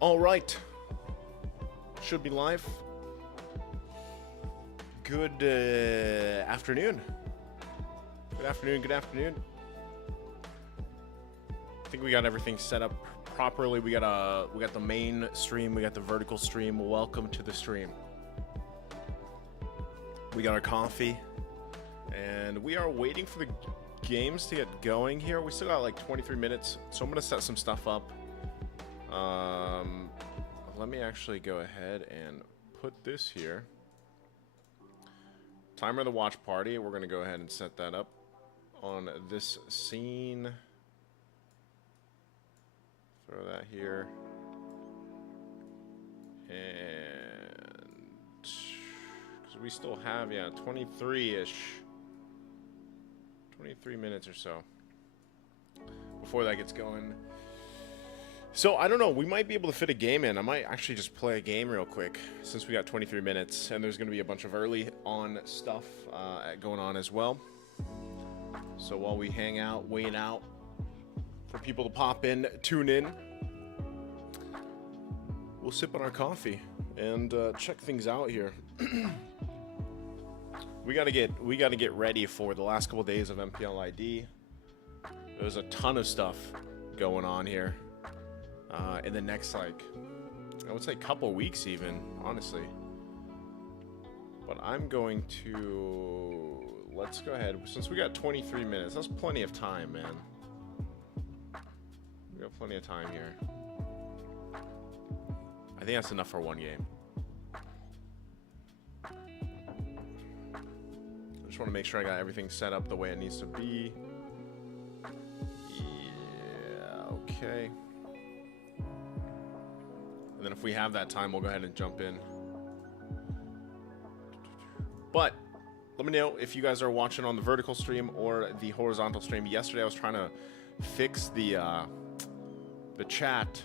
All right. Should be live. Good afternoon. Good afternoon. Good afternoon. I think we got everything set up properly. We got the main stream. We got the vertical stream. Welcome to the stream. We got our coffee, and we are waiting for the games to get going here. We still got like 23 minutes, so I'm gonna set some stuff up. Let me actually go ahead and put this here. Timer of the watch party. We're gonna go ahead and set that up on this scene. Throw that here. And because we still have, yeah, 23-ish. 23 minutes or so before that gets going. So, I don't know, we might be able to fit a game in. I might actually just play a game real quick, since we got 23 minutes, and there's going to be a bunch of early on stuff going on as well. So while we hang out, wait out for people to pop in, tune in, we'll sip on our coffee and check things out here. We gotta get ready for the last couple days of MPL ID. There's a ton of stuff going on here. In the next, like, I would say couple weeks even, honestly. But I'm going to, let's go ahead, since we got 23 minutes, that's plenty of time, man. We got plenty of time here. I think that's enough for one game. I just want to make sure I got everything set up the way it needs to be. Yeah, okay. And then if we have that time, we'll go ahead and jump in. But let me know if you guys are watching on the vertical stream or the horizontal stream. Yesterday I was trying to fix the chat.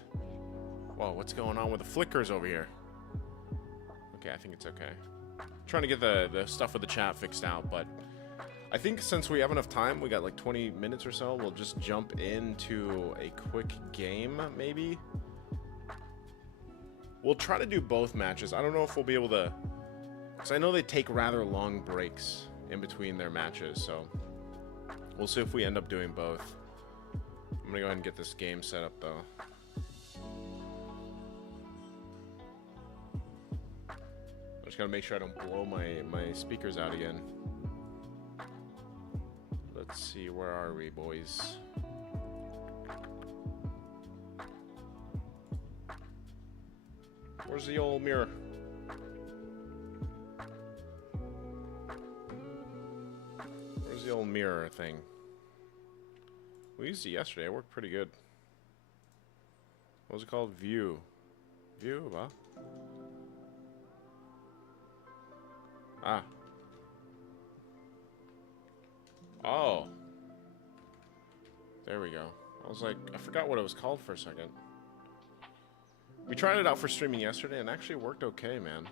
Whoa, what's going on with the flickers over here? Okay, I think it's okay. Trying to get the stuff with the chat fixed out, but I think since we have enough time, we got like 20 minutes or so, we'll just jump into a quick game, maybe. We'll try to do both matches. I don't know if we'll be able to, because I know they take rather long breaks in between their matches, so we'll see if we end up doing both. I'm gonna go ahead and get this game set up though. I just gotta make sure I don't blow my speakers out again. Let's see, where are we, boys? Where's the old mirror? Where's the old mirror thing? We used it yesterday. It worked pretty good. What was it called? View. View, huh? Ah. Oh. There we go. I was like, I forgot what it was called for a second. We tried it out for streaming yesterday and actually worked okay, man.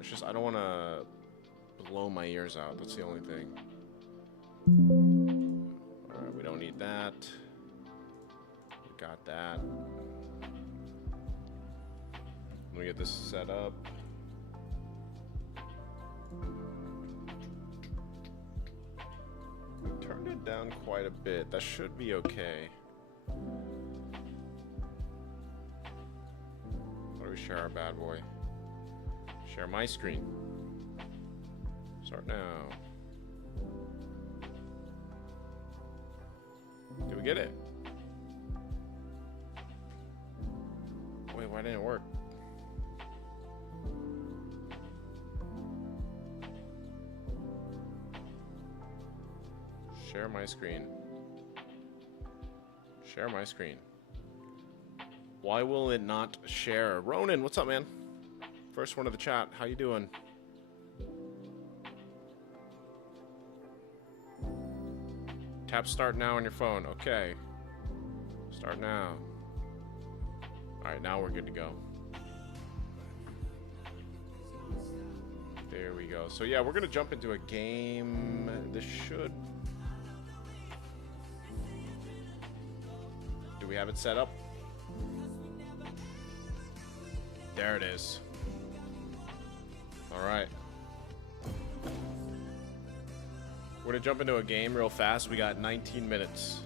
It's just I don't want to blow my ears out. That's the only thing. Alright, we don't need that. We got that. Let me get this set up. We turned it down quite a bit. That should be okay. Share our bad boy. Share my screen. Start now. Did we get it? Wait, why didn't it work? Share my screen. Share my screen. Why will it not share? Ronan, what's up, man? First one of the chat. How you doing? Tap start now on your phone. Okay. Start now. Alright, now we're good to go. There we go. So yeah, we're gonna jump into a game. This should... Do we have it set up? There it is. All right. We're gonna jump into a game real fast. We got 19 minutes.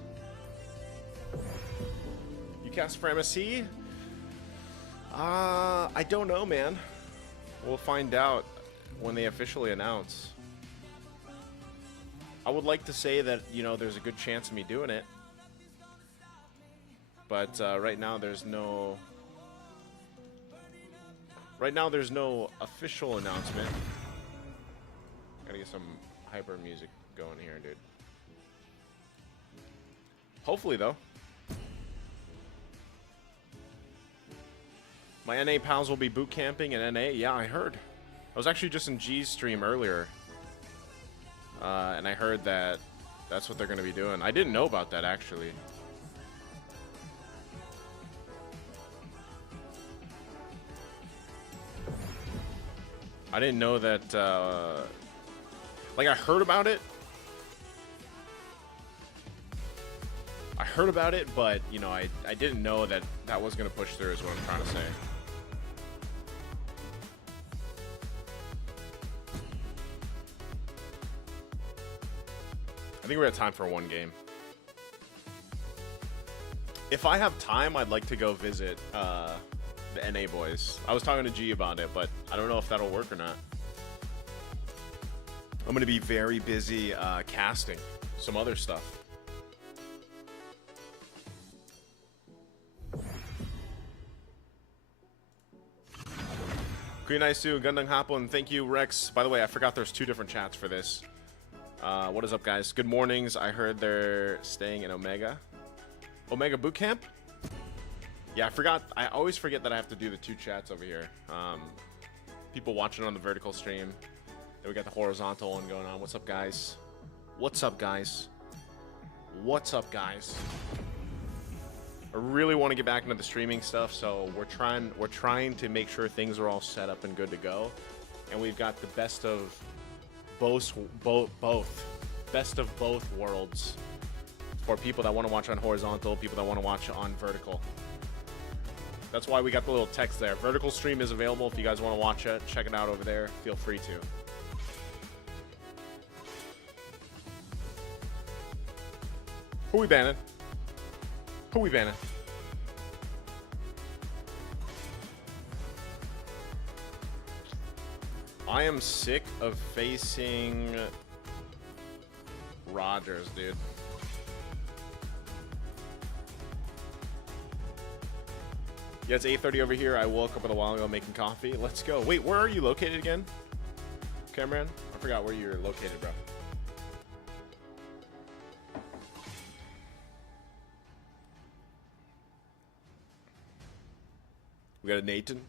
You cast for MSC? I don't know, man. We'll find out when they officially announce. I would like to say that, you know, there's a good chance of me doing it. But right now there's no... Right now there's no official announcement. Gotta get some hyper music going here, dude. Hopefully, though. My NA pals will be boot camping in NA. Yeah, I heard. I was actually just in G's stream earlier. And I heard that that's what they're going to be doing. I didn't know about that, actually. I didn't know that, like, I heard about it. I heard about it, but, you know, I didn't know that that was going to push through is what I'm trying to say. I think we're at time for one game. If I have time, I'd like to go visit the NA boys. I was talking to G about it, but I don't know if that'll work or not. I'm going to be very busy casting some other stuff. Queen Naisou, Gundang Hapon, thank you, Rex. By the way, I forgot there's two different chats for this. What is up, guys? Good mornings. I heard they're staying in Omega. Omega Boot Camp? Yeah, I forgot. I always forget that I have to do the two chats over here. People watching on the vertical stream. Then we got the horizontal one going on. What's up, guys? What's up, guys? What's up, guys? I really want to get back into the streaming stuff, so we're trying to make sure things are all set up and good to go. And we've got the best of both best of both worlds for people that want to watch on horizontal, people that want to watch on vertical. That's why we got the little text there. Vertical stream is available if you guys want to watch it. Check it out over there. Feel free to. Who we banning? Who we banning? I am sick of facing Rogers, dude. Yeah, it's 8:30 over here. I woke up a while ago making coffee. Let's go. Wait, where are you located again? Cameron? I forgot where you're located, bro. We got a Nathan.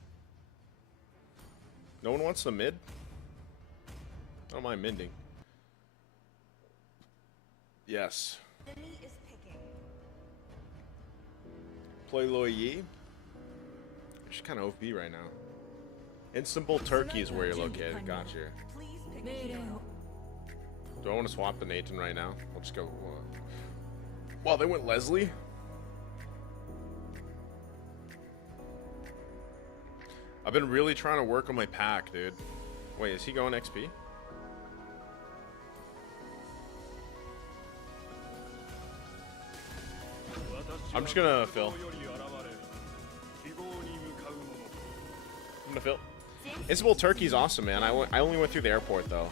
No one wants the mid? I don't mind mending. Yes. Play Loyi. She's kind of OP right now. Istanbul, Turkey is where you're located. Gotcha. Do I want to swap the Nathan right now? We'll just go. Well, they went Leslie. I've been really trying to work on my pack, dude. Wait, is he going XP? I'm just gonna fill. I'm gonna fill. Istanbul, Turkey's awesome, man. I only went through the airport, though.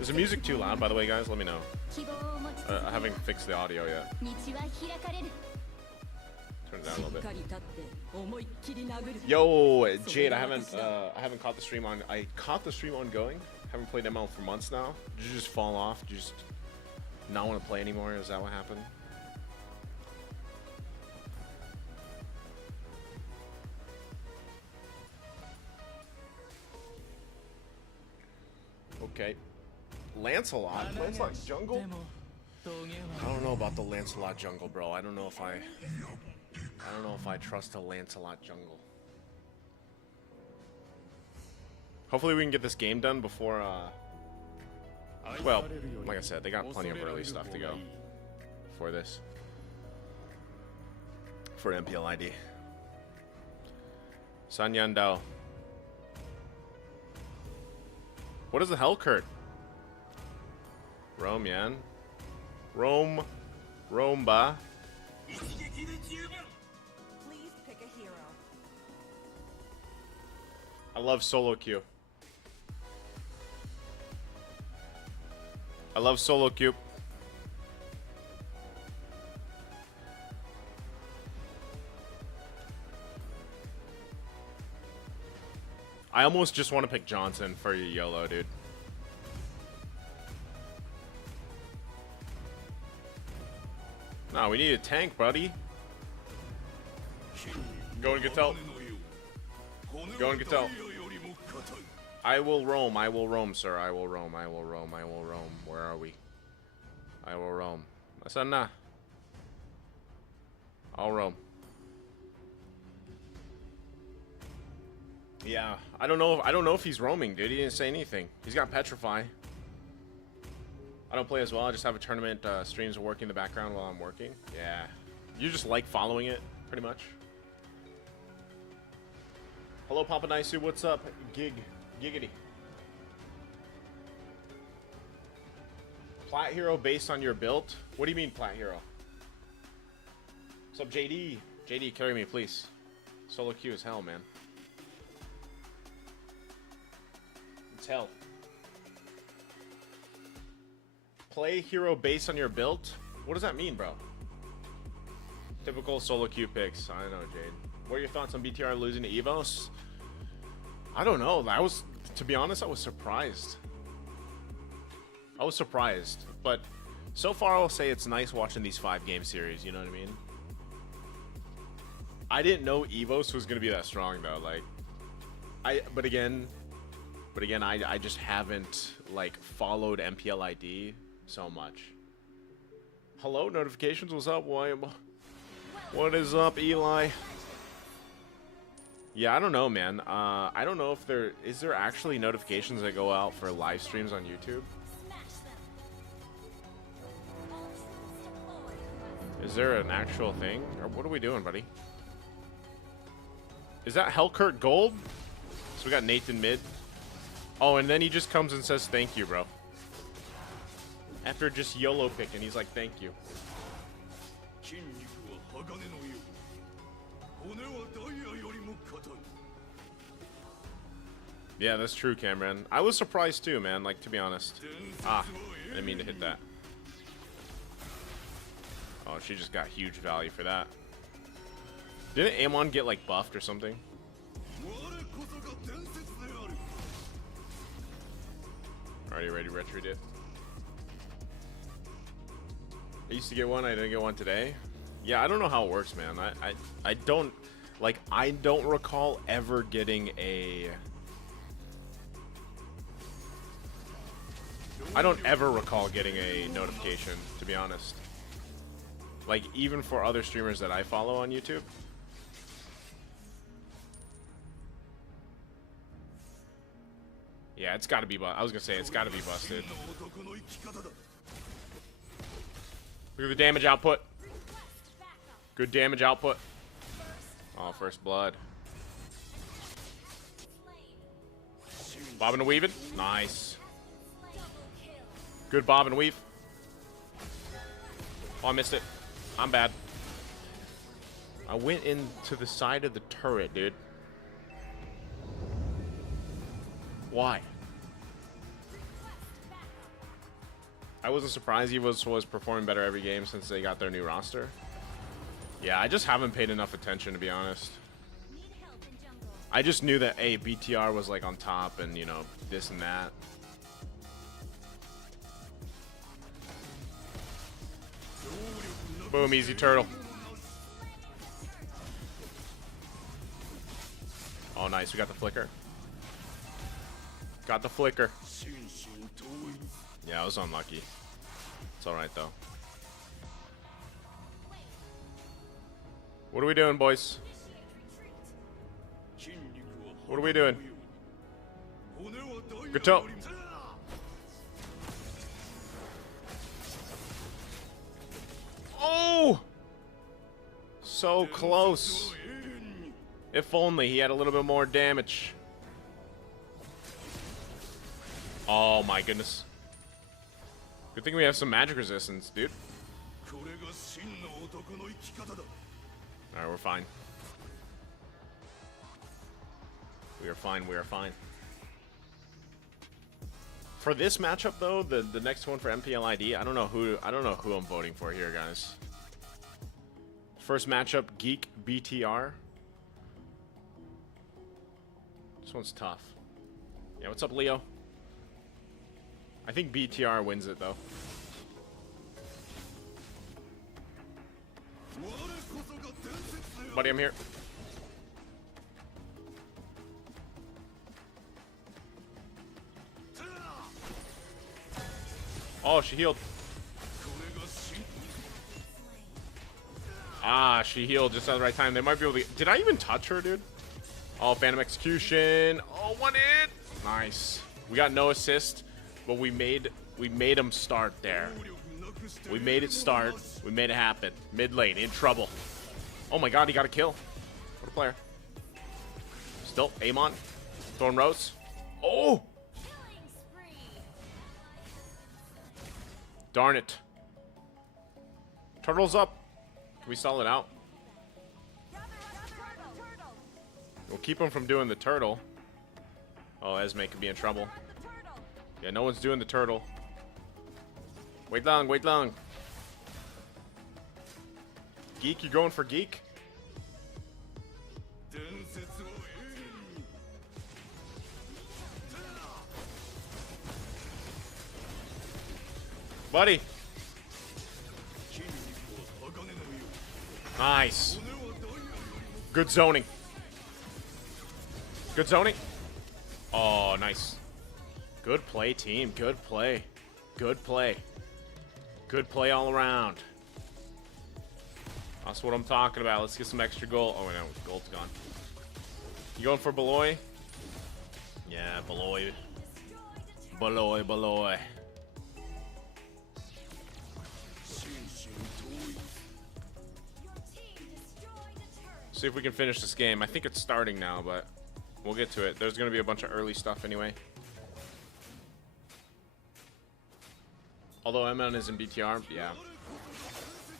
Is the music too loud, by the way, guys? Let me know. I haven't fixed the audio yet. Turn it down a little bit. Yo, Jade, I haven't caught the stream on. I caught the stream ongoing. Haven't played ML for months now. Did you just fall off? Did you just not want to play anymore? Is that what happened? Okay. Lancelot? Lancelot jungle? I don't know about the Lancelot jungle, bro. I don't know if I trust the Lancelot jungle. Hopefully we can get this game done before, well, like I said, they got plenty of early stuff to go for this. For MPL ID. Sanyandao. What is the hell, Kurt? Rome, Yan. Rome. Romba. Please pick a hero. I love solo queue. I love solo queue. I almost just want to pick Johnson for your YOLO, dude. Nah, we need a tank, buddy. Go and get out. Go and get out. I will roam, sir. I will roam. Where are we? I will roam. Asana. I'll roam. Yeah, I don't know if he's roaming, dude. He didn't say anything. He's got Petrify. I don't play as well. I just have a tournament streams working in the background while I'm working. Yeah. You just like following it, pretty much. Hello, Papa Naisou. What's up? Giggity. Plat Hero based on your build? What do you mean, Plat Hero? What's up, JD? JD, carry me, please. Solo queue is hell, man. It's hell. Play hero based on your build? What does that mean, bro? Typical solo queue picks. I don't know, Jade. What are your thoughts on BTR losing to EVOS? I don't know. To be honest, I was surprised. But so far I'll say it's nice watching these 5-game series, you know what I mean? I didn't know EVOS was gonna be that strong though. But again, I just haven't like followed MPL ID so much. Hello, notifications, what's up? What is up, Eli? Yeah, I don't know, man. I don't know if is there actually notifications that go out for live streams on YouTube? Is there an actual thing? Or what are we doing, buddy? Is that Hellkurt Gold? So we got Nathan mid. Oh, and then he just comes and says thank you, bro. After just YOLO picking, he's like, thank you. Yeah, that's true, Cameron. I was surprised too, man, like, to be honest. I didn't mean to hit that. Oh, she just got huge value for that. Didn't Amon get, like, buffed or something? Already ready, retro dip. I used to get one, I didn't get one today. Yeah, I don't know how it works, man. I don't recall ever getting a... I don't ever recall getting a notification, to be honest. Like, even for other streamers that I follow on YouTube. Yeah, it's gotta be I was gonna say, it's gotta be busted. Look at the damage output. Good damage output. Oh, first blood. Bob and weave it. Nice. Good bob and weave. Oh, I missed it. I'm bad. I went into the side of the turret, dude. Why? I wasn't surprised he was performing better every game since they got their new roster. Yeah, I just haven't paid enough attention, to be honest. I just knew that, hey, BTR was like on top and, you know, this and that. Boom, easy turtle. Oh, nice. We got the flicker. Got the flicker. Yeah, I was unlucky. It's alright, though. What are we doing, boys? What are we doing? Good toe. Oh! So close. If only he had a little bit more damage. Oh my goodness. Good thing we have some magic resistance, dude. Alright, we're fine. We are fine, we are fine. For this matchup though, the next one for MPL ID, I don't know who I'm voting for here, guys. First matchup, Geek BTR. This one's tough. Yeah, what's up, Leo? I think BTR wins it though. Buddy, I'm here. Oh, she healed. Ah, she healed just at the right time. They might be able to... Did I even touch her, dude? Oh, Phantom Execution. Oh, one hit. Nice. We got no assist, but we made him start there. We made it start. We made it happen. Mid lane, in trouble. Oh my god, he got a kill. What a player. Still, Amon. Thorn Rose. Oh! Darn it. Turtle's up. Can we stall it out? We'll keep him from doing the turtle. Oh, Esme could be in trouble. Yeah, no one's doing the turtle. Wait long, wait long. Geek, you going for Geek? Buddy. Nice. Good zoning. Good zoning. Oh, nice. Good play, team. Good play. Good play. Good play all around. That's what I'm talking about. Let's get some extra gold. Oh, no. Gold's gone. You going for Beloy? Yeah, Beloy. Beloy, Beloy. See if we can finish this game. I think it's starting now, but we'll get to it. There's going to be a bunch of early stuff anyway. Although Emon is in BTR, yeah.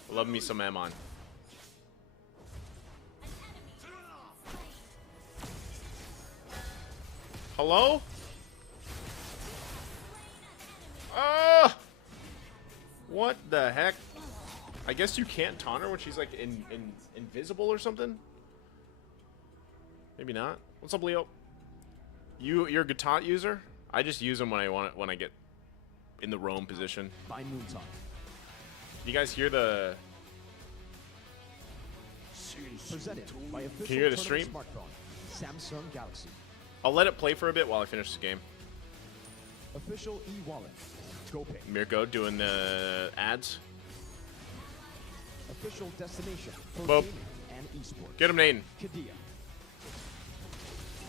Love me some Emon. Hello? What the heck? I guess you can't taunt her when she's like invisible or something? Maybe not. What's up, Leo? You're a Gatot user? I just use them when I want it, when I get in the roam position. By noontime. You guys hear the... Can you hear the stream? Samsung Galaxy. I'll let it play for a bit while I finish the game. Official e-wallet. Go pay. Mirko doing the ads. Official destination for gaming and esports. Get him, Naden.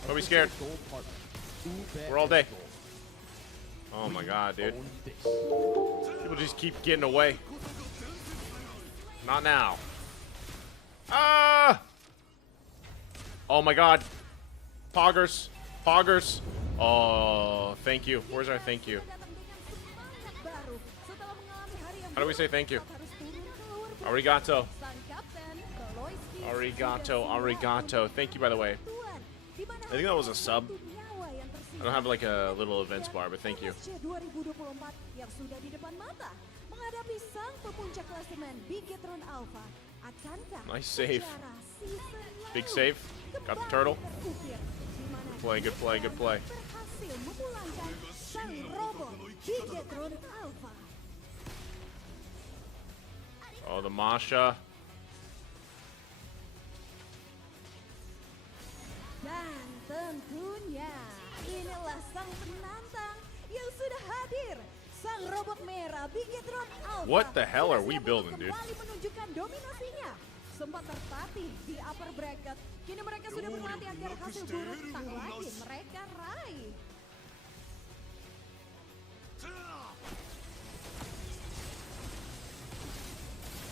Don't be scared. We're all day. Oh my god, dude. People just keep getting away. Not now. Ah! Oh my god. Poggers. Poggers. Oh, thank you. Where's our thank you? How do we say thank you? Arigato. Arigato, arigato. Thank you, by the way. I think that was a sub. I don't have like a little events bar, but thank you. Nice save. Big save. Got the turtle. Good play, good play, good play. Oh, the Masha. Dan tentunya inilah sang penantang yang sudah hadir, sang robot merah Bigetron Alpha. What the hell are we building, dude? Kembali menunjukkan dominasinya. Sempat tertatih di upper bracket, kini mereka sudah berlatih agar hasil buruk tak lagi mereka raih.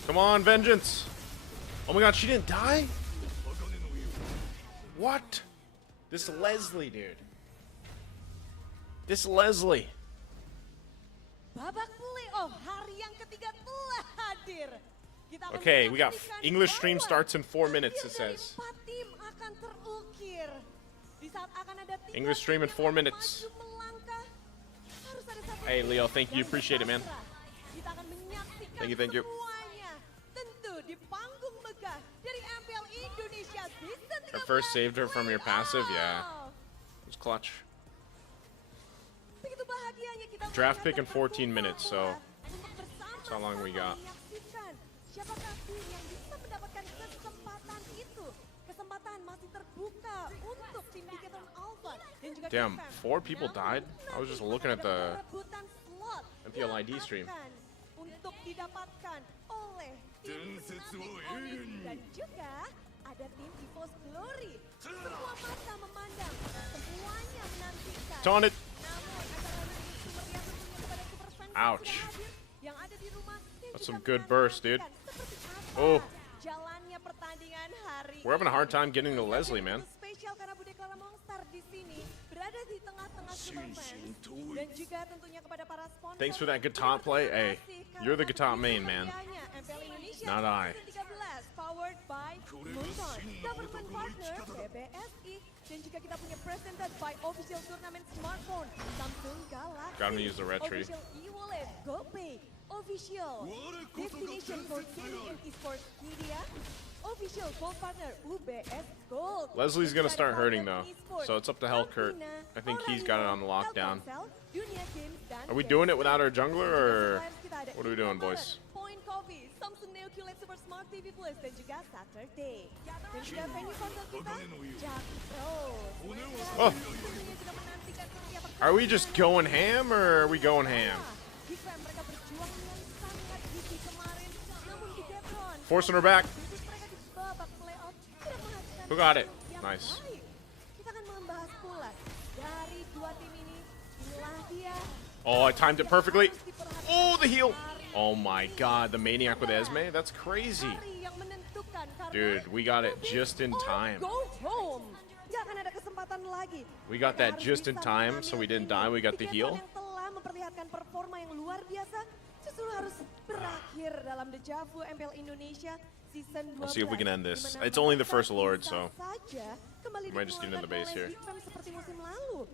Come on, Vengeance. Oh my god, she didn't die? What? This Leslie, dude. This Leslie. Babak playoff hari yang ketiga telah hadir. Kita akan Okay, we got menyaksikan English stream bahwa starts in 4 minutes, takdir it dari says. 4 tim akan terukir. Di saat akan ada 3 English stream in tim 4 yang minutes. maju melangkah, harus ada satu Hey, tim Leo, thank you. yang Appreciate it, man. berpasrah. Kita akan menyaksikan Thank you. semuanya. Tentu di panggung megah dari MPL Indonesia season 13. At first saved her from your passive, yeah. playoff. It was clutch. Begitu bahagianya kita Draft melihat pick in dan 14 berkumpul minutes, so untuk that's how long we got. menyaksikan siapakah tim yang bisa mendapatkan kesempatan itu. Kesempatan masih terbuka untuk tim Decathlon Alpha dan juga Damn, Geek. 4 people Namun, died? I was just nanti looking at akan ada the perebutan slot MPL yang ID stream. akan untuk didapatkan oleh tim Fnatic dan juga ada tim EVO's Glory. Semua mata memandang, semuanya menantikan. Taunt it. Namun acara ini sumbernya tentunya kepada super fans Ouch. yang sudah hadir, yang ada di rumah dan That's juga some good burst, dude. menantikan seperti apa Oh. jalannya pertandingan hari We're having a hard ini. time getting to Leslie, man. Itu spesial karena Bude Kala Mongstar di sini berada di tengah-tengah super fans dan juga tentunya kepada para sponsor. Thanks for that guitar play. Hey, you're the guitar main, man. MPL Indonesia Not I. season 13 powered by Moonton, government partner PBSI dan juga kita punya presented by official tournament smartphone Samsung Galaxy. Gotta use the red tree. Official e-wallet GoPay, official destination for gaming and esports media, official gold partner UBS Gold. Leslie's gonna start hurting, though, Esports, so it's up to Hellkurt. I think he's got it on the lockdown. Telkomsel, Dunia Games, dan Are we doing it without our jungler, or Kita ada what are we doing, e-commerce, boys? Point Coffee, Samsung Neo QLED Super Smart TV Plus dan juga Saturday. Dan juga venue konsol kita, Jack Pro. Oh. Tentunya juga menantikan setiap Are we just going ham, or are we going ham? Geek mereka berjuang dengan sangat gigih kemarin, namun di Decathlon Forcing her back. bisnis mereka di babak playoff tidak menghasilkan Who got it? hasil yang Nice. baik. Kita akan membahas pula dari dua tim ini, inilah dia. Oh, I timed it perfectly. Harus diperhatikan Oh, the heal. hari Oh my god, the maniac with Esme? That's crazy. hari yang menentukan karena Dude, we got it go big just in or time. Go home. Gak akan ada kesempatan lagi. We got Mereka that harus just in bisa time, so we mengambil didn't die, we got the Decathlon heal. yang telah memperlihatkan performa yang luar biasa justru harus berakhir dalam dejavu MPL Indonesia season 12. Let's see if we can end this. Di mana It's only the mereka first Lord, bisa so saja kembali might just get into the dikeluarkan base oleh here. Geek seperti musim lalu.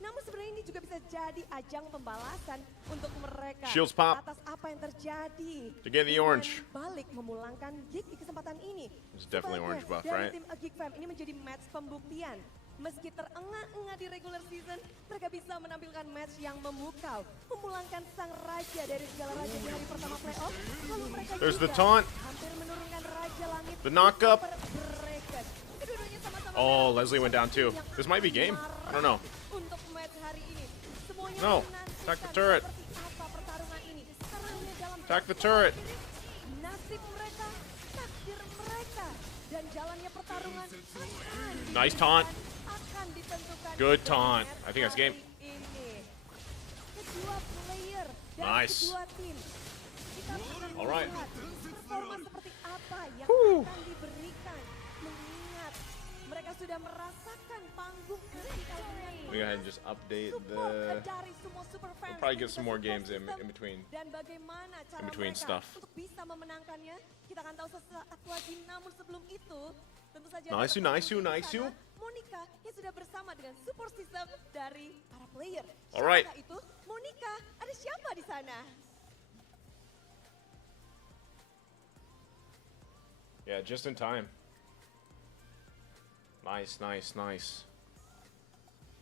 Namun sebenarnya ini juga bisa jadi ajang pembalasan untuk mereka Shields pop. atas apa yang terjadi. To get the Dengan orange. balik memulangkan Geek di kesempatan ini. It's definitely Sebagai orange buff, dari right? tim Geek Fam ini menjadi match pembuktian. Meski terengah-engah di regular season, mereka bisa menampilkan match yang memukau, memulangkan sang raja dari segala raja di hari pertama playoff. Lalu mereka There's the juga taunt. hampir menurunkan raja langit. The knock-up. Super Bracket. Kedudunya sama-sama Oh, merah. Leslie went down too. Yang This might be game. I don't know. Untuk match hari ini, semuanya No, menantikan attack the turret. seperti apa pertarungan ini. Karena hanya dalam Attack the satu turret. ini, nasib mereka, takdir mereka, dan jalannya pertarungan akan Nice taunt. akan ditentukan Good dari taunt. match I think that's game. hari ini. Kedua player dari Nice. kedua tim. Kita akan Alright. melihat performa seperti apa yang Whew. akan diberikan. Mengingat mereka sudah merasakan panggung vertikal dengan We go ahead and just update support the. dari semua super fans We'll probably dan get some juga more support games in system. between. Dan bagaimana cara in between mereka stuff. untuk bisa memenangkannya, kita akan tahu sesaat lagi. Namun sebelum itu, tentu saja Naisou, ada Naisou, di sana, Naisou. Monica yang sudah bersama dengan support system dari para player. Alright. Siapakah itu? Monica, ada siapa di sana? Yeah, just in time. Nice, nice, nice.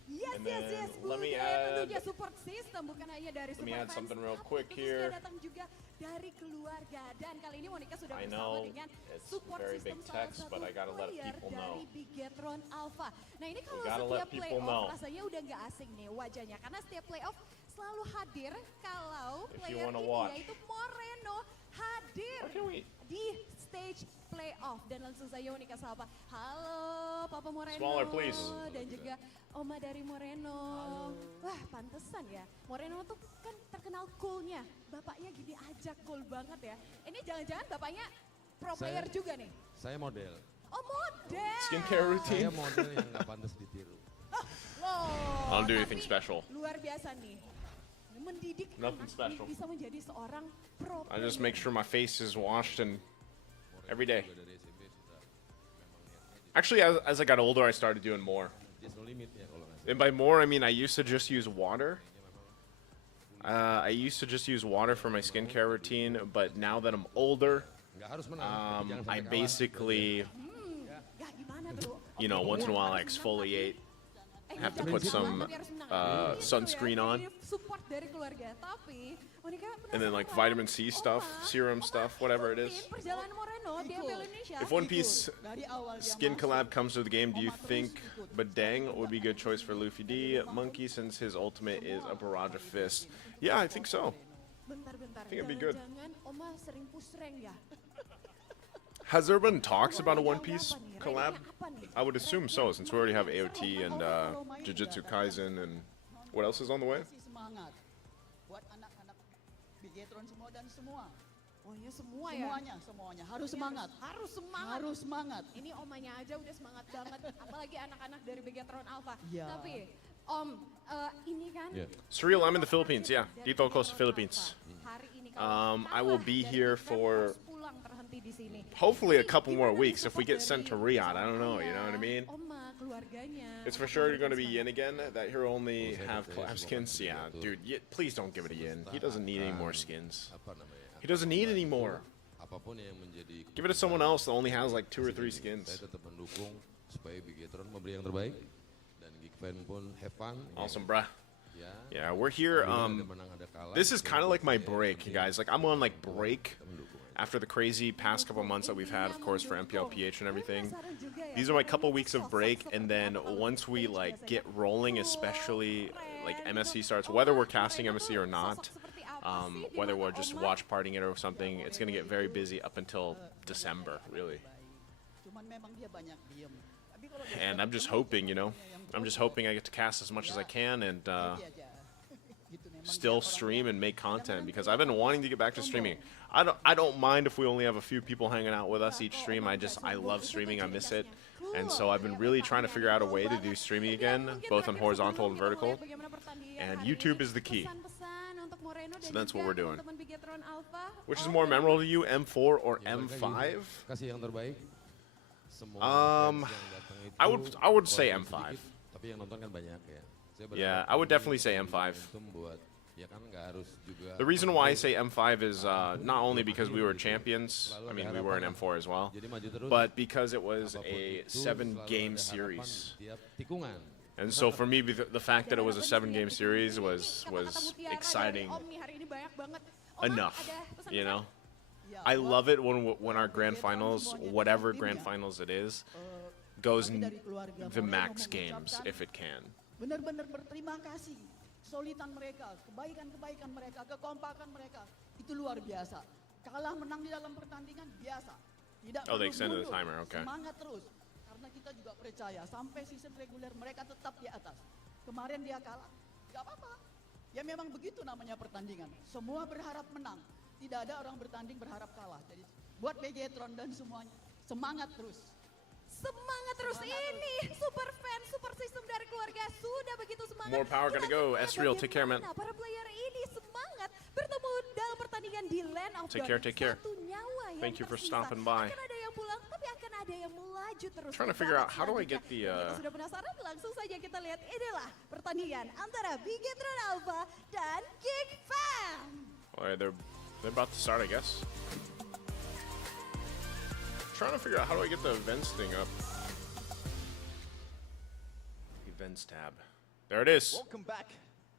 Yes, And yes, then yes, let me Bude. add- Tentunya support system bukan hanya dari Let support me add fans, something real tapi quick tentu here. sudah datang juga dari keluarga. Dan kali ini Monica sudah I bersama know dengan it's support very system big salah text, satu but I gotta let player people dari know. Bigetron Alpha. Nah ini kalau gotta let setiap people playoff know. rasanya udah nggak asing nih wajahnya. Karena setiap playoff selalu hadir kalau If you player wanna ini watch. yaitu Moreno hadir Where can we- di stage playoff. Dan langsung saja Monica sapa. Halo Papa Moreno. Smaller, please. Dan juga Oma dari Moreno. Wah, pantesan ya. Moreno tuh kan terkenal coolnya. Bapaknya gini aja cool banget ya. Ini jangan-jangan bapaknya pro player juga nih. Saya model. Oh, model. Skincare Saya routine. model yang nggak pantas ditiru. Loh, I don't do tapi anything special. Luar biasa nih. Mendidik Nothing anak special. bisa menjadi seorang pro I just player. make sure my face is washed and every day. Juga dari SMP sudah memang niatnya Actually, as I got older, I started doing more. there's no limit ya kalau nggak salah. And by more, I mean I used to just use water. I used to just use water for my skincare routine, but now that I'm older, Nggak harus menang, tapi jangan I sampai kalah. basically, Ya gimana tuh? you know, once in a while I exfoliate. Have to put some sunscreen on. Support dari keluarga, tapi Monica And then like vitamin C stuff, serum stuff, whatever it is. Perjalanan Moreno di MPL Indonesia. If One Piece skin collab comes to the game, do you think Badang would be a good choice for Luffy D? Monkey, since his ultimate is a barrage of fists. Yeah, I think so. Bentar-bentar. think it'd be good. Jangan Oma sering push rank ya. Has there been talks about a One Piece collab? I would assume so, since we already have AOT and Jujutsu Kaisen, and what else is on the way? Masih semangat buat anak-anak Bigetron semua dan semua. Oh ya semua ya. Semuanya harus semangat. Harus semangat. Harus semangat. Ini omanya aja udah semangat banget, apalagi anak-anak dari Begatron Alpha. Iya. Tapi Om, ini kan Yeah. Surreal, I'm in the Philippines, yeah. Dito Coast, Philippines. hari ini kalau I will be kalah here dari for harus pulang terhenti di sini. hopefully a couple more Gimana weeks. If we get support sent to dari- Riyadh, I don't know, you know what I mean? Oma, keluarganya. It's for sure going to be Yin again. That hero only have collab skins. Yeah, dude, please don't give it to Yin. He doesn't need any more skins. Apa namanya? He doesn't need any more. Apapun yang menjadi Give it to someone else that only has like 2 or 3 skins. Saya tetap mendukung supaya Bigetron memberi yang terbaik dan Geek fan pun have fun. Awesome, bruh. Ya. Yeah, we're here. Ada menang, ada kalah. This is kind of like my break, guys. Like I'm on like break after the crazy past couple months that we've had, of course, for MPL PH and everything. These are my couple weeks of break, and then once we like get rolling, especially like MSC starts, whether we're casting MSC or not, whether we're just watch partying it or something, it's gonna get very busy up until December, really. Cuman memang dia banyak diem. Tapi kalau And I'm just hoping, you know, I'm just hoping I get to cast as much as I can and dia aja. Gitu memang still stream and make content, because I've been wanting to get back to streaming. I don't mind if we only have a few people hanging out with us each stream. I love streaming. I miss it. And so I've been really trying to figure out a way to do streaming again, both on horizontal and vertical. And YouTube is the key. So that's what we're doing. Which is more memorable to you, M4 or M5? Kasih yang terbaik. Semua Um, fans yang datang itu I would say positif, M5. Tapi yang nonton kan banyak ya. Saya berharap Yeah, I would definitely say M5. momentum buat ya kan nggak harus juga. The reason why I say M5 is not only because we were champions, I mean, we were in M4 as well, Jadi maju terus. but because it was Apapun a itu, 7-game selalu ada series. harapan tiap tikungan. And so for me, the fact that it was a 7-game series was exciting enough, you know? I love it when our grand finals, whatever grand finals it is, goes the max games if it can. benar-benar berterima kasih. Solitan mereka, kebaikan-kebaikan mereka, kekompakan mereka, itu luar biasa. Kalah menang di dalam pertandingan biasa. Tidak Oh, they perlu extended the mundur. timer, okay. Semangat terus. Karena kita juga percaya sampai season reguler mereka tetap di atas. Kemarin dia kalah, gak apa-apa. Ya memang begitu namanya pertandingan. Semua berharap menang. Tidak ada orang bertanding berharap kalah. Jadi buat Begetron dan semuanya, semangat terus. Semangat terus ini, super fan, super system dari keluarga sudah begitu semangat. More power, gotta go. Kira-kira Esriel, take care, man. bagaimana para player ini semangat bertemu dalam pertandingan di Land of Take God. care, take care. Satu nyawa yang Thank you for tersisa. stopping by. Akan ada yang pulang, tapi akan ada yang melaju terus. Trying to ke figure out babak how do I get selanjutnya. the, Kita sudah penasaran? Langsung saja kita lihat. Inilah pertandingan antara Bigetron Alpha dan Geek Fam. Oh, they're about to start, I guess. Trying to figure out how do I get the events thing up. Events tab. There it is. Welcome back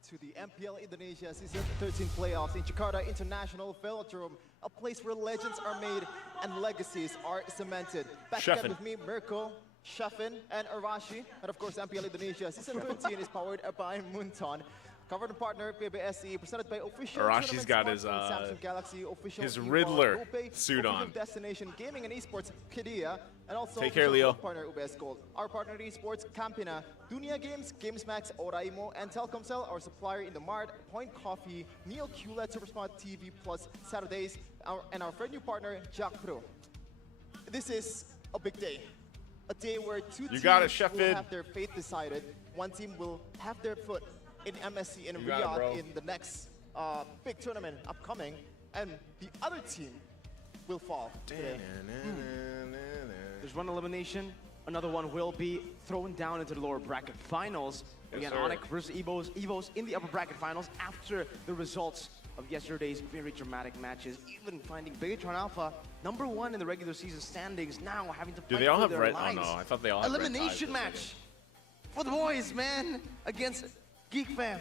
to the MPL Indonesia Season 13 playoffs in Jakarta International Velodrome, a place where legends are made and legacies are cemented. Back Sheffin. again with me, Mirko, Sheffin, and Arashi. And of course, MPL Indonesia Season 13 is powered by Munton. Covered partner PBSE, presented by official Arashi's tournament got his, smartphone, Samsung Galaxy, official his e-wallet, Riddler Opay, suit official on. Destination Gaming and Esports, Kidia, and also Take care, official Leo. partner UBS Gold. Our partner esports, Campina, Dunia Games, GamesMax, Oraimo, and Telkomsel, our supplier in the Mart, Point Coffee, Neo QLED, Supersmart TV Plus Saturdays, and our friend new partner, Jack Pro. This is a big day. a day where two teams got it, Sheffield. will have their fate decided. One team will have their foot in MSC in got it, Riyadh bro. in the next big tournament upcoming, and the other team will fall today. There's one elimination. Another one will be thrown down into the lower bracket finals. Again, sir. Onyx versus Evos in the upper bracket finals after the results of yesterday's very dramatic matches. Even finding Bigatron Alpha #1 in the regular season standings, now having to Do fight they all for have their red? Oh lives. no, I thought they all had red ties Elimination this match for the boys, man, against Geek Fam.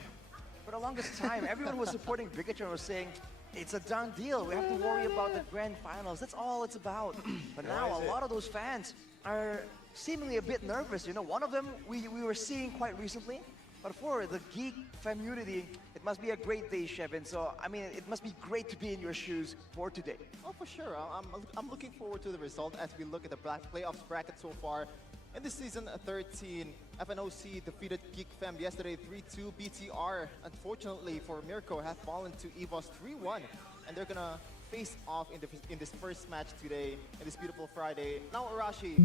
For the longest time, everyone was supporting Bigatron, was saying, it's a done deal. We have to worry about the grand finals. That's all it's about. But now a lot of those fans are seemingly a bit nervous. You know, one of them we were seeing quite recently. But for the Geek community, it must be a great day, Shevin. So, I mean, it must be great to be in your shoes for today. Oh, for sure. I'm looking forward to the result as we look at the playoffs bracket so far. In this season 13, FNOC defeated Geek Fam yesterday 3-2. BTR, unfortunately for Mirko, have fallen to EVOS 3-1. And they're gonna face off in this first match today, in this beautiful Friday. Now, Arashi,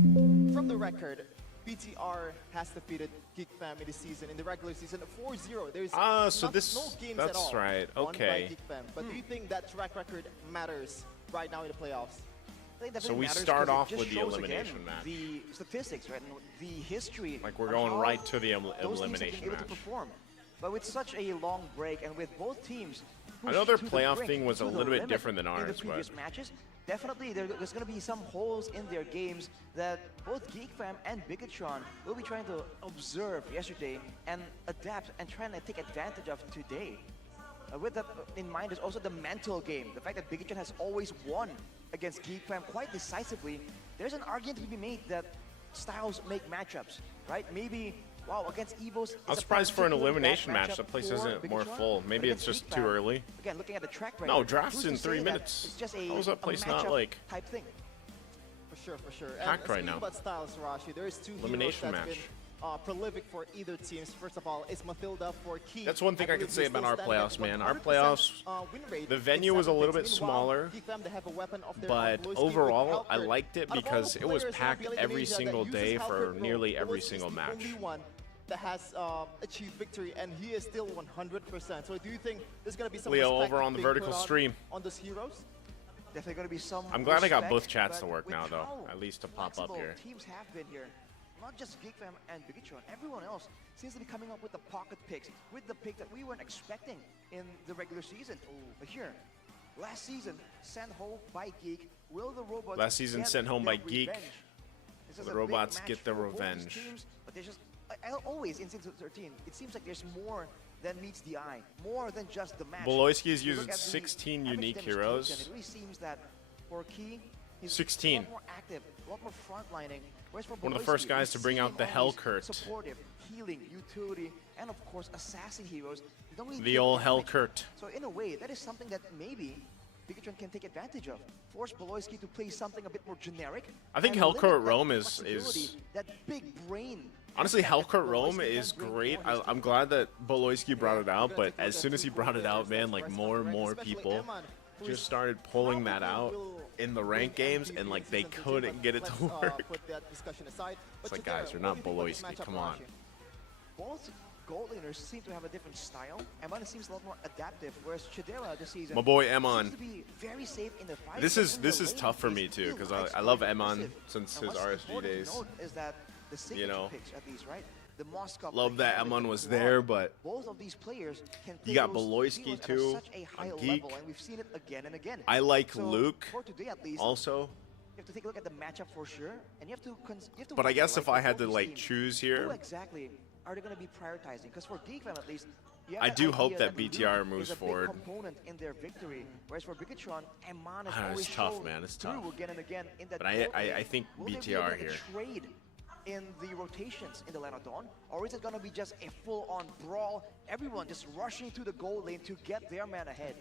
from the record, BTR has defeated Geek Fam in this season, in the regular season, 4-0. There's so no games at that's all right, won by okay. Geek Fam. But do you think that track record matters right now in the playoffs? I think that So really we matters start 'cause it off just with the shows elimination again match. The statistics, right? And the history. Like we're on going how right to the those teams have elimination been able to match. perform. But with such a long break and with both teams I know their pushed to the playoff brink, thing was to a the little bit limit different than in the ours, previous but matches, definitely there's going to be some holes in their games that both Geek Fam and Bigatron will be trying to observe yesterday and adapt and trying to take advantage of today. With that in mind, there's also the mental game. The fact that Bigatron has always won against Geek Fam quite decisively. There's an argument to be made that styles make matchups, right? Maybe, wow, against Evos. I'm surprised for an elimination match. That place isn't more full. Maybe it's just too early. Again, looking at the track record. No, draft's who's to in 3 say that minutes. It's just How is that place not matchup like type thing? For sure. packed And right speaking now? about styles, Rashi, there's two Elimination heroes that's match. been prolific for either teams. First of all, it's Mathilda for Key. That's one thing I believe could say he's about still our standing at playoffs, man. Our 100% playoffs, win rate the in venue was a 7 little picks. bit Meanwhile, smaller, Geek Fam, they have a weapon of their but own, Blueski with overall, I Halberd. liked it Out of all because the it was players in packed MPL every Indonesia single that day uses for Halberd, nearly every Blueski is single the match. only one that has achieved victory, and he is still 100%. So do you think there's going to be some Leo, respect over on the being vertical put stream. on those heroes? Definitely going to be some. I'm glad I got respect, both chats to but work with now, though, how at least to pop up flexible here. Teams have been here. Not just Geek Fam and Bigatron, everyone else seems to be coming up with the pocket picks, with the pick that we weren't expecting in the regular season. But here, last season, sent home by Geek. Will the robots Last season get sent home their by Geek. revenge? This is The a big robots match get their for both these revenge. teams, but there's just, I always, in season 13, it seems like there's more than meets the eye, more than just the match. Beloyski is If you using look at the 16 average unique damage heroes. taken, it really seems that for Key, he's 16. a lot more active, a lot more frontlining. Whereas for One of the Beloyski, first guys we to bring see out him the always Hellkurt. Supportive, healing, utility, and of course assassin heroes. They don't really The take old damage. Hellkurt. So in a way, that is something that maybe Bigatron can take advantage of. Force Beloyski to play something a bit more generic. I think and Hellkurt limit that Rome is flexibility, that big brain. Honestly, impact that Hellkurt Rome Beloyski is can bring great. for his I'm team. glad that Beloyski brought it out, but as soon as he brought it out, man, like more and more people just started pulling that out in the ranked games, and like they couldn't get it to work. It's like, guys, you're not Beloyski, come on. Both gold laners seem to have a different style. Emon seems a lot more adaptive, whereas Chidera this season My boy seems Emon. to be very safe in the fight. This but is in the lane, tough for he's me too, still because I quite love aggressive. Emon since And his what's RSG important to days. note is that the signature know, picks at least, right? The Moscow Love pick that and the Emon was Global there, Gord. but both of these players can you play got those Beloyski heroes at too such a high on level, Geek. and we've seen it again and again. I like So, Luke for today at least, also, you have to take a look at the matchup for sure, and you have to. but I wonder, guess right, if I for had to both these like teams, choose who here, exactly are they going to be prioritizing? Because for Geek Fam at least, you have I that do hope idea that Luke BTR is moves a big forward. component in their victory, whereas for Bigatron, Emon is Ah, it's always tough, shown man, it's through tough. again and again in that But I gold lane. think Will they be BTR able to here. trade in the rotations in the Lanodon, or is it going to be just a full-on brawl? Everyone just rushing to the gold lane to get their man ahead.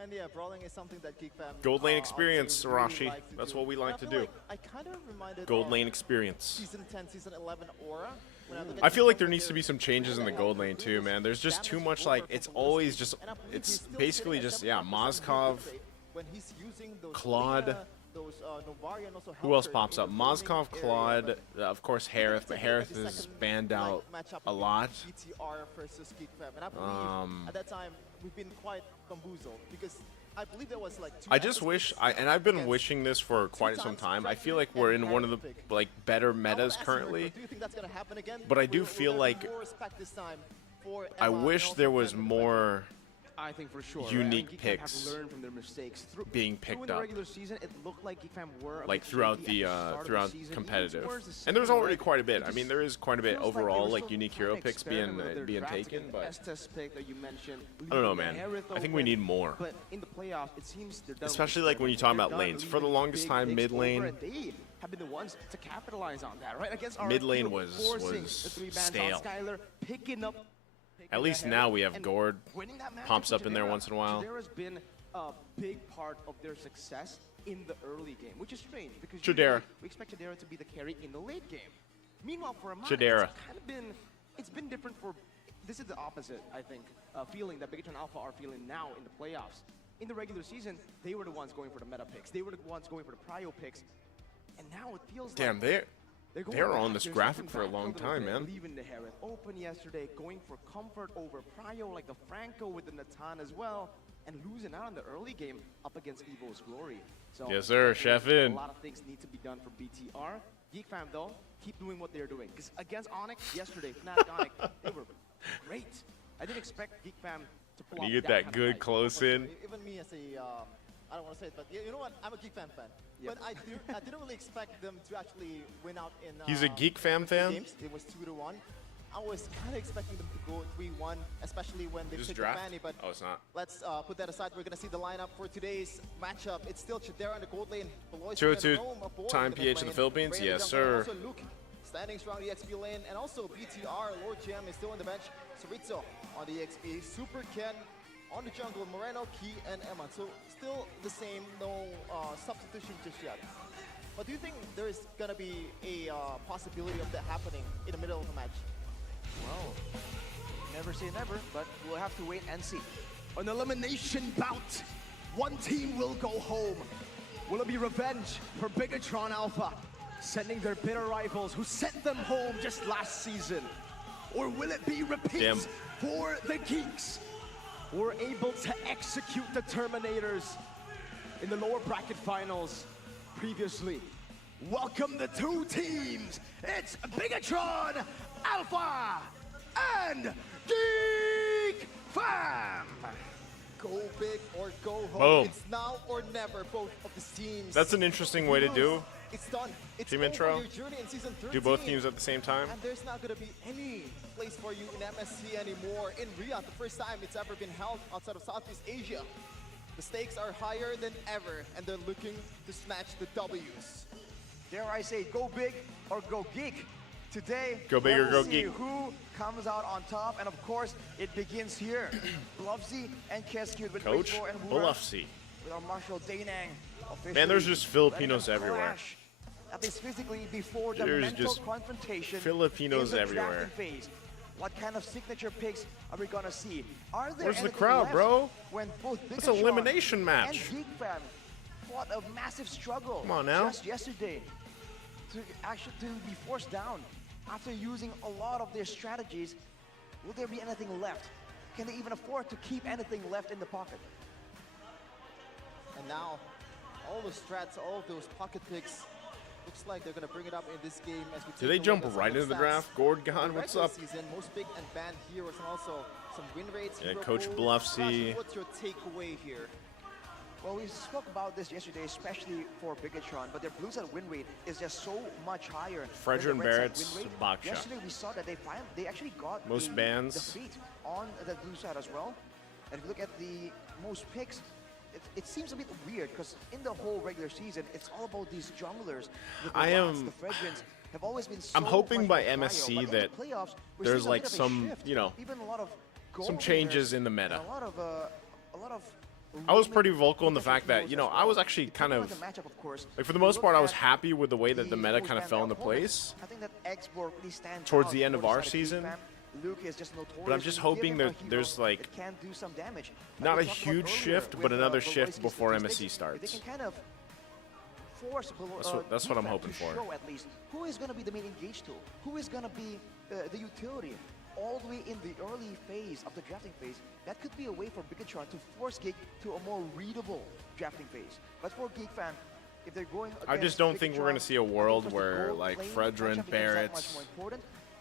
And yeah, brawling is something that Geek Fam Gold lane I would experience, say really Arashi. like to That's do. what we And like I to feel do. like I kind of reminded Gold of lane experience. Season 10, Season 11 aura. When look I at feel Geek like Fam there with needs to their be some changes in the gold lane too, man. There's just too much like, it's always just, it's basically just, yeah, Mozkov, when he's using those Claude, those Novari and also Who else Helper pops in up? the farming Mozkov, area, Claude, but of course Harith, but Harith is banned out matchup a lot. BTR versus Geek Fam, and I believe at that time we've been quite bamboozled because I believe there was like 2 I just wish, and I've been wishing this for quite some time. I feel like we're in one of the like better metas currently, Do you think that's gonna happen again? but I do Will feel there be like more respect this time for I Emma and wish also there was Fenrir? more I think for sure. unique Geek Fam have picks to learn from their mistakes. being Through picked the up. regular season, it looked like Geek Fam were a Like bit throughout shaky the at start of the throughout season, even competitive, towards the and there's second already leg, quite a bit. it I mean, just there is quite a bit feels like they overall, were like still unique trying hero to picks being experiment with their being draft taken. again. But Estes pick that you mentioned, I don't know, leaving man. Harith I think we open, need more. But in the playoffs, it seems they're done. with Especially like when you talk experimenting. about They're done lanes. For the leaving longest big time, picks mid lane- over, and they have been the ones to capitalize on that, right? Against Mid RFQ, lane was forcing the 3 bans stale. on Skylar, picking up. At least now we have Gord Winning that matchup pops with up in there Chidera. once in a while. Chidera's been a big part of their success in the early game, which is strange because Chidera. usually we expect Chidera to be the carry in the late game. Meanwhile, for Amon, Chidera. it's kind of been different for. This is the opposite, I think, feeling that Bigatron Alpha are feeling now in the playoffs. In the regular season, they were the ones going for the meta picks. They were the ones going for the prio picks, and now it feels Damn, like they going were back. on this They're graphic stepping for a back long little time, bit, man. Leaving the Harith open yesterday, going for comfort over Prio, like the Franco with the Natan as well, and losing out in the early game up against Evo's Glory. So Yes, sir, chef in. A lot of things need to be done for BTR. Geek Fam, though, keep doing what they're doing. Because against Onyx yesterday, Fnatic Onyx, they were great. I didn't expect Geek Fam to pull off You get that kind of good fight. close in. Even me as a, I don't want to say it, but you know what? I'm a Geek Fam fan. Yep. But I didn't really expect them to actually win out in. He's a Geek Fam two fan? games. It was 2-1. I was kind of expecting them to go 3-1, especially when they This picked draft? Fanny. But Oh, it's not. let's put that aside. We're gonna see the lineup for today's matchup. It's still Chidera in the gold lane. Belois 202 and Rome aboard time in the mid PH in the lane. Philippines? Ray in the Yes, jungle, sir. Also Luke standing strong in the XP lane, and also BTR. Lord GM is still on the bench. Soritzo on the XP. Super Ken on the jungle. Moreno, Key, and Emma. So still the same. No substitution just yet. But do you think there is gonna be a possibility of that happening in the middle of the match? Well, never say never, but we'll have to wait and see. An elimination bout. One team will go home. Will it be revenge for Bigatron Alpha, sending their bitter rivals who sent them home just last season? Or will it be repeats Damn. for the Geeks, who were able to execute the Terminators in the lower bracket finals previously? Welcome the 2 teams. It's Bigatron Alpha and Geek Fam. Go big or go home. Boom. It's now or never, both of these teams. That's an interesting way to do. It's done. It's Team over intro. your journey in season 13. Do both teams at the same time. And there's not going to be any place for you in MSC anymore. In Riyadh, the first time it's ever been held outside of Southeast Asia. The stakes are higher than ever, and they're looking to snatch the W's. Dare I say, go big or go geek. Today, Go big or let's go see geek. who comes out on top, and of course, it begins here. Bluffsy and Keskewed with Coach Rachel and Wura, Bluffsy. with our Marshall Danang. Man, there's just Filipinos letting them everywhere. clash, at least physically, before the There's mental just confrontation. Filipinos in the everywhere. drafting phase. What kind of signature picks are we gonna see? Are there Where's the anything crowd, left bro? When both It's an Bigatron elimination match. and Geek Fam fought a massive struggle Come on now. just yesterday to be forced down after using a lot of their strategies. Will there be anything left? Can they even afford to keep anything left in the pocket? And now, all the strats, all of those pocket picks, looks like they're going to bring it up in this game as we Did they take a jump look at some right of the into the stats. draft? Gord The God, what's regular up? Season, most big and banned heroes, and also some win rates. Yeah, hero Coach pools. Bluffsy. Rashi, what's your takeaway here? Well, we spoke about this yesterday, especially for Bigatron, but their blue side win rate is just so much higher. Fredrin than the red side Barrett's win rate. Baksha. Yesterday we saw that they actually got Most the bans. defeat on the blue side as well. And if you look at the most picks, it seems a bit weird because in the whole regular season, it's all about these junglers. The I Gordons, am- the Fredrins have always been so I'm hoping much by more MSC prio, but in that the playoffs, we're there's seeing a like bit of a some, shift. you know, even a lot of some gold changes winners in the meta. and a lot of I was pretty roaming vocal in the potential fact that, heroes you know, as I was well. actually Depending kind on of, the matchup, of course, like for the we most look part, I was at happy with the way that the meta most kind of banned fell into opponents. place. I think that X-Borg really stands towards out the end of for the our side Geek season. Fam. Luke is just notorious. But I'm just when you hoping give him a that hero there's, like, that can do some damage. not we a talked about huge earlier shift, with, but another Veloicity's shift before statistics, MSC if starts. They can kind of force that's what I'm Geek hoping to for. show at least who is going to be the main engage tool, who is going to be the utility all the way in the early phase of the drafting phase. That could be a way for Bigatron to force Geek to a more readable drafting phase. But for Geek Fam, if they're going I just don't think we're going to see a world where like Fredrin, Barrett's,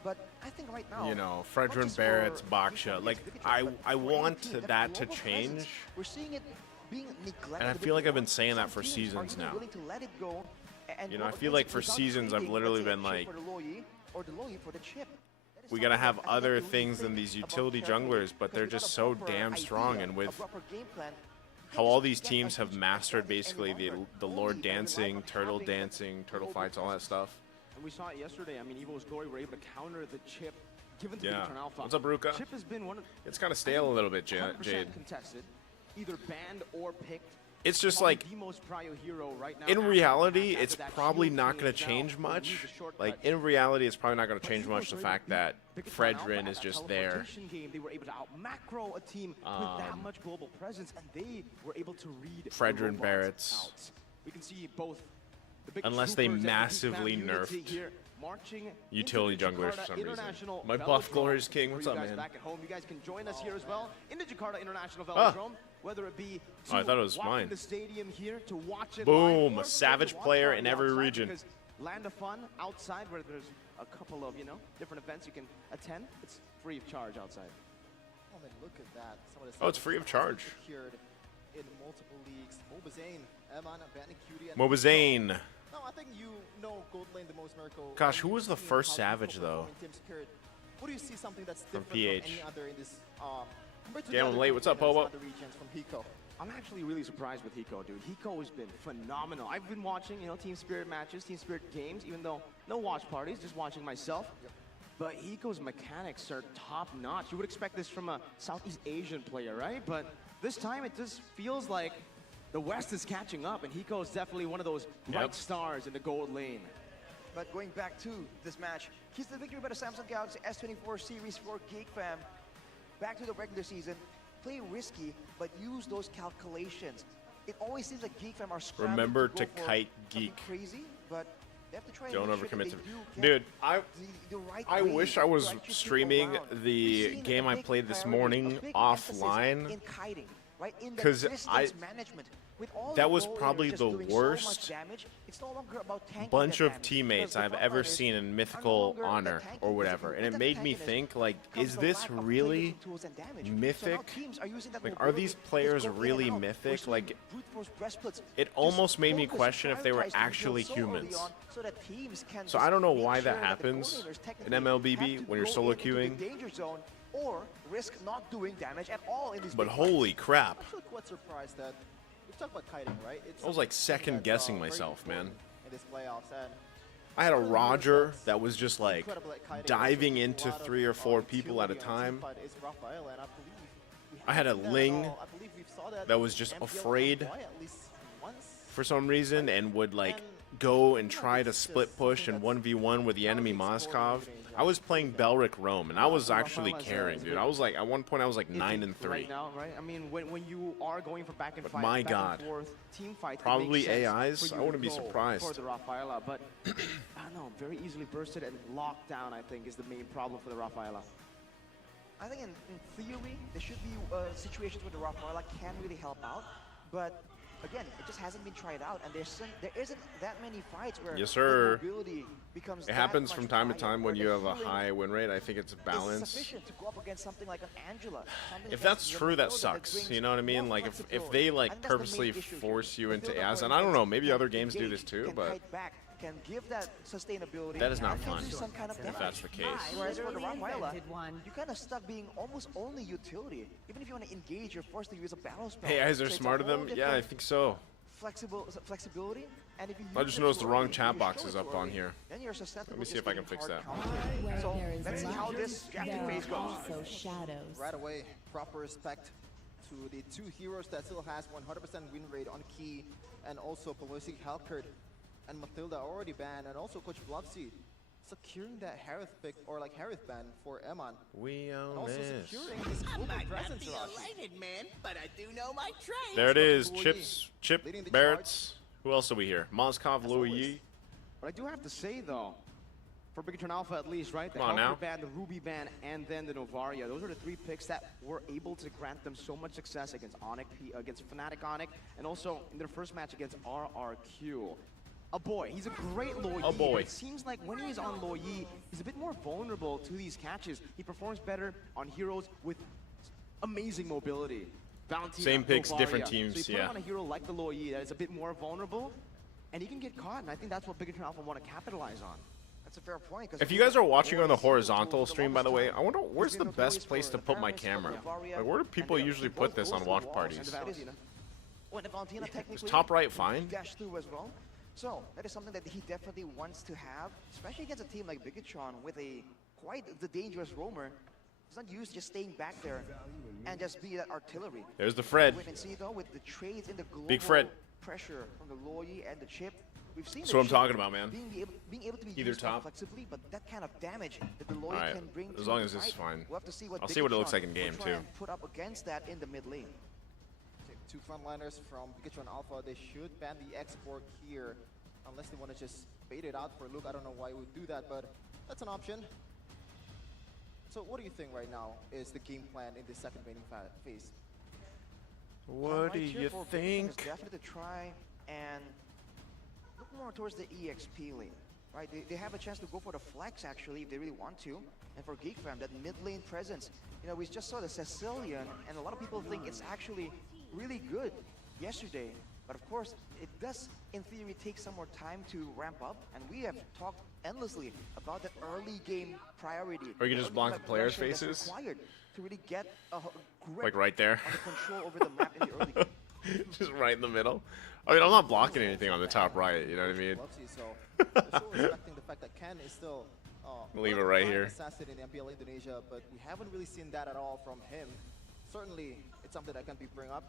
but I think right now, you know, Fredrin, Barrett's, Baksha. Like I want that to change. We're seeing it being neglected. And I feel like I've been saying that for seasons now. You know, I feel like for seasons I've literally been like, we gotta have other things than these utility junglers, but they're just so damn strong. And with how all these teams have mastered basically the Lord dancing, turtle fights, all that stuff. And we saw it yesterday. I mean, Evo's Glory were able to counter the chip given to Yeah. Bigatron Alpha. What's up, Ruka? Chip has been one of It's kind of stale a little bit, 100% Jade. contested, either banned or picked. It's just Probably like, the most prio hero right now in after reality, that it's shield probably not change going to now, change will much. use a shortcut. Like, in reality, it's probably not going to change But much the Evo's fact able to that beat Bigatron Alpha Fredrin at is that just there. teleportation game. They were able to out-macro a team with that much global presence, and they were able to read the Fredrin, robots Barrett's. out. We can see both the big Unless they troopers and the massively Geek Fam unity nerfed here, marching utility into the junglers for Jakarta some reason. International My buff Velodrome. Glorious King, For what's you up, guys man? back at home, you guys can join us here as well in the Jakarta International Ah. Velodrome, whether it be Oh, I thought it was walk mine. in the stadium here to watch it Boom, live, or a to savage watch player party in every outside, region. because Land of Fun outside, where there's a couple of, you know, different events you can attend, it's free of charge outside. Oh man, look at that. Some of the Oh, it's free of charge. Secured in multiple leagues. Mobazane, Eman, Bandicutie, and Mobazane. No, I think you know Gold Lane the most, Miracle. Gosh, who was the first How Savage, people though? perform in Team Spirit. What do you see something that's From different PH. from any other in this compared to Damn, the I'm other late. What's up, Gold Laners in Bobo? other regions from Hiko? I'm actually really surprised with Hiko, dude. Hiko has been phenomenal. I've been watching, you know, Team Spirit matches, Team Spirit games, even though no watch parties, just watching myself. But Hiko's mechanics are top notch. You would expect this from a Southeast Asian player, right? But this time it just feels like the West is catching up, and Hiko is definitely one of those bright stars in the gold lane. But going back to this match, keeps the victory by the Samsung Galaxy S24 series for Geek Fam. Back to the regular season, play risky, but use those calculations. It always seems like Geek Fam are scrambling Remember to to go for kite something Geek. crazy, but they have to try and Don't make sure that overcommit they to. do get Dude, the right I way wish I to was actually streaming keep around. the We've seen game a I big played this priority, morning a big emphasis offline. in kiting, right? In the 'Cause distance management. With all that the was goal probably just the doing so worst much damage, it's no longer about tanking bunch that of damage, teammates because I've the ever frontliners seen in are no Mythical longer the Honor tanking or phase. whatever, If and you it put made the me tankiness, think, like, comes is the this lack of really playmaking tools and damage. So mythic? now teams are using that Like, are these mobility. players Let's go in and really out. We're mythic? seeing Like, brute force breast splits. it Just almost made me focus, question if they were prioritize to actually build so early humans. on so that teams can So just I don't know make why sure that that the goal happens laners in technically MLBB have to when you're go solo into the queuing. danger zone or risk not doing damage at all in these But big holy fights. crap. I'm actually quite surprised that we've talked about kiting, right? It's I was, like, something second that's, guessing very myself, man. important in this playoffs, and I had a one of the Roger heroes that was just like incredible at kiting, diving also into a lot of, 3 or 4 utility people at a on the time. teamfight is Raphael, and I believe we I had a haven't seen that at Ling all. I believe we saw that was just MPL afraid Envoy at least once. for some reason and would like go and try to split push and 1v1 with the enemy Moskov. I was playing Belric Rome and I was actually caring, dude. I was like, at one point I was like 9-3. Right now, right? I mean, when you are going for back and But fight, my back God. and forth team fights, it Probably makes sense AIs? for I you wouldn't to be go surprised. For the Rafaela, but I don't know, very easily bursted and locked down, I think, is the main problem for the Rafaela. I think in theory, there should be situations where the Rafaela can really help out, but again, it just hasn't been tried out, and there isn't that many fights where Yes, sir. the mobility becomes It that happens much from time to higher, time where when you the have a healing high win rate. I think it's is balance. sufficient to go up against something like an Angela. something If against that's your true, that Matilda sucks. brings You know what I mean? more Like if flexibility. they I like think that's the main purposely issue here. force you into Matilda, AS, for and I don't know, instance, maybe can other games do engage, this too, can but kite back, can give that sustainability. that is not and can fun do some kind of if damage. that's the case. Whereas for the Literally Rafaela, invented one. you kind of stuck being almost only utility. Even if you want to engage, you're forced to use a battle spell. AIs So are it's a smarter whole than them? Yeah, I different think so. flexibility. And if you I use just it noticed too the wrong early, chat you box show is it up too on early, here. Then you're susceptible Let me to see if I can getting fix hard that. countered. Where So there is let's see how light, this drafting there phase are goes. also shadows. Right away, proper respect to the two heroes that still has 100% win rate on Key, and also Pelosi, Halkert, and Matilda already banned, and also Coach Bloodseed securing that Harith pick, or like Harith ban for Eman, We and own also this. securing his global presence. Rashi. man, but I do know my trade. There it is. Chip Leading the Barrett's. Who else do we hear? Moskov, Louis Yi. But I do have to say, though, for Bigatron Alpha at least, right? The Come on Helper now. Band, the Ruby Band, and then the Novaria. Those are the 3 picks that were able to grant them so much success against Onyx, against Fnatic Onyx, and also in their first match against RRQ. A boy, he's a great Lo Yi. A boy. But it seems like when he's on Lo Yi, he's a bit more vulnerable to these catches. He performs better on heroes with amazing mobility. Valentina, Same picks, Novaria. different teams, So you put yeah. him on a hero like the Lo Yi that is a bit more vulnerable, and he can get caught, and I think that's what Bigatron Alpha want to capitalize on. That's a fair point. 'cause If you guys are watching on the Lo Yi horizontal for the stream, by the longest way, time, I wonder where's he's the been best notorious place for to put my Varus, camera? Novaria, Like, where do and people then usually both put this goes on to watch walls, parties? and the Valentina. When the Valentina technically top right fine? dash through as well. So that is something that he definitely wants to have, especially against a team like Bigatron with a quite the dangerous roamer. He's not used to just staying back there and just be that artillery. There's the Fred. We can see though with the trades in the global Big Fred. pressure from the Lo Yi and the chip. We've seen That's the what I'm chip talking about, man. being able to be Either used top. flexibly, but that kind of damage that the Lo Yi Alright, can bring as to long the as this is fight, fine. we'll have to see what I'll see what it looks Bigatron like in will game, try too. and put up against that in the mid lane. Okay, 2 frontliners from Bigatron Alpha. They should ban the export here, unless they want to just bait it out for Luke. I don't know why we would do that, but that's an option. So what do you think right now is the game plan in the second remaining phase? What do Right here you for Bigatron is think? definitely to try and look more towards the EXP lane, right? They have a chance to go for the flex actually if they really want to. And for Geek Fam, that mid lane presence, you know, we just saw the Sicilian, and a lot of people think it's actually really good yesterday. But of course, it does, in theory, take some more time to ramp up. And we have talked endlessly about that early game priority. Or you can just early block game the players' progression that's faces? required to really get a grip Like right there? on the control over the map in the early game. Just right in the middle. I mean, I'm not blocking anything on the top right, you know what I mean? Loves you, so they're still respecting the fact that Ken is still Leave it right prime here. assassin in MPL Indonesia, but we haven't really seen that at all from him. Certainly, it's something that can be bring up,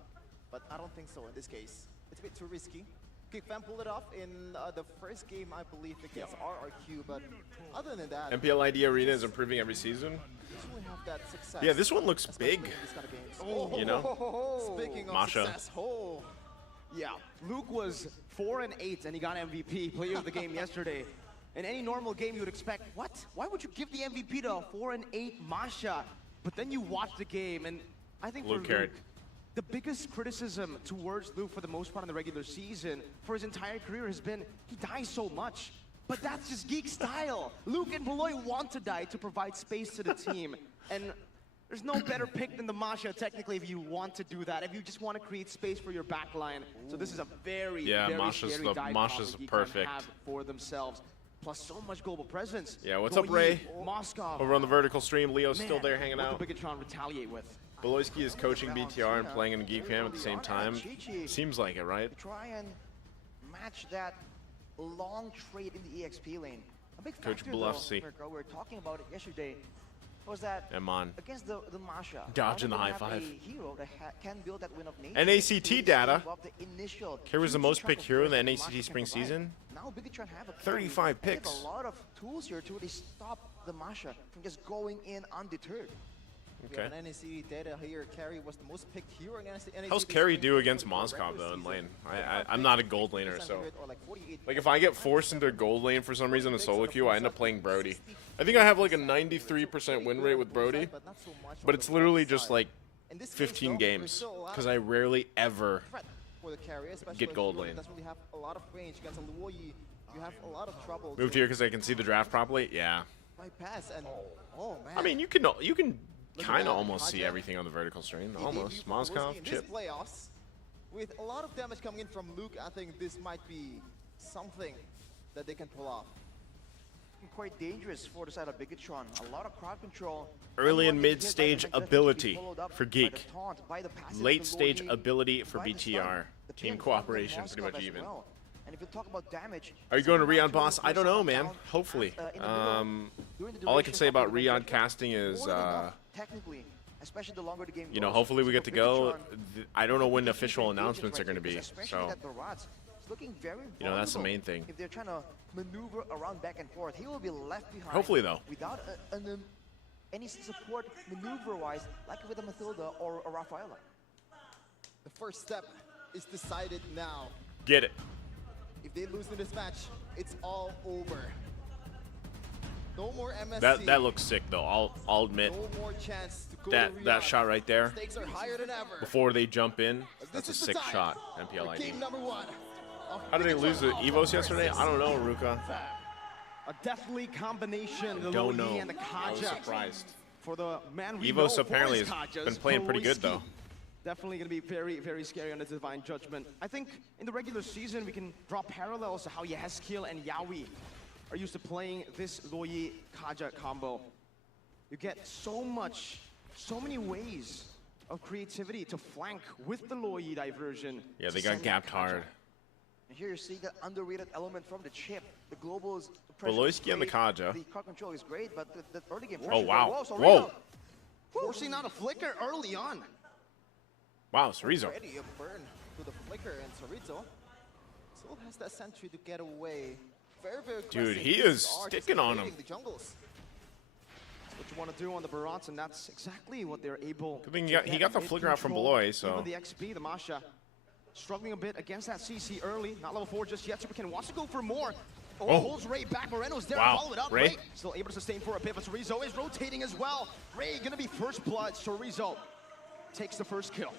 but I don't think so in this case. It's a bit too risky. Geek Fam pulled it off in the first game, I believe, against RRQ, but other than that, MPL ID Arena is improving every season. usually have that success. Yeah, this one looks especially big. in these kind of games. You know? Speaking of Masha. success, oh, Yeah, Luke was 4-8 and he got MVP, player of the game yesterday. In any normal game, you would expect, what? Why would you give the MVP to a 4-8 Masha? But then you watch the game, and I think Luke for Luke, carried. the biggest criticism towards Luke for the most part in the regular season for his entire career has been he dies so much. But that's just Geek style. Luke and Beloy want to die to provide space to the team. And there's no better pick than the Masha, technically, if you want to do that, if you just want to create space for your backline. So this is a very, Yeah, very Masha's scary the- dive Masha's that Geek Fam perfect. have for themselves. Plus so much global presence. Yeah, what's Go up, Ray? Yi, Moscow. Over on the vertical stream, Leo's Man, still there hanging out. What did Bigatron retaliate with? Beloyski is coaching BTR and playing in Geek Fam at the same time. Seems like it, right? To try and match that long trade in the EXP lane. A big Coach factor Bluffsy. though, Mirko, we were talking about it yesterday, was that Emon. against the Masha, Dodging the now high that we have five. a hero that can build that win of nature NACT to data. save up the initial Here was the huge most chunk picked of hero in the burst that NACT Masha spring can provide. season. Now Bigatron have a 35 they have picks. a lot of tools here to really stop the Masha from just going in undeterred. we have Okay. an NACD data here. Carry was the most picked hero in NACD. How's Carry do against Moskov though in lane? I'm not a gold laner, so like if I get forced into a gold lane for some reason in solo queue, I end up playing Brody. I think I have like a 93% win rate with Brody, but it's literally just like 15 games because I rarely ever get gold lane. Doesn't really have a lot of range against a Luoyi. You have a lot of trouble. Moved here because I can see the draft properly. Yeah, Bypass and oh man. I mean you can kind of almost see everything on the vertical stream. Almost Moskov, in Chip. This playoffs, with a lot of damage coming in from Luke, I think this might be something that they can pull off. Quite dangerous for the side of Bigatron. A lot of crowd control. Early and Everyone mid is hit stage by the defense, ability followed up for by the Geek. taunt, by the passive Late of the stage Loyi, ability for by the BTR. stun, the Team pin from cooperation pretty Moskov much as even. well. And if you talk about damage, Are you going to somehow Riyadh boss? I don't know, man. down, Hopefully. in the middle, during the All I can duration say of about the Riyadh duration, casting is, more than enough, technically, especially the longer the game you know, goes. hopefully we So get to for go. Bigatron, I don't know when the keep official engaging announcements are right going to here, be. because especially So that Barats is looking very You know, that's the vulnerable main thing. If they're trying to maneuver around back and forth, he will be left behind. Hopefully, though. Without any support maneuver-wise, like with a Mathilda or a Rafaela. The first step is decided now. get it. If they lose in this match, it's all over. No more MSC. That looks sick though. I'll admit No more chance to go that to that Riyadh. shot right there Stakes are higher than ever. before they jump in. This That's a is the sick time shot. MPL for ID. game number 1. How did they lose the Evos yesterday? I don't know, Ruka. A definitely combination, the Don't Loyi know. and the I was Kaja. surprised. For the man we know Evos for apparently his has Kajas, been playing pretty good Boloyski. though. Definitely going to be very, very scary on the Divine Judgment. I think in the regular season, we can draw parallels to how Yeskiel and Yawi are used to playing this Loyi Kaja combo. You get so many ways of creativity to flank with the Loyi diversion. Yeah, they to got send gapped Kaja. hard. And here you're seeing that underrated element from the chip. The Global's Boloyski and the Kaja. The card control is great, but the early game. Oh wow. Whoa, Whoa. Forcing out a flicker early on. Wow, Sorizo. Already a burn to the flicker, and Sorizo still has that sentry to get away. Very, very Dude, aggressive. he These is are just sticking on him. invading the jungles. What you want to do on the Barats, and that's exactly what they're able Good thing to he get got the mid flicker out from control. Beloy, so. Even the XP, the Masha, struggling a bit against that CC early. Not level 4 just yet. Superkin wants to go for more. Oh. Holds Ray back. Moreno's there. Wow. Follow it up. Ray. Still able to sustain for a bit, but Sorizo is rotating as well. Ray gonna be first blood. Sorizo takes the first kill.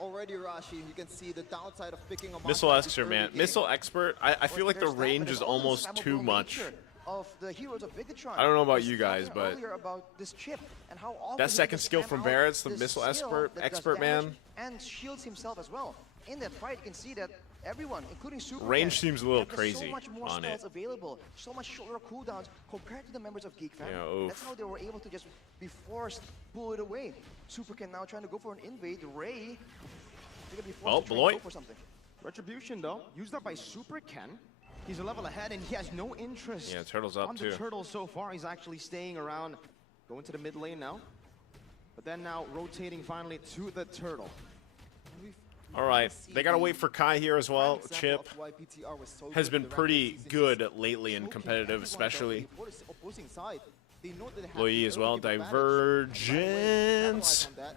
Already, Rashi, you can see the downside of picking a Missile monster expert, early man. game. Missile expert. I feel like the There's that, range but is there's also the almost too spammable much. nature of the heroes of Bigatron. I don't know about Was you guys, talking but earlier about this chip and how often that he second can skill spam from out Barrett's, the this missile skill that does expert, damage man. and shields himself as well. In that fight, you can see that everyone, including Super Range seems a little so crazy much more on it. spells available, so much shorter cooldowns compared to the members of Geek Fam. Yeah, oof. That's how they were able to just be forced, pull it away. Superkin now trying to go for an invade. Ray, they're gonna be Oh, forced to try and Beloy. go for something. Retribution though, used up by Super Ken. He's a level ahead and he has no interest. Yeah, Turtle's up on too. the Turtle so far. He's actually staying around, going to the mid lane now. But then now rotating finally to the Turtle. All right, they gotta wait for Kai here as well. Prime example Chip of why PTR was so has good been in the pretty ranked season. good Just lately in choking competitive, everyone especially. on the opposing side. They know that they have Loyi the as well. early game advantage. Divergence. Capitalize on that.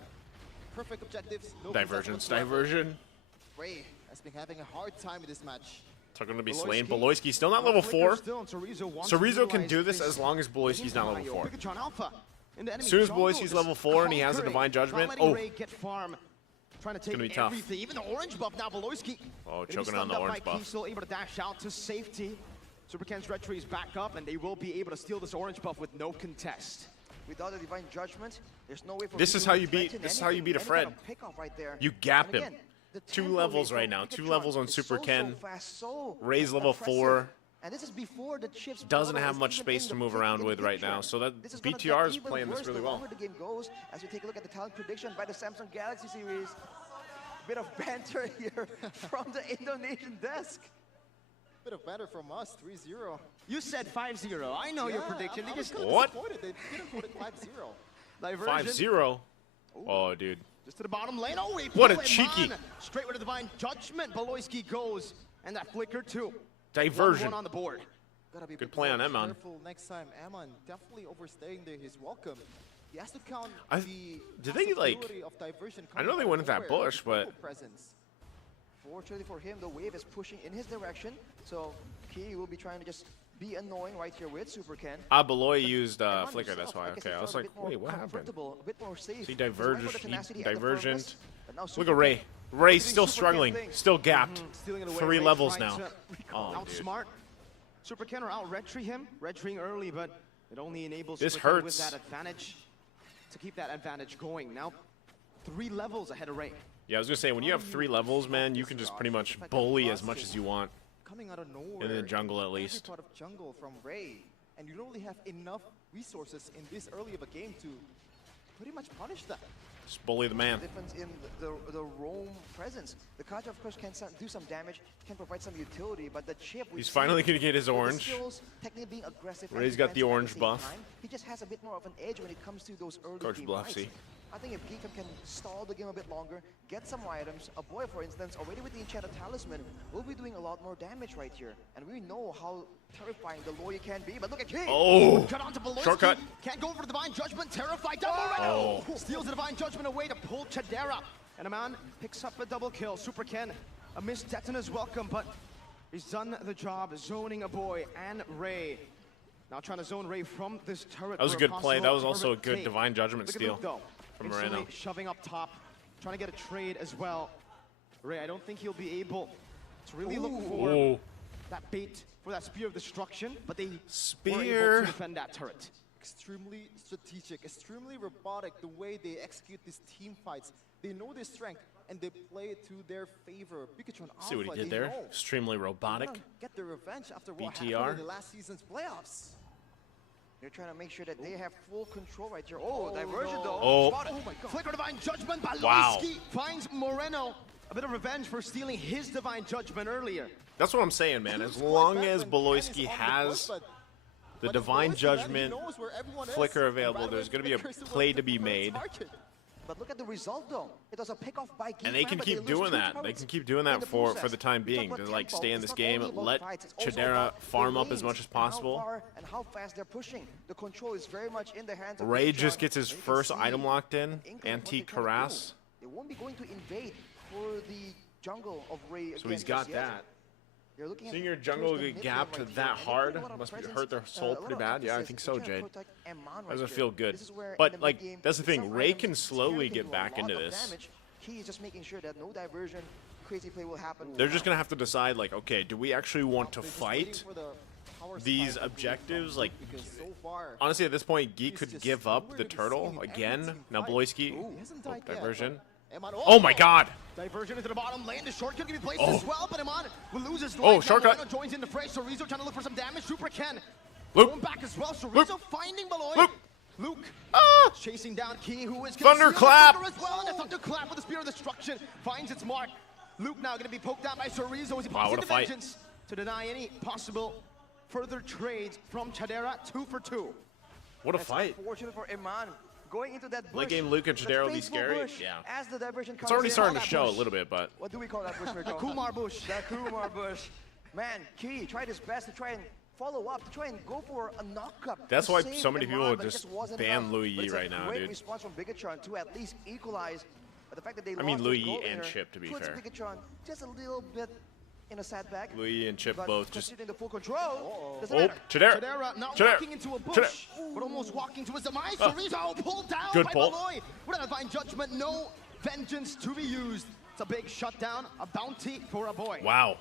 Perfect objectives. No Divergence. whatsoever. Diversion. Ray has been having a hard time in this match. They're gonna be slain. Boloyski. Boloyski still not level 4. Still, and Sorizo wants to Sorizo can utilize do this as long as Boloyski's not level 4. Bigatron Alpha in the enemy As soon as jungle, Boloyski's just level 4 and he has a conquering, Divine Judgment, not letting oh. Ray get farm. Trying to take gonna be tough. everything, even the orange buff now. Boloyski. Oh, gonna be choking on the stunned up orange by buff. Kiesel, able to dash out to safety. Supercan's retry is back up, and they will be able to steal this orange buff with no contest. Without a Divine Judgment, there's no way for This him is to how you beat- threaten this is how you anything, beat a any Fred. kind of pick-off right there. You gap And him. again, the 2 tempo levels rate right from now. 2 Bigatron levels on is Super so Ken. fast, so Ray's level impressive. 4. And this is before the chips Doesn't model have is much even space in to the move pick around in with right picture. now, so that This is gonna BTR get is even playing this worse really the well. longer the game goes, as we take a look at the talent prediction by the Samsung Galaxy series. Bit of banter here from the Indonesian desk. Bit of better from us, 3-0. You said 5-0. I know your prediction. They I was just kinda What? disappointed. They didn't put it 5-0. diversion. 5-0. Oh, dude. Just to the bottom lane. Oh, he What a pulled it, cheeky. man. Straight with a Divine Judgment. Boloyski goes. And that flicker too. Diversion. 1-1 on the board. Gotta be a Good bit play on more Emon. careful next time. Emon definitely overstaying his welcome. He has to count I- the did they, like- possibility of diversion I know coming they out went of in that nowhere. bush, but- Global presence. Fortunately for him, the wave is pushing in his direction, so he will be trying to just be annoying right here with Super Ken. Beloy used Emon flicker, himself, that's why. guess Okay, he I was felt a like, bit more wait, what happened? comfortable, a bit more safe. He He's right for the diverged. tenacity He and the divergent. firmness, but now Look Super at Ray. Ken Ray's doing still Super Ken struggling. things. Still gapped. Stealing it away. 3 Ray levels trying now. to Oh, dude. outsmart. Super Ken are out retry him. Retrying early, but it only enables This Super Ken with hurts. that advantage to keep that advantage going. Now 3 levels ahead of Ray. Yeah, I was gonna say, when you have 3 levels, man, you can just pretty much bully as much as you want. Coming out of nowhere. In the jungle, at every least. part of jungle from Ray. And you don't really have enough resources in this early of a game to pretty much punish that. Just bully the man. difference in the roam presence. The Kaja, of course, can do some damage, can provide some utility, but the chip. He's finally gonna get his with the orange. skills, technically being aggressive. and Ray's got the defensive at orange same buff. time, he just has a bit more of an edge when it comes to those early Coach game Bluffsy. fights. I think if Geek can stall the game a bit longer, get some items, a boy, for instance, already with the enchanted talisman, will be doing a lot more damage right here. And we know how terrifying the Loyi can be, but look at Geek! Oh! Cut onto Boloyski. Shortcut. Can't go for the Divine Judgment. Terrified. Double Oh. Steals the Divine Judgment away to pull Chadera. And a man picks up a double kill. Super Ken, a missed Detana's welcome, but He's done the job zoning a boy and Ray. Now trying to zone Ray from this turret. That was a for good play. That was also a perfect good take. divine judgment Look at steal Luke, though. from Instantly Moreno. shoving up top, trying to get a trade as well. Ray, I don't think he'll be able to really look for Ooh. that bait for that spear of destruction, but they were Spear. able to defend that turret. Extremely strategic, extremely robotic the way they execute these team fights. They know their strength and they play it to their favor. Pikachu See what he did there? Extremely robotic. Get their revenge after what BTR. happened in the last season's playoffs. They're trying to make sure that they have full control right here. Oh, diversion though. Oh. Spotted. Oh my god. Flicker Divine Judgment by Wow. Loiski finds Moreno. A bit of revenge for stealing his Divine Judgment earlier. That's what I'm saying, man. As long as Beloyski has the divine judgment flicker available, there's going to be a play to be made. But look at the result though. It was a pickoff by Geek. And they can but keep lose doing 2 that. They turrets can keep doing in that the for process. the time We talk being. about To like tempo. stay in It's this not game, only about let fights, it's also Chidera about the farm up as lanes much as and how possible. far and how fast they're pushing. The control is very much in the hands of Ray Pikachu. just gets his And you can first see item locked in. an inkling of what they're Antique trying to do. harass. They won't be going to invade for the jungle of Ray. So again he's got just yet. that. You're looking Seeing at your jungle towards the get mid gapped lane right that here, and they hard put a lot of must presence, hurt their a soul lot pretty of bad. Yeah, I emphasis think to so, try and Jade. protect Eman right Doesn't here. feel good. This is where in But the like mid-game, that's the with thing. some Ray items, can Scary slowly can get do a back lot into of this. damage. He is just making sure that no diversion, crazy play will happen. They're just gonna have to decide like, okay, do we actually want to fight these objectives? Like, honestly, at this point, Geek could give up the turtle again. Now Beloyski, diversion. Oh my God! Diversion into the bottom lane. The shortcut can be placed Oh. as well, but Iman will lose his Oh, life. Now shortcut. Moreno joins in the fray. Chorizo trying to look for some damage. Super Ken Luke. going back as well. Chorizo Luke. finding Beloy. Luke. Luke Ah! chasing down Key, who is Thunderclap. as well, and a thunderclap with the spear of destruction finds its mark. Luke now going to be poked out by Chorizo as he Wow, pops what into a fight. vengeance to deny any possible further trades from Chidera. 2 for 2. What a It's fight! unfortunate for Iman going into that bush. Late game Luke and The Chidera will be faithful scary. bush, Yeah. As the diversion comes It's already in. starting to that show a bush. little bit, but What do we call that bush, Mirko? Kumar bush. The Kumar bush. Man, Key tried his best to try and follow up, to try and go for a knock-up. That's to why save so many Iman, people would but it just wasn't ban enough. Louis But Yi it's a right now, great dude. response from Bigatron to at least equalize. But the fact that they I lost mean, this Louis goal and winner Chip, to be puts fair. Bigatron just a little bit in a setback. Louis and Chip But both just. considering the full control, doesn't Oh, matter. Chidera. Chidera not Chidera. walking into a bush, Chidera. but almost walking to his demise. Oh. Chorizo pulled down Good by pull. Beloy. With a divine judgment, no vengeance to be used. It's a big shutdown, a bounty for a boy. Wow.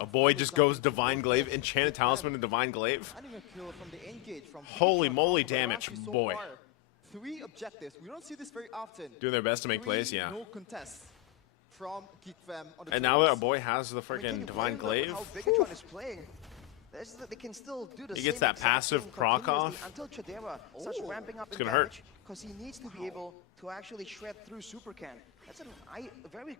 A boy just goes Divine Glaive, Enchanted Talisman, and Divine Glaive. Finding a kill from the engage from Holy Pikachu. moly But damage, Rashi so boy. far, 3 objectives. We don't see this very often. Doing their best to make 3 plays, yeah. No contest from Geek Fam on the And now that a turrets. boy has the I mean, can freaking you Divine blame them Glaive, for How Bigatron is playing. They can still do the He gets same that exact passive thing proc continuously off. until Chidera starts ramping up It's in gonna hurt. damage because he needs to be able to actually shred through Super Can. That's a very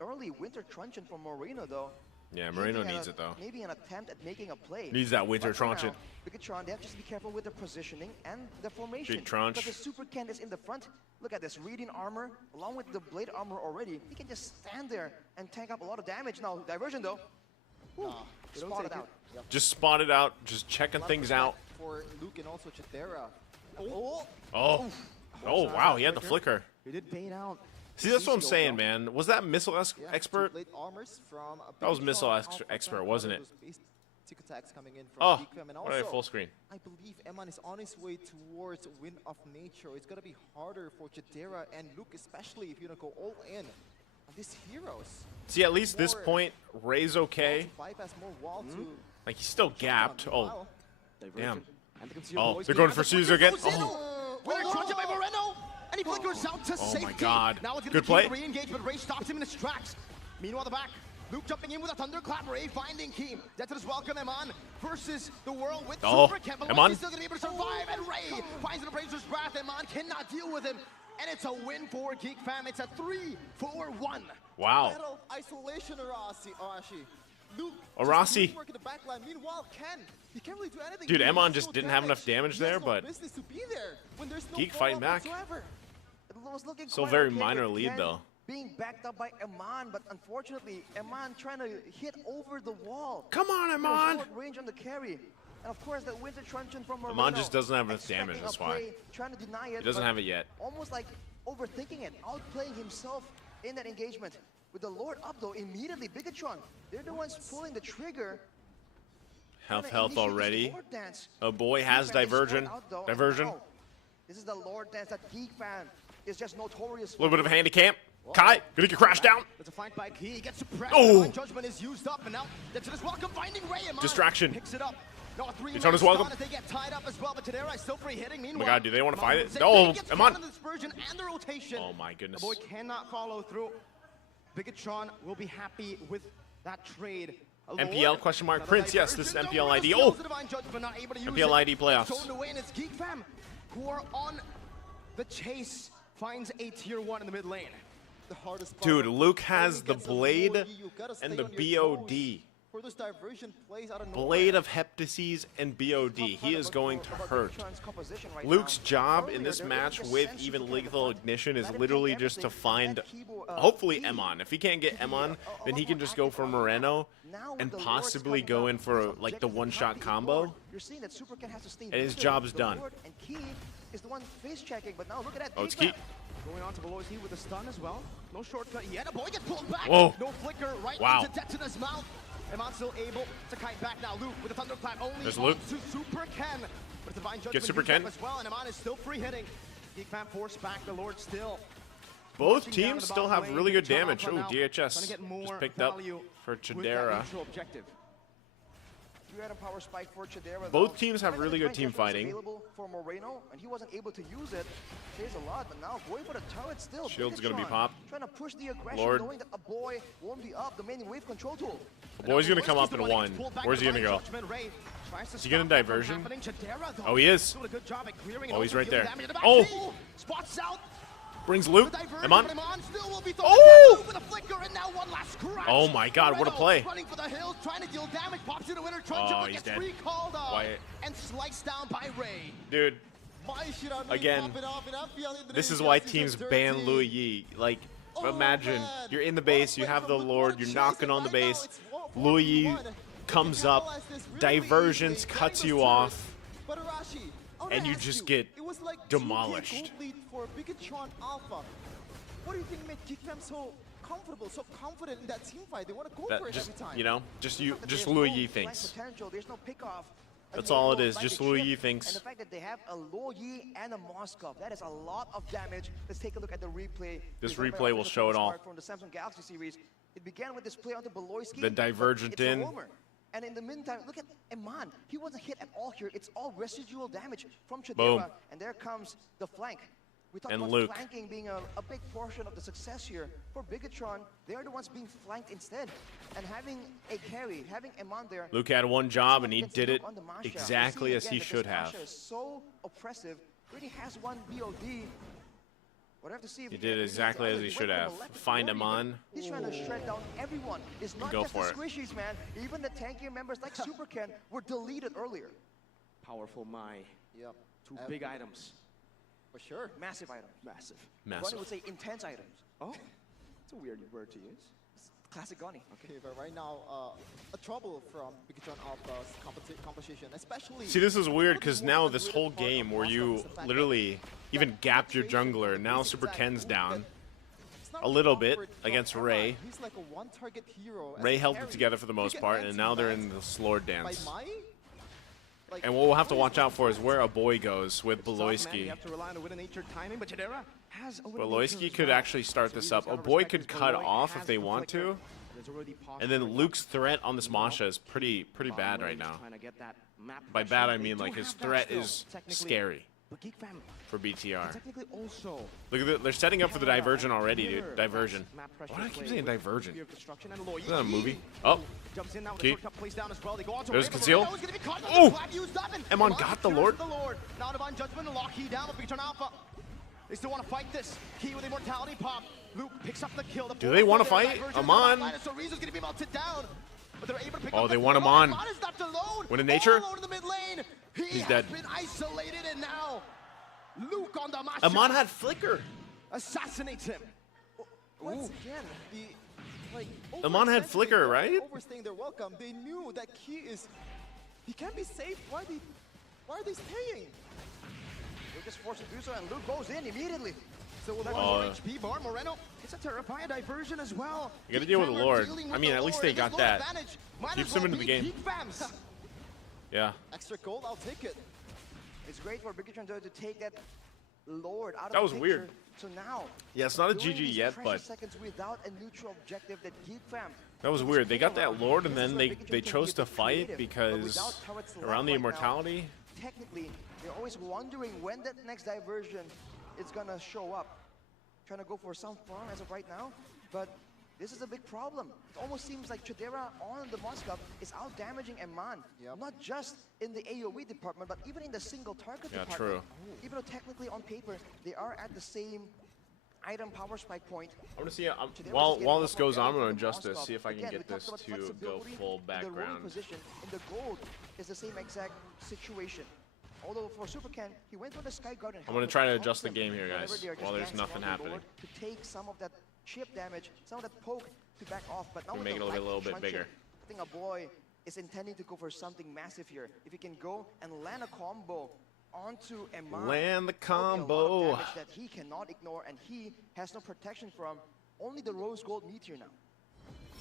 early winter truncheon from Moreno though. Yeah, Moreno Hinting at needs it, though. Maybe an attempt at making a play. Needs that winter But for now, truncheon. Bigatron, they have to just be careful with their positioning and the formation. Big trunch. Because the Super Can is in the front. Look at this, reading armor, along with the blade armor already. He can just stand there and tank up a lot of damage. Now, diversion though. They don't Spotted take it. out. Yep. just spotted out, just checking Lot of things respect out. for Luke and also Chidera. Oh, Oh, oh wow, he had the flicker. He did bait out. See, that's what I'm Easy saying, though. man. Was that missile yeah, expert? 2 blade armors from That was Bigatron, missile Alpha expert, Fam, wasn't all it? those basic attacks coming in from Oh, Geek Fam. And what a also, full screen. I believe Eman is on his way towards Wind of Nature. It's gonna be harder for Chidera and Luke, especially if you're gonna go all in on these heroes. See, at least this More- point, Ray's okay. To bypass more wall to Like, he's still gapped. Oh, Wow. damn. And they can see Oh, Beloy's they're game, going and for the flicker Caesar again. goes in. Oh. Winner crunch by Moreno, and he flickers out to Oh safety. my God. Now it's Good going to play. be re-engaged, but Ray stops him in his tracks. Meanwhile, the back. Luke jumping in with a thunderclap. Ray finding Keem. That's his welcome. Eman versus the world with Oh, Super Ken. Eman. He's still going to be able to survive, and Ray finds an Abraser's Wrath. Eman cannot deal with him, and it's a win for Geek Fam. It's a 3-4-1. Wow. Battle of isolation, Arashi. Luke Arasi. just work in the back line. Meanwhile, Ken, he can't really do anything. Dude, He Emon has just no didn't have enough damage He has there, no but business to be there when there's no Geek fighting follow-up back. whatsoever. It was looking Still quite very okay minor with lead, Ken though. Being backed up by Eman, but unfortunately, Eman trying to hit over the wall. Come on, With a Eman. short range on the carry. And of course, that winter truncheon from Moreno. Eman just doesn't have enough expecting damage, a that's why. play, trying to deny it. He doesn't but have it yet. Almost like overthinking it, outplaying himself in that engagement. With the Lord up though, immediately Bigatron, they're the ones pulling the trigger. Health Initiate this already. Lord dance. Oh boy, Geek has Fam is diversion. scored out, though, and Diversion. now, this is the Lord dance that Geek Fam is just notorious A little bit of a handicap. Whoa. Kai, gonna get crashed down. It's a fight by Key. He gets suppressed. Oh. Divine Judgment is used up, and now that's his welcome finding Ray. Amon Distraction. picks it up. No, a three-man Daytona's stun welcome. as they get tied up as well, but Tadera is still free hitting. Meanwhile, God, do they wanna fight it? Zay Oh, gets Amon. caught in the dispersion and the rotation. Oh my goodness. The boy cannot follow through. Bigatron will be happy with that trade. MPL question mark Another Prince. Yes, this is diversion. MPL Over the ID. skills Oh, of Divine Judgment, not able to use MPL it. ID playoffs. Thrown away, and it's Geek Fam who are on the chase. Finds a tier 1 in the mid lane. The hardest part dude, of Luke playing has the against a blade Logi, you gotta and stay the on your BOD. toes for those diversion plays out of nowhere. Blade of Heptases and BOD. He is going to hurt. Luke's job in this match with even Lethal Ignition is literally just to find, hopefully, Emon. If he can't get Emon, then he can just go for Moreno and possibly go in for like the one-shot combo. And his job's done. And Key is the one face checking, but now look at that. Oh, it's Geek Key. Fam. Going on to Veloci with a stun as well. No shortcut yet. A boy gets pulled back. Whoa. No flicker right Wow. into Detona's mouth. Emon's still able to kite back now. Luke with a thunderclap only. There's Luke. To Super Ken. But Divine Judgment Super used up Ken. as well, and Emon is still free hitting. Geek Fam forced back. The Lord still. Both marching down teams the still bottom have lane. really good Bigatron damage. Alpha Oh, now DHS trying to get more just picked up value for with that Chidera. neutral objective. 3-item power spike for Chidera. Both teams have really good team Divine Judgment was fighting. available for Moreno, and he wasn't able to use it. Saves a lot, but now going for the turret still. Shield's gonna be Bigatron popped. Trying to push the aggression, Lord. knowing that a boy won't be up. The main wave control tool. The boy's gonna come up in one. Where's he gonna go? Is he getting diversion? Oh, he is. Oh, he's right there. Oh! Spots out. Brings Luke. Emon. Still will be Oh! with a flicker, and now one last crash. Oh my God, what a play. Running for the hills, trying to deal damage, pops into winner trunch, Oh, but he's gets dead. recalled on Wyatt. and sliced down by Ray. Dude, Why should I really Again, pop it off in MPL Indonesia this is why season teams 13? ban Louis Yi. Like, Oh, imagine man. you're in the base, you What a have play the from Lord, Luke. you're Chasing knocking on the right now, base. it's Louis Yi 1v1. comes You can up, capitalize this really diversions, easily. cuts Getting you those off, turrets. But Arashi, I wanna and you ask just get it was like 2K demolished. gold lead for Bigatron Alpha. What do you think made Geek Fam so comfortable, so confident in that team fight? They want to go for that it just, every time. you know, just There's Louis no Yi flank thinks. potential, there's no pickoff. That's all it is, Like just a Louis chip, Yi thinks. And the fact that they have a Logi and a Moskov, that is a lot of damage. Let's take a look at the replay. This Presented by replay will Official show it all. Spark from the Samsung Galaxy series. It began with this play onto Beloyski. The but divergent it's a in. homer. And in the meantime, look at Eman. He wasn't hit at all here. It's all residual damage from Chidera. Boom. And there comes the flank. We talked And about Luke. flanking being a big portion of the success here. For Bigatron, they're the ones being flanked instead. And having a carry, having Eman there. Luke had one job and he against did Luke it on the Masha. exactly We as see he again that should this have. Masha is so oppressive. Really has one BOD. We'll have to see if He we did can- exactly as he should have. Find him on. He's trying to shred down everyone. It's not Go just for the it. squishies, man. Even the tankier members like Super Ken were deleted earlier. Powerful Mai. Yep. Two big items. For sure. Massive items. Massive. Ronnie Massive. would say intense items. Oh, it's a weird word to use. Classic Gonnie. Okay, but right now, a trouble from Bigatron Alpha's composition, especially. See, this is weird because now this whole game where you literally even gapped your jungler, now Super Ken's down. a little bit against Ray. He's like a one-target hero. Ray held it together for the most part, and now they're in the Slord dance. Like, And what we'll have to watch out for is where a boy goes with You Beloyski. have to rely on a win-natured timing, but Chidera has a Beloyski could actually start this up. A boy could cut off if they want to. And then Luke's threat on this Masha is pretty bad right now. By bad, I mean like his threat is scary But Geek Fam for BTR. technically also Look at that, they're setting up for the diversion already, dude. Diversion. Why do I keep saying diversion? Is that a movie? Oh, jumps in now with Keep. a shortcut plays down as well. They go on to There's Ray, but conceal. Ray is gonna be caught with Oh! the clap used up, and Emon got the Lord. Now Divine Judgment and lock key down with Bigatron Alpha. They still want to fight this. Key with immortality pop. Luke picks up the kill. The Do they wanna fight? Amon. So Rizzo's gonna be melted down. But they're able to pick Oh, up they the want kill. Amon. Amon is left alone. Win in nature? All alone in the mid lane. He He's has dead. been isolated, and now Luke on the match. Amon had flicker. assassinates him. once again, the like. Amon had flicker, right? Overstaying their welcome. They knew that he can't be safe. Why are they staying? Luke is forced to do so, and Luke goes in immediately. So with Oh. HP bar, Moreno, it's a terrifying diversion as well. You gotta deal with the Lord. Dealing I with mean, the at least Lord, they and this got Lord that. advantage might Keeps as them well in the be game. Geek fams. Yeah. Extra gold, I'll take it. It's great for Bigatron to take that Lord out of That the was picture. weird. So now, Yeah, it's not a during GG these yet, precious but seconds without a neutral objective that Geek fam. that was weird. They got that Lord, and then they chose to fight because around the immortality. Technically, they're always wondering when that next diversion is gonna show up. Trying to go for some farm as of right now, but this is a big problem. It almost seems like Chidera on the Moscow is out damaging Eman, not just in the AoE department, but even in the single target department. True. Even though technically on paper they are at the same item power spike point. I'm gonna see while this goes on, I'm gonna adjust this, see if I can get this to go full The rolling background. position in the gold is the same exact situation. Although for Supercan, he went for the Sky Guard and I'm gonna helped try to help adjust the them game here, whenever guys, they are just while there's dancing nothing on the happening. Lord to take some of that chip damage, some of that poke to back off. But now We with make the it a lightning little bit truncheon, bigger. I think a boy is intending to go for something massive here. If he can go and land a combo onto Eman, Land the that'll be a lot of combo. damage that he cannot ignore, and he has no protection from. Only the rose gold meteor now.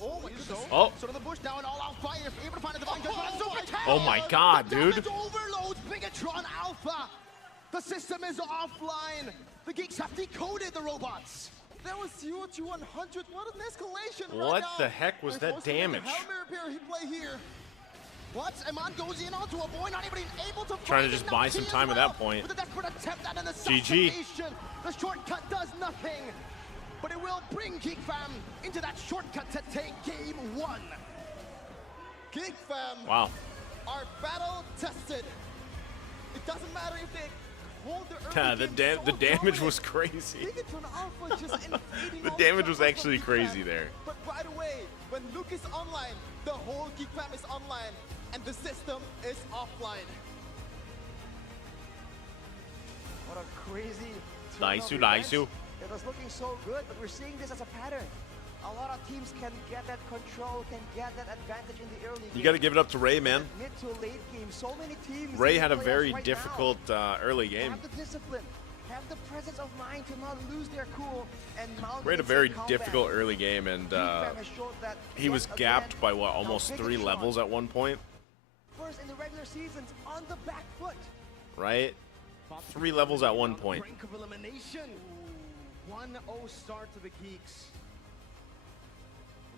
Oh my goodness. Oh. So to the bush now and all out fire. Able to find a divine judgment on Supercan. Oh my God, dude. Damage overloads Bigatron Alpha. The system is offline. The Geeks have decoded the robots. That was huge, 100. What an escalation right What now. the heck was that damage? How many repair he play here? What? Eman goes in onto a boy, not even able to Trying to find just it. buy Now some he time as at that well, point. With a desperate attempt at an GG. assassination. The shortcut does nothing. But it will bring Geek Fam into that shortcut to take game 1. Geek fam Wow. are battle tested. It doesn't matter if they hold the Yeah, early the game so damage dominant. was crazy. Bigatron Alpha just invading The all damage was the actually Geek crazy fam. there. But right away, when Luke is online, the whole Geek fam is online, and the system is offline. What a crazy Naisou, turn of events. Naisou. It was looking so good, but we're seeing this as a pattern. A lot of teams can get that control, can get that advantage in the early game. You got to give it up to Ray, man. Mid to late game, so many teams. Ray in had a playoffs very right difficult early now game. have the discipline, have the presence of mind to not lose their cool and mount Ray had a an very instant comeback. difficult early game, and Geek Fam has showed that he was yet gapped again. by what, Now almost 3 Bigatron, levels at one point, First in the regular seasons on the back foot. right? 3 levels at one point. Brink of elimination. 1-0 start to the Geeks.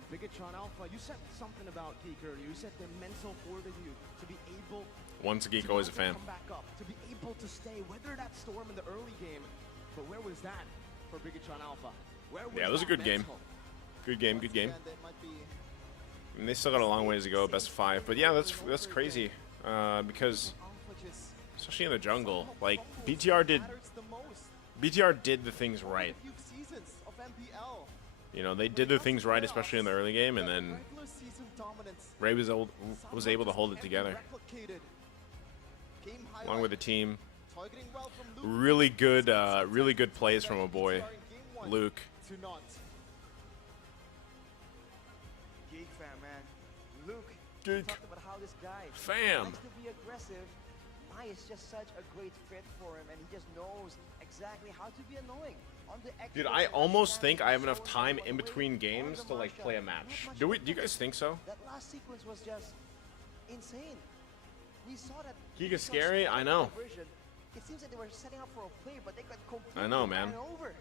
And Bigatron Alpha, you said something about Geek earlier. You said their mental fortitude to be able Once a geek, to always a come fan. back up, to be able to stay, weather that storm in the early game. But where was that for Bigatron Alpha? Where was Yeah, it was a that good game. mental? Good game, good game. And they might be I mean, they still got a long ways to go, best of 5. But yeah, that's crazy because Alpha just especially in the jungle, like BTR did matters the most. the things right. Few seasons of MPL. You know, they did the things right, especially in the early game, and then Regular season dominance. Ray was able to hold it together Replicated. Game along with the highlight, team. targeting well from Luke. Really good plays from a boy, BTR in game 1 Luke. to not. Geek Fam, man. Luke, Geek. talked about how this guy Fam. likes to be aggressive. Mai is just such a great fit for him, and he just knows exactly how to be annoying. On the Dude, extra I side, almost he think I have shows enough time everyone in the way. between On games the to like Marsha, play a not match. much Do you difference. guys think so? That last sequence was just insane. We saw that. Geek we is saw scary, I Spartan know. diversion. It seems like they were setting up for a play, but they got completely I know, man. ran over.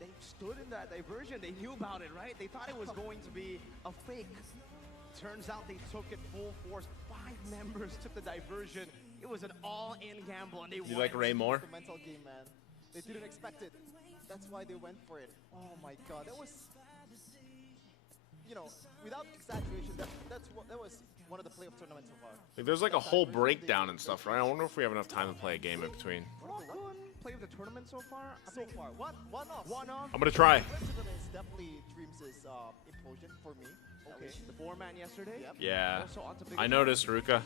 They stood in that diversion. They knew about it, right? They thought it was going to be a fake. Turns out they took it full force. 5 members took the diversion. It was an all-in gamble, and they You won like it. Ray more? The mental game, man. They didn't expect it. That's why they went for it. Oh my god, that was, you know, without exaggeration, that was one of the playoff tournaments so far. Like, there's like a whole breakdown and stuff, right? I wonder if we have enough time to play a game in between. Walk on play of the tournament so far. So far, one off. One off. I'm gonna try. President is definitely Dreams' implosion for me. Okay, the 4-man yesterday. Yep. Yeah, Also onto I Bigatron. noticed, Ruka.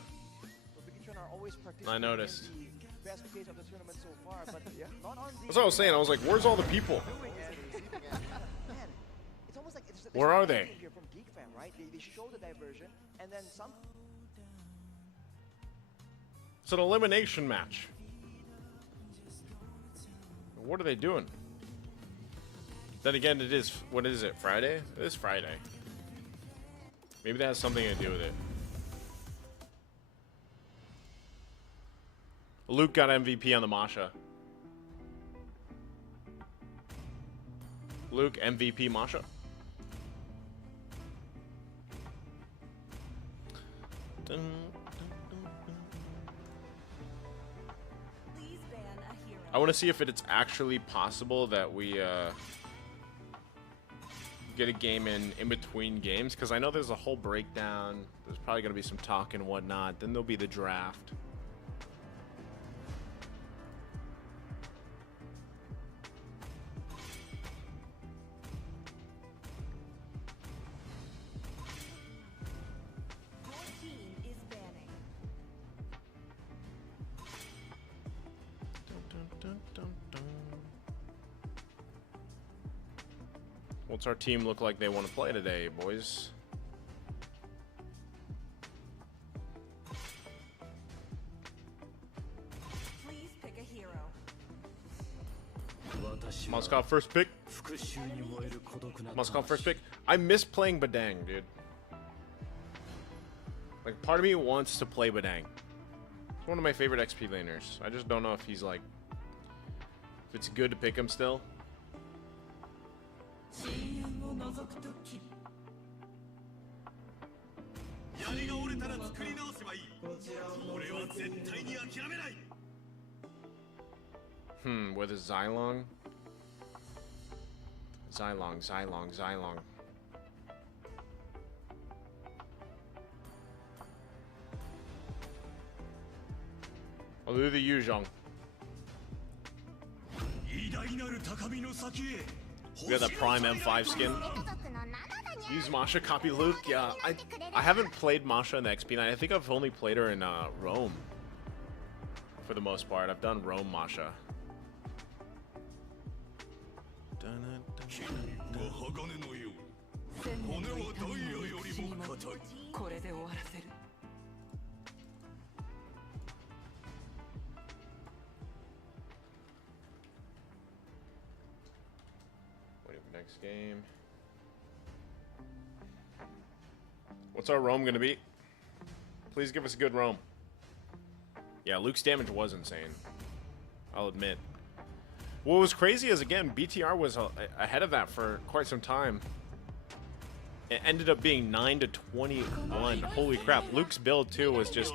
So Bigatron are always participating I noticed. in the best case of the tournament so far, but not on the That's what I was saying. I was like, where's all the people? doing it. Man, it's almost like it's Where are they? Here from Geek Fam, right? They show the diversion, and then some. It's an elimination match. What are they doing? Then again, it is, what is it, Friday? It is Friday. Maybe that has something to do with it. Luke got MVP on the Masha. Luke, MVP Masha. Dun, Please ban a hero. I want to see if it's actually possible that we get a game in between games, because I know there's a whole breakdown. There's probably going to be some talk and whatnot. Then there'll be the draft. Your team is banning. What's our team look like they want to play today, boys? Please pick a hero. Moscow first pick. Moscow first pick. I miss playing Badang, dude. Like, part of me wants to play Badang. He's one of my favorite XP laners. I just don't know if he's like, if it's good to pick him still. With a Xylong? Xylong. I'll do the Yuzhong. We got that Prime M5 skin. Use Masha, copy Luke. Yeah, I haven't played Masha in the XP9. I think I've only played her in Rome. For the most part, I've done Rome Masha. Waiting for next game. What's our roam gonna be? Please give us a good roam. Yeah, Luke's damage was insane. I'll admit. What was crazy is, again, BTR was ahead of that for quite some time. It ended up being 9-21. Holy crap. Luke's build, too, was just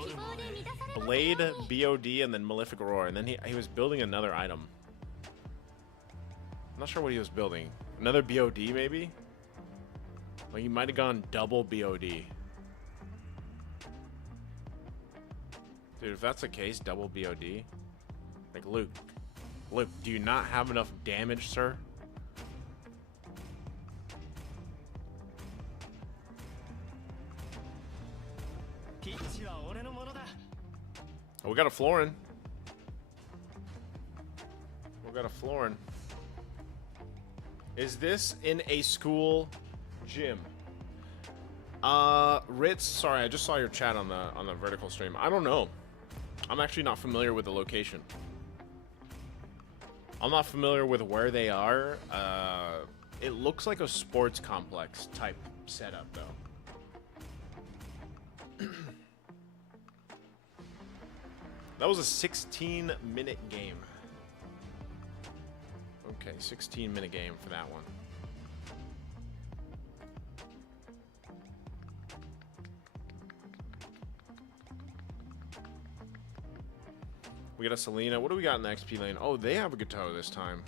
Blade, BOD, and then Malefic Roar. And then he was building another item. I'm not sure what he was building. Another BOD, maybe? Like, he might have gone double BOD. Dude, if that's the case, double BOD. Like, Luke, do you not have enough damage, sir? Oh, we got a Florin. We got a Florin. Is this in a school gym? Ritz, sorry, I just saw your chat on the vertical stream. I don't know. I'm actually not familiar with the location. I'm not familiar with where they are. It looks like a sports complex type setup, though. That was a 16-minute game. Okay, 16-minute game for that one. We got a Selena. What do we got in the XP lane? Oh, they have a Gato this time.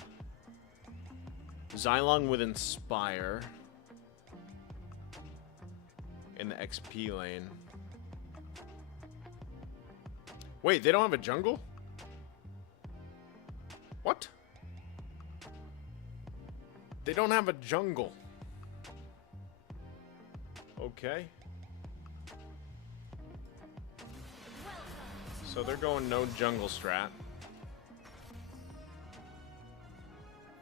Xylong with Inspire in the XP lane. Wait, they don't have a jungle? What? They don't have a jungle. Okay. So they're going no jungle strat.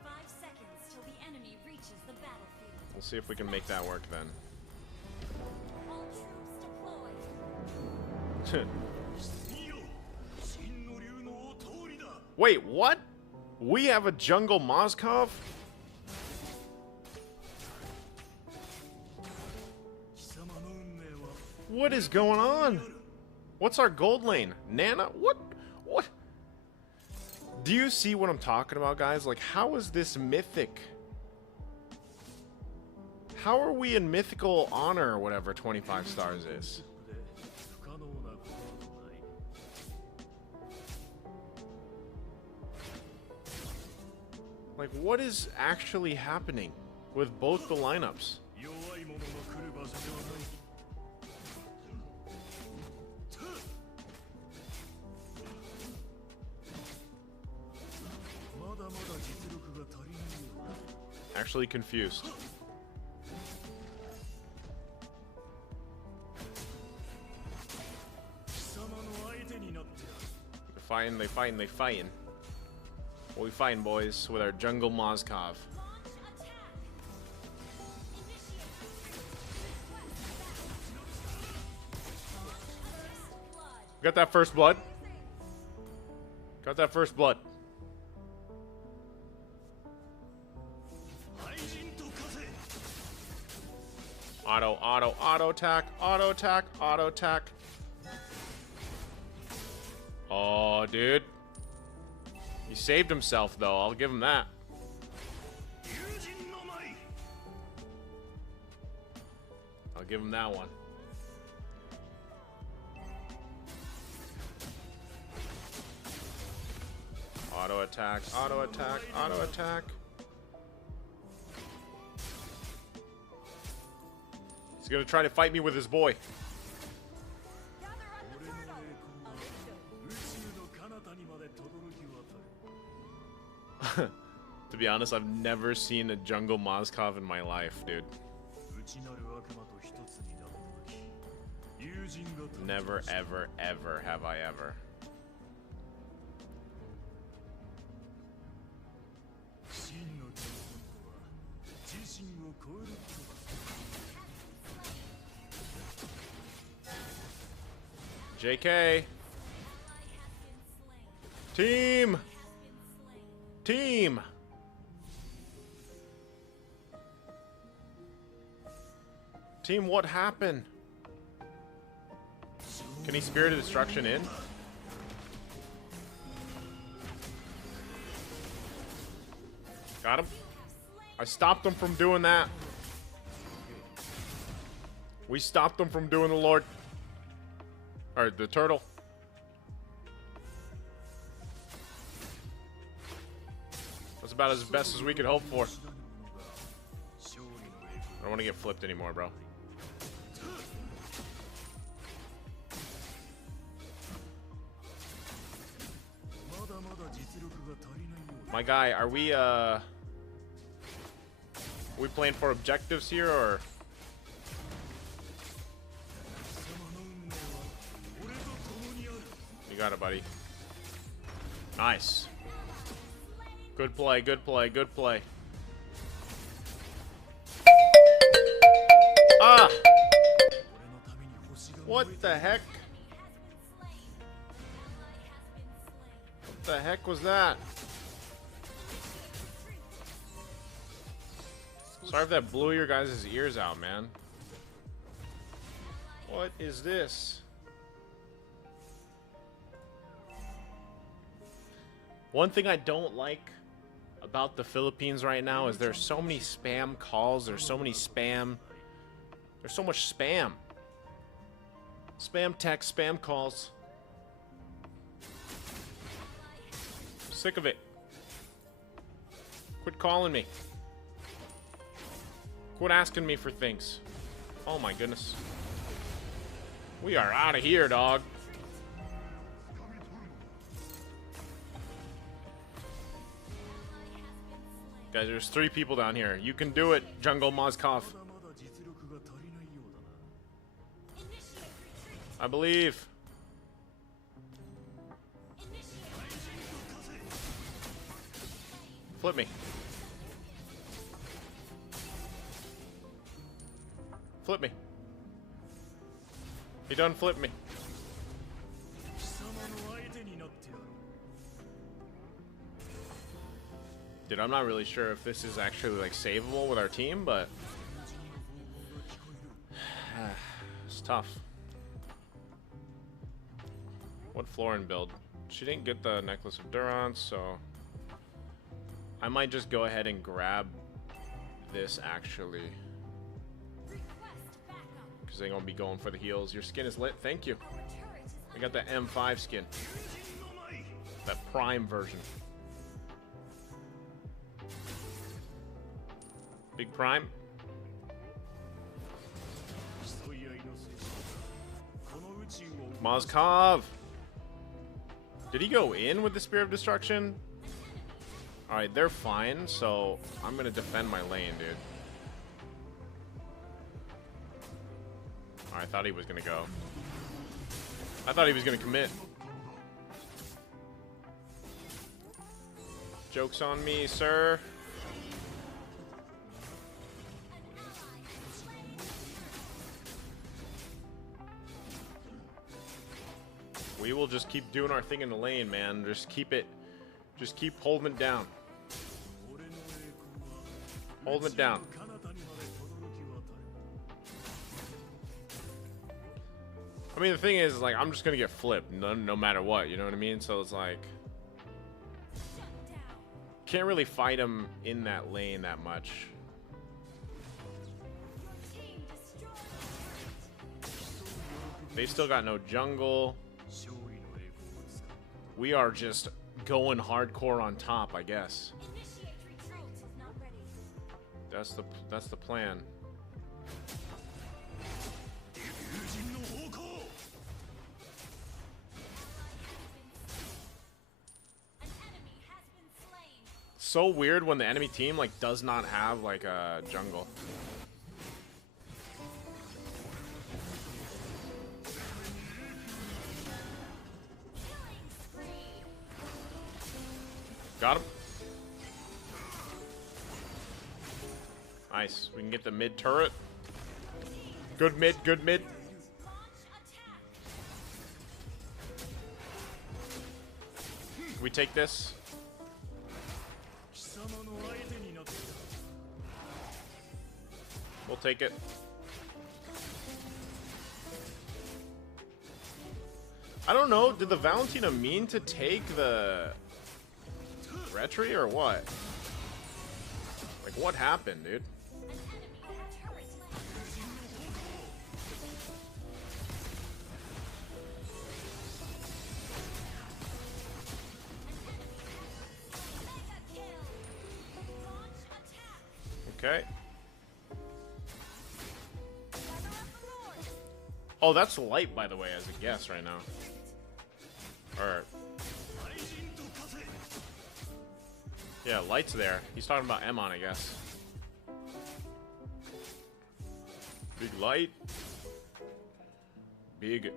5 seconds till the enemy reaches the battlefield. We'll see if we can make that work then. All troops deployed. Wait, what? We have a jungle Moskov? What is going on? What's our gold lane? Nana? What? What? Do you see what I'm talking about, guys? Like, how is this mythic? How are we in mythical honor or whatever 25 stars is? Like, what is actually happening with both the lineups? Actually confused. They fighting. What we fighting, boys, with our jungle Mozkov. Got that first blood. Got that first blood. Auto attack. Oh, dude. He saved himself, though. I'll give him that. I'll give him that one. Auto attack. He's gonna try to fight me with his boy. To be honest, I've never seen a jungle Mozkov in my life, dude. Never, ever have I ever. JK. Team. Team, what happened? Can he Spirit of Destruction in? Got him. I stopped him from doing that. We stopped him from doing the Lord. Or the turtle. That's about as best as we could hope for. I don't want to get flipped anymore, bro. My guy, are we playing for objectives here, or? You got it, buddy. Nice. Good play. Ah! What the heck? What the heck was that? Sorry if that blew your guys' ears out, man. What is this? One thing I don't like about the Philippines right now is there's so many spam calls, there's so much spam. Spam text, spam calls. Sick of it. Quit calling me. Quit asking me for things. Oh my goodness. We are out of here, dog. Guys, there's 3 people down here. You can do it, Jungle Mozkov. I believe. Flip me. Flip me. He done flipped me. Dude, I'm not really sure if this is actually like savable with our team, but it's tough. What Florin build? She didn't get the Necklace of Durance, so I might just go ahead and grab this actually. Because they're gonna be going for the heals. Your skin is lit, thank you. I got the M5 skin. That prime version. Big prime. Mozkov! Did he go in with the Spear of Destruction? Alright, they're fine, so I'm gonna defend my lane, dude. I thought he was gonna go. I thought he was gonna commit. Joke's on me, sir. We will just keep doing our thing in the lane, man. Just keep holding it down. Holding it down. I mean, the thing is, like, I'm just gonna get flipped no matter what, you know what I mean? So it's like, can't really fight him in that lane that much. They still got no jungle. We are just going hardcore on top, I guess. That's the plan. So weird when the enemy team like does not have like a jungle. Got him. Nice. We can get the mid turret. Good mid, good mid. Can we take this? We'll take it. I don't know. Did the Valentina mean to take the Retry or what? Like, what happened, dude? Okay. Oh, that's light, by the way, as a guess right now. Or... yeah, light's there. He's talking about Emon, I guess. Big light. Big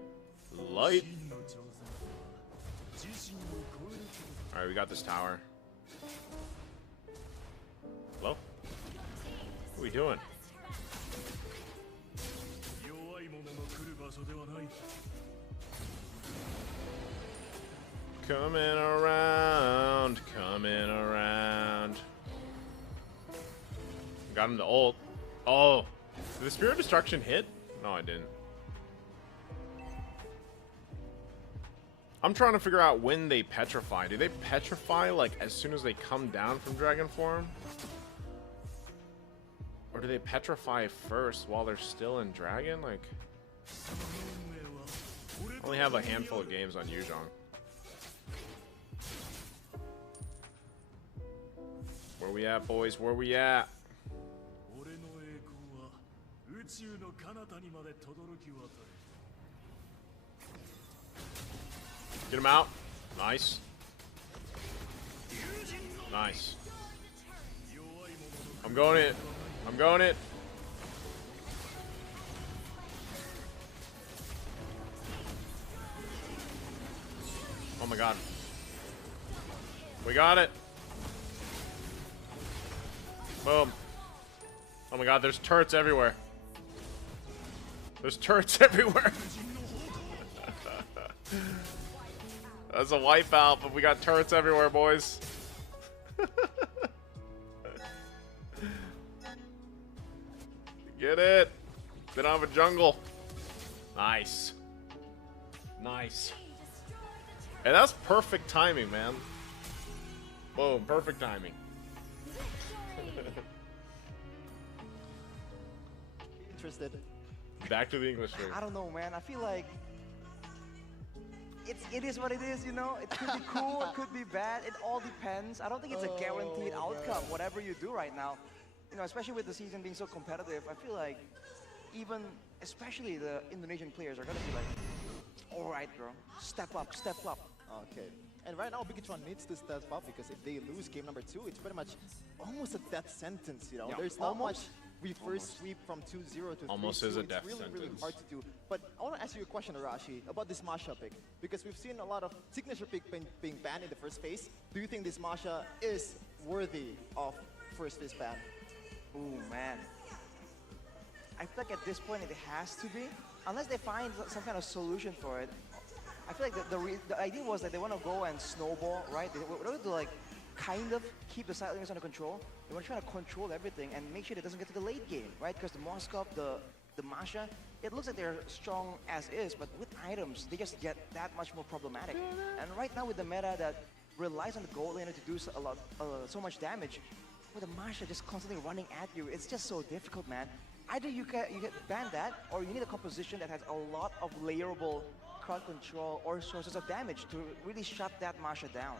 light. Alright, we got this tower. Hello? What are we doing? Coming around, coming around. Got him to ult. Oh, did the Spear of Destruction hit? No, I didn't. I'm trying to figure out when they petrify. Do they petrify like as soon as they come down from dragon form? Or do they petrify first while they're still in dragon? Like, I only have a handful of games on Yuzhong. Where we at, boys? Where we at? Get him out. Nice. Nice. I'm going it. I'm going it. Oh my god. We got it. Boom. Oh my god, there's turrets everywhere. There's turrets everywhere. That's a wipeout, but we got turrets everywhere, boys. Get it. They don't have a jungle. Nice. Nice. Hey, that's perfect timing, man. Boom, perfect timing. Interested. Back to the English stream. I don't know, man. I feel like it is what it is, you know? It could be cool, it could be bad. It all depends. I don't think it's a guaranteed outcome, whatever you do right now. You know, especially with the season being so competitive, I feel like even, especially the Indonesian players are going to be like, all right, bro, step up, step up. Okay. And right now, Bigatron needs to step up because if they lose game number 2, it's pretty much almost a death sentence, you know? Yeah, There's not almost. much reverse sweep from 2-0 to 3-2. Almost is a It's death really, really sentence. hard to do. But I want to ask you a question, Arashi, about this Masha pick. Because we've seen a lot of signature pick being banned in the first phase. Do you think this Masha is worthy of first phase ban? Ooh, man. I feel like at this point it has to be, unless they find some kind of solution for it. I feel like the idea was that they want to go and snowball, right? They want to like kind of keep the side lanes under control. They want to try to control everything and make sure it doesn't get to the late game, right? Because the Moskov, the Masha, it looks like they're strong as is, but with items, they just get that much more problematic. And right now with the meta that relies on the gold laner to do so much damage, with the Masha just constantly running at you, it's just so difficult, man. Either you get ban that, or you need a composition that has a lot of layerable crowd control or sources of damage to really shut that Masha down.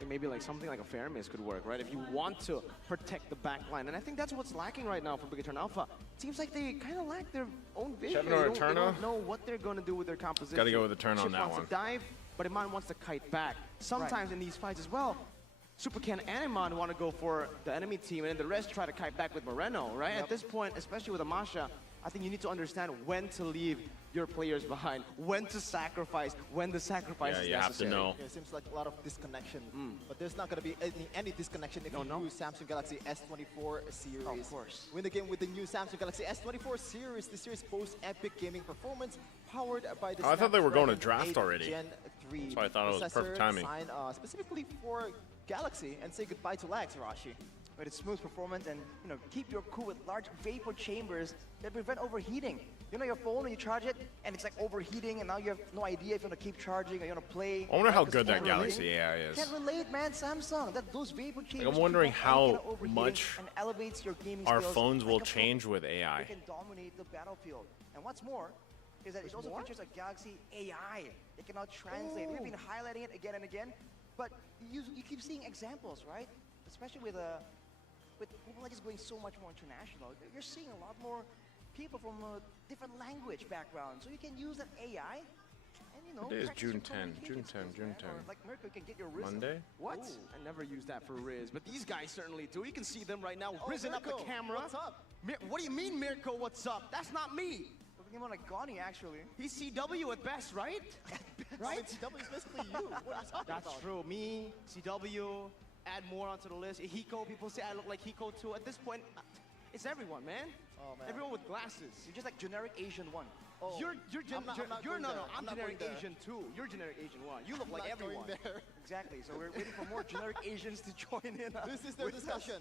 And maybe like something like a fair miss could work, right? If you want to protect the back line. And I think that's what's lacking right now for Bigatron Alpha. It seems like they kind of lack their own vision. Shevner or They Eterna? don't know what they're going to do with their composition. Gotta go with Eterna on Chip that wants one. to dive, but Iman wants to kite back. Sometimes in these fights as well, Supercan and Iman want to go for the enemy team, and then the rest try to kite back with Moreno, right? At this point, especially with Amasha, I think you need to understand when to leave your players behind, when to sacrifice, when the sacrifice is Yeah, you have to necessary. know. It seems like a lot of disconnection, but there's not going to be any disconnection if you use Samsung Galaxy S24 series. Of course. Win the game with the new Samsung Galaxy S24 series. The series boasts epic gaming performance powered by the Oh, I thought they were going to Snapdragon draft already. 8 Gen 3 That's why I thought it was perfect processor timing. designed, specifically for Galaxy, and say goodbye to lags, Rashi. With its smooth performance and, you know, keep your cool with large vapor chambers that prevent overheating. You know your phone when you charge it and it's like overheating and now you have no idea if you want to keep charging or you want to play. I wonder how Because good that can't relate. Galaxy AI is. Can't relate, man. Samsung, those vapor chambers. I'm wondering prevent any kind how of overheating much and elevates your gaming Our skills phones will like a pro. change with They AI. can dominate the battlefield. And what's more is that it also features a Galaxy AI. It can now translate. We've been highlighting it again and again, but you keep seeing examples, right? Especially with people like just going so much more international. You're seeing a lot more people from a different language background, so you can use that AI. And, you know, What day is practice June your 10? communication June 10, skills, June man. 10. Or like Mirko can get your rhythm. Monday? What? Ooh. I never used that for Riz, but these guys certainly do. You can see them right now, rizzing up the Mirko, camera. what's up? What do you mean, Mirko, what's up? That's not me. Looking more like Gani, actually. He's CW at best, right? Right? CW is basically you. What are you talking That's about? true. Me, CW, add more onto the list. Hiko, people say I look like Hiko too. At this point, it's everyone, man. Oh, man. Everyone with glasses. You're just like generic Asian one. Oh, You're I'm not going no, there. no. I'm not generic going there. Asian too. You're generic Asian one. You look I'm like not going everyone. there. Exactly. So we're waiting for more generic Asians to join in. This is their with us. discussion.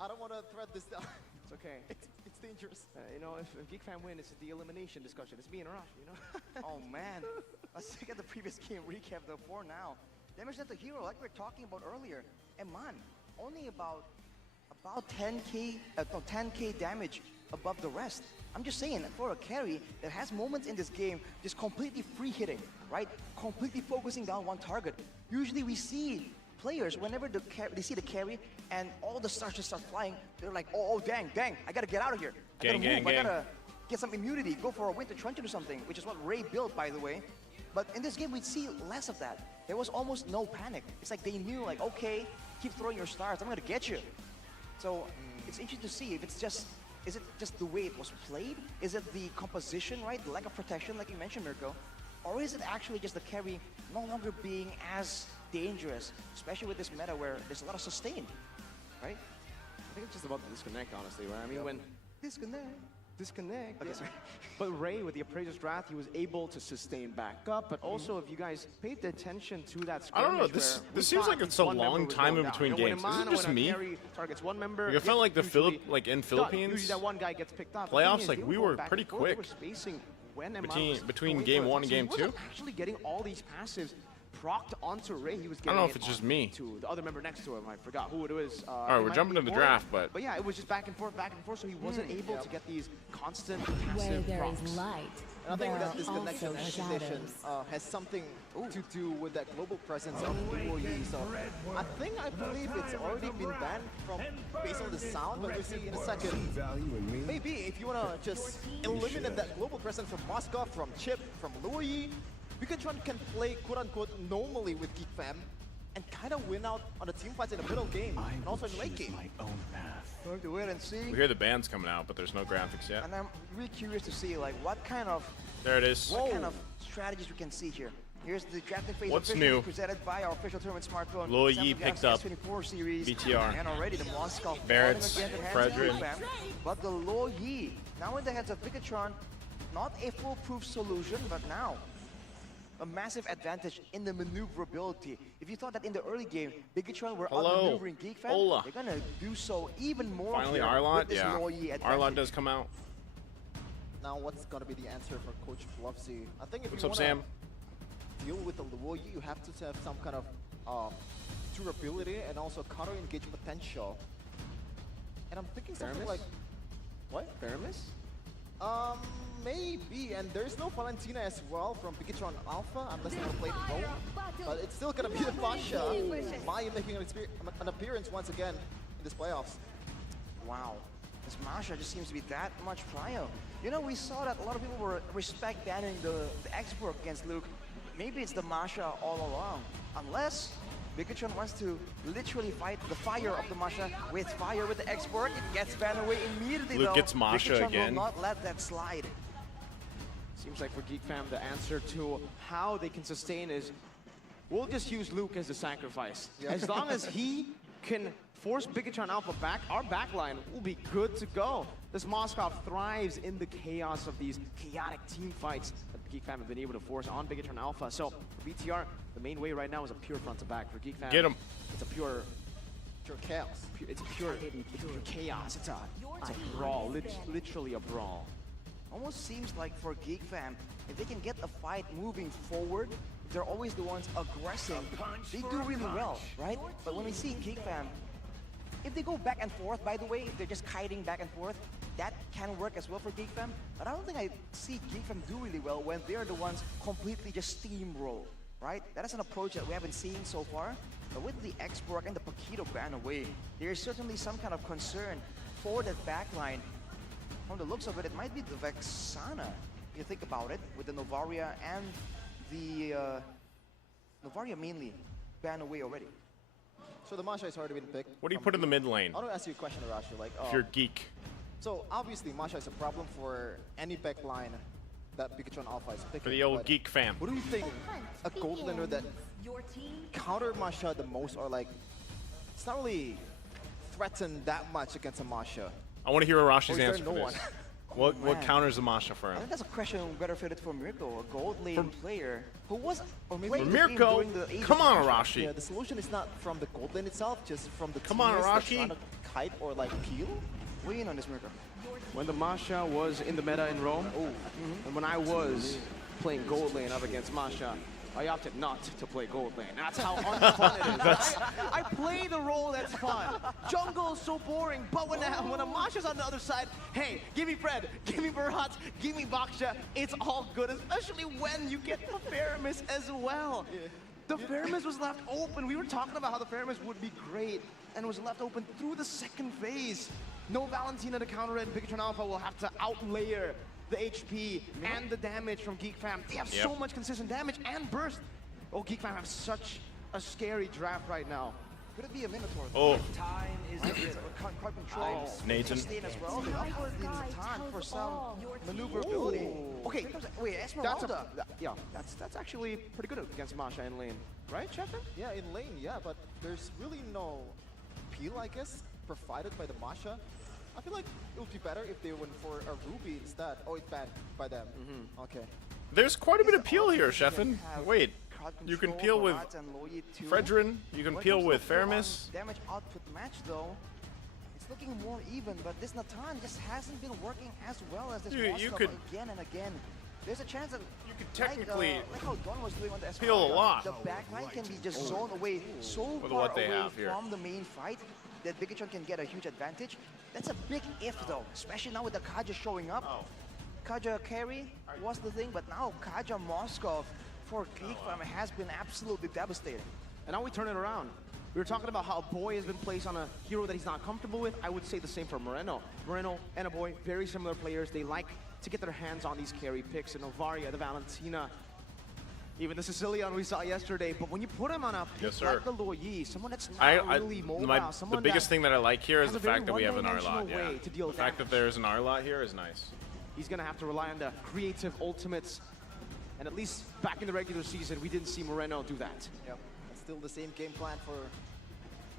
I don't want to thread this down. It's okay. It's dangerous. You know, if Geek Fan win, it's the elimination discussion. It's me and Arash, you know? Oh man. Let's look at the previous game recap though for now. Damage to the hero, like we were talking about earlier. Eman, only about 10k damage above the rest. I'm just saying, for a carry that has moments in this game just completely free hitting, right? Completely focusing down one target. Usually we see players, whenever they see the carry and all the stars just start flying, they're like, oh dang, I gotta get out of here. I gotta Gang, move, I gang. gotta get some immunity, go for a winter truncheon or something, which is what Ray built, by the way. But in this game, we'd see less of that. There was almost no panic. It's like they knew, like, okay, keep throwing your stars, I'm gonna get you. So it's interesting to see if it's just, is it just the way it was played? Is it the composition, right? The lack of protection, like you mentioned, Mirko? Or is it actually just the carry no longer being as dangerous, especially with this meta where there's a lot of sustain, right? I think it's just about the disconnect, honestly, right? I mean, when disconnect. Okay, Yeah. sorry. But Ray, with the Appraiser's Wrath, he was able to sustain back up. But also, if you guys paid attention to that I don't know, skirmish this where we seems thought like it's a one member long was time going in down. between You know, when games. Is it Iman, just when a me? carry targets one member, Like, I felt like the usually in done. Philippines Usually that one guy gets picked up. The playoffs, thing is, like, they we going were back pretty and forth. They quick were spacing when Iman between- was between going game for it. one and So he game wasn't two. actually getting all these passives procced onto Ray. He was I don't getting know if it it's just on me. to the other member next to him. I forgot who it was. All right, we're jumping to the draft, but yeah, it was just back and forth, so he wasn't able to get these constant Where passive there procs. is light, And I think there that are this connection also and activation shadows. has something to do with that global presence of Luo Yi. So I believe it's already been banned from based on the sound, but we'll see in a second. Maybe if you wanna just eliminate that global presence from Moscow, from Chip, from Luo Yi, Bigotron can play quote unquote normally with Geek Fam and kind of win out on the team fights in the middle game and also in late game. We'll have to wait and see. we hear the band's coming out, but there's no graphics yet. And I'm really curious to see like what kind of There it is. strategies we can see here. Here's the drafting phase What's officially new? presented by our official tournament smartphone. Luo Yi Samsung picked Galaxy up S24 series. BTR. And already the Moscow Barrett's, falling again in the hands of Fredrin. Geek Fam. But the Luo Yi, now in the hands of Bigotron, not a foolproof solution, but now a massive advantage in the maneuverability. If you thought that in the early game, Bigotron were Hello. outmaneuvering Geek Fam, Hola. they're gonna do so even more Finally, here Arlot. with this Yeah, Luo Yi advantage. Arlot does come out. Now what's gonna be the answer for Coach Bluffsy? I think if What's you up, wanna Sam? deal with the Luo Yi, you have to have some kind of durability and also counter engage potential. And I'm thinking something Faramis? like, what? Faramis? Maybe. And there's no Valentina as well from Bigotron Alpha unless they play Rome. But it's still gonna be the Masha. Maya making an appearance once again in this playoffs. Wow, this Masha just seems to be that much prior. You know, we saw that a lot of people were respect banning the export against Luke. Maybe it's the Masha all along. Unless Bigotron wants to literally fight the fire of the Masha with fire with the export. It gets banned away immediately Luke though. gets Masha Bigotron again. will not let that slide. Seems like for Geek Fam, the answer to how they can sustain is, we'll just use Luke as the sacrifice. As long as he can force Bigotron Alpha back, our backline will be good to go. This Moscow thrives in the chaos of these chaotic team fights that Geek Fam have been able to force on Bigotron Alpha. So for BTR, the main way right now is a pure front to back. For Geek Fam, Get him. It's a pure Chaos. it's pure chaos. It's a brawl, literally a brawl. Almost seems like for Geek Fam, if they can get a fight moving forward, they're always the ones aggressing. They do really well, right? But when we see Geek Fam, if they go back and forth, by the way, if they're just kiting back and forth, that can work as well for Geek Fam. But I don't think I see Geek Fam do really well when they're the ones completely just steamroll, right? That is an approach that we haven't seen so far. But with the X-Borg and the Paquito ban away, there is certainly some kind of concern for that backline. From the looks of it, it might be the Vexana, if you think about it, with the Novaria and the Novaria mainly ban away already. So the Masha has already been picked. What do you put in the mid lane I want to ask you a question, Arashi. Like, if you're Geek? so obviously Masha is a problem for any backline that Bigotron Alpha is picking. For the old but Geek Fam. What do you think a gold laner that Your team counter Masha the most, or like it's not really threatened that much against a Masha? I want to hear Arashi's Or is there answer no for one? this. What man. counters the Masha for I him? think that's a question better fitted for Mirko, a gold lane player who was playing the game Mirko, during the age come of on, Masha. Arashi. Yeah, the solution is not from the gold lane itself, just from the Come on, teammates that's Arashi. trying to kite or like peel. Weigh in on this, Mirko. When the Masha was in the meta in Rome, and when I was playing gold lane up against Masha, I opted not to play gold lane. That's how unfun it is. Right? I play the role that's fun. Jungle is so boring, but when a Masha's on the other side, hey, give me Fred, give me Berhat, give me Baksha, it's all good, especially when you get the Faramis as well. The Faramis was left open. We were talking about how the Faramis would be great, and was left open through the second phase. No Valentina to counter it, and Bigotron Alpha will have to outlayer the HP and the damage from Geek Fam. They have so much consistent damage and burst. Oh, Geek Fam have such a scary draft right now. Could it be a Minotaur? Oh, Card control. Nathan. Sustain as well. They offered the Natan for some maneuverability. Okay, Wait, that's Esmeralda. that's actually pretty good against Masha in lane, right, Chefin? Yeah, in lane, yeah, but there's really no peel, I guess, provided by the Masha. I feel like it would be better if they went for a Ruby instead. Oh, it's banned by them. Okay. There's quite a bit of peel here, Sheffin. Wait, you can peel with Fredrin, you can peel with Faramis. Damage output match though. It's looking more even, but this Natan just hasn't been working as well as this You Moscow could- again and again. there's a chance that You could technically like how Don was doing on the peel a Esmeralda, lot. the backline can be just zoned away so With far what they away have here. from the main fight that Bigatron can get a huge advantage. That's a big if though, especially now with the Kaja showing up. Kaja carry was the thing, but now Kaja Moskov for Geek Fam has been absolutely devastating. And now we turn it around. We were talking about how Boy has been placed on a hero that he's not comfortable with. I would say the same for Moreno. Moreno and a Boy, very similar players. They like to get their hands on these carry picks. And Novaria, the Valentina, even the Sicilian we saw yesterday. But when you put him on a pick Yes, sir. like the Loyi, someone that's not really mobile, the someone biggest thing that I like here is has the a very fact that we have an one-dimensional R-Lot. Yeah. way to deal The fact that damage. there's an R-Lot here is nice. he's going to have to rely on the creative ultimates. And at least back in the regular season, we didn't see Moreno do that. Yep, and still the same game plan for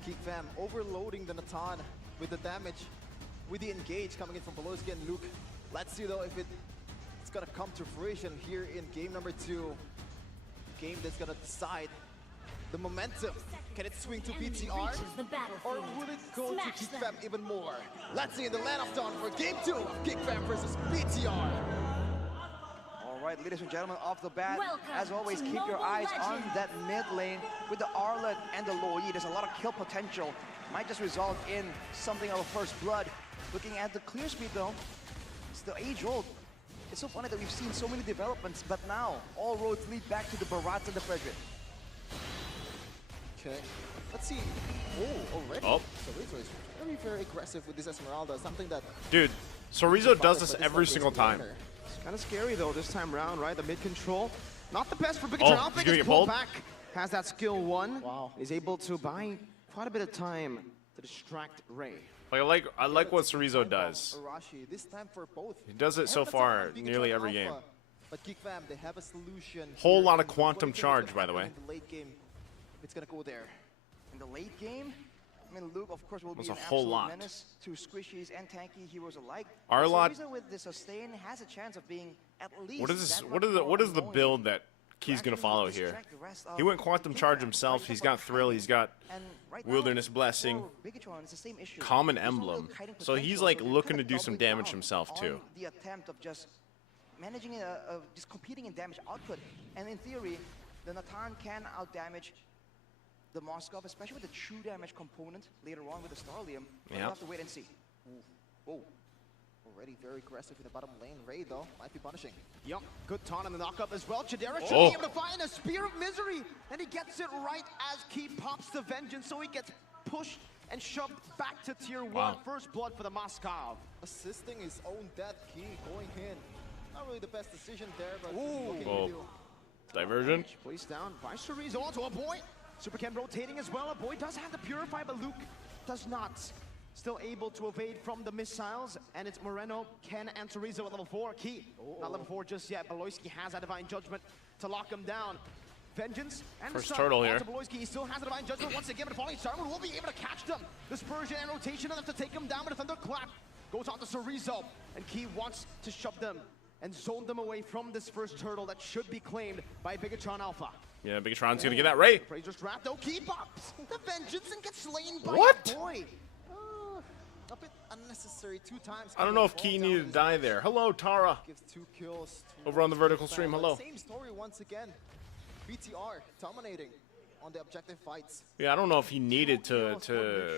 Geek Fam, overloading the Natan with the damage, with the engage coming in from Bolowski and Luke. Let's see though if it's gonna come to fruition here in game number 2. Game that's gonna decide the momentum. Can it swing to BTR? Or will it go to Geek Fam even more? Let's see in the Land of Dawn for game 2 of Geek Fam versus BTR. All right, ladies and gentlemen, off the bat, as always, keep your eyes on that mid lane with the Arlet and the Loyi. There's a lot of kill potential. Might just result in something of a first blood. Looking at the clear speed though, it's the age-old. It's so funny that we've seen so many developments, but now all roads lead back to the Barats and the Frederick. Okay, let's see. Oh, already. Oh. Chorizo is very, very aggressive with this Esmeralda. Something that Dude, Chorizo does this every single time. It's kind of scary though this time around, right? The mid control, not the best for Big Oh, John. he's gonna get pulled? back. Has that skill 1. Wow. Is able to buy quite a bit of time to distract Ray. Like I like what Chorizo does. Arashi, this time for both. He does it so far nearly every game. But Geek Fam, they have a solution. Whole here lot of in quantum what do you think is charge, gonna by the happen way. In the late game, it's gonna go there. In the late game, I mean, Luke, of course, will be That's an a whole absolute lot. menace to squishies and tanky heroes alike. Arlot- Chorizo with the sustain has a chance of being at least What is this? that What much is the more what is the annoying build that Key's to gonna actually follow here? distract the rest He of went quantum Geek charge Fam. himself. For He's example, got Thrill. He's got And right Wilderness now, Blessing, for Bigatron, it's the same issue. Common There's no real Emblem. kiting So he's potential, like they're looking kinda to do some doubling damage down himself on too. The attempt of just managing just competing in damage output, and in theory, the Natan can outdamage the Moskov, especially with the true damage component later on with the Starlium. But Yeah. we'll have to wait and see. Oh, already very aggressive in the bottom lane. Ray though might be punishing. Yup, good taunt on the knockup as well. Chidera should Oh. be able to find a Spear of Misery, and he gets it right as Key pops the Vengeance, so he gets pushed and shoved back to tier 1. Wow. First blood for the Moskov. Assisting his own death key, going in. Not really the best decision there, but Ooh. what can Oh. you do? Diversion. Placed down by Chorizo onto a Boy. Supercam rotating as well. A Boy does have the Purify, but Luke does not. Still able to evade from the missiles, and it's Moreno, Ken, and Chorizo at level 4. Key, not level 4 just yet. Baloyski has a Divine Judgment to lock him down. Vengeance and First the turtle here. Baloyski, he still has a Divine Judgment. Once again, but Falling Star will be able to catch them. Dispersion and rotation enough to take him down, but a Thunderclap goes on to Chorizo, and Key wants to shove them and zone them away from this first turtle that should be claimed by Bigatron Alpha. Yeah, Bigatron's gonna get that Ray. Fraser's trap though, Key pops the Vengeance and gets slain by What? a Boy. A bit unnecessary 2 times. I don't know if Key needed to die there. Hello, Tara. Gives 2 kills to Over on the vertical Geek stream, Fam, hello. but same story once again. BTR dominating on the objective fights. Yeah, I don't know if he needed to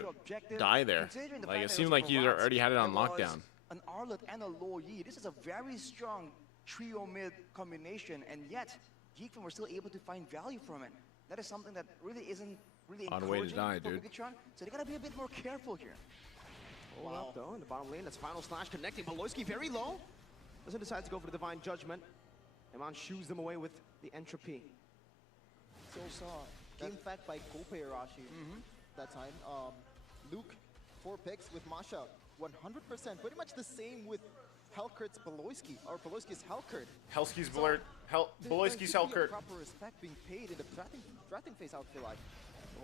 Objective, die there. considering the Like fact it that seemed was like he Barats, already had it on there was lockdown. An Arlet and a Loyi. This is a very strong trio mid combination, and yet Geek Fam were still able to find value from it. That is something that really isn't really Odd way to encouraging die, for dude. Bigatron. So they gotta be a bit more careful here. Wow. Though in the bottom lane, that's final slash connecting. Baloyski very low. Doesn't decide to go for the Divine Judgment. Iman shoos them away with the Entropy. So saw game fact by Kope Arashi that time. Luke 4 picks with Masha 100%. Pretty much the same with Helkurt's Baloyski, or Baloyski's Helkurt. Helsky's blurred. Baloyski's There should be a Hellkurt. proper respect being paid in the drafting phase, I would feel like.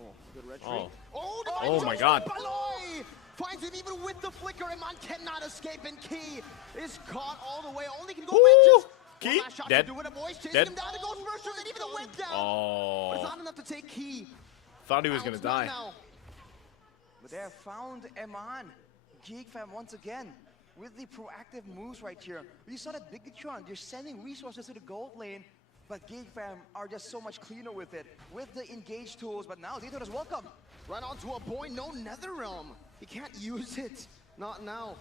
Oh, good red Oh. tree. Oh, Divine Oh my Judgment, God. Baloy finds him even with the flicker. Iman cannot escape, and Key is caught all the way. Only can go Ooh. Vengeance. Key, One last shot dead. to do it. A Boy's chasing Dead. him down. It goes first, and even the whip down. But it's Oh, not enough to take Key. thought he was gonna Out now. die. But they have found Eman. Geek Fam once again. with the proactive moves right here. We saw that Bigatron, they're sending resources to the gold lane, but Geek Fam are just so much cleaner with it, with the engage tools, but now Dayton is welcome. Right onto a boy, no Nether Realm. He can't use it. Not now.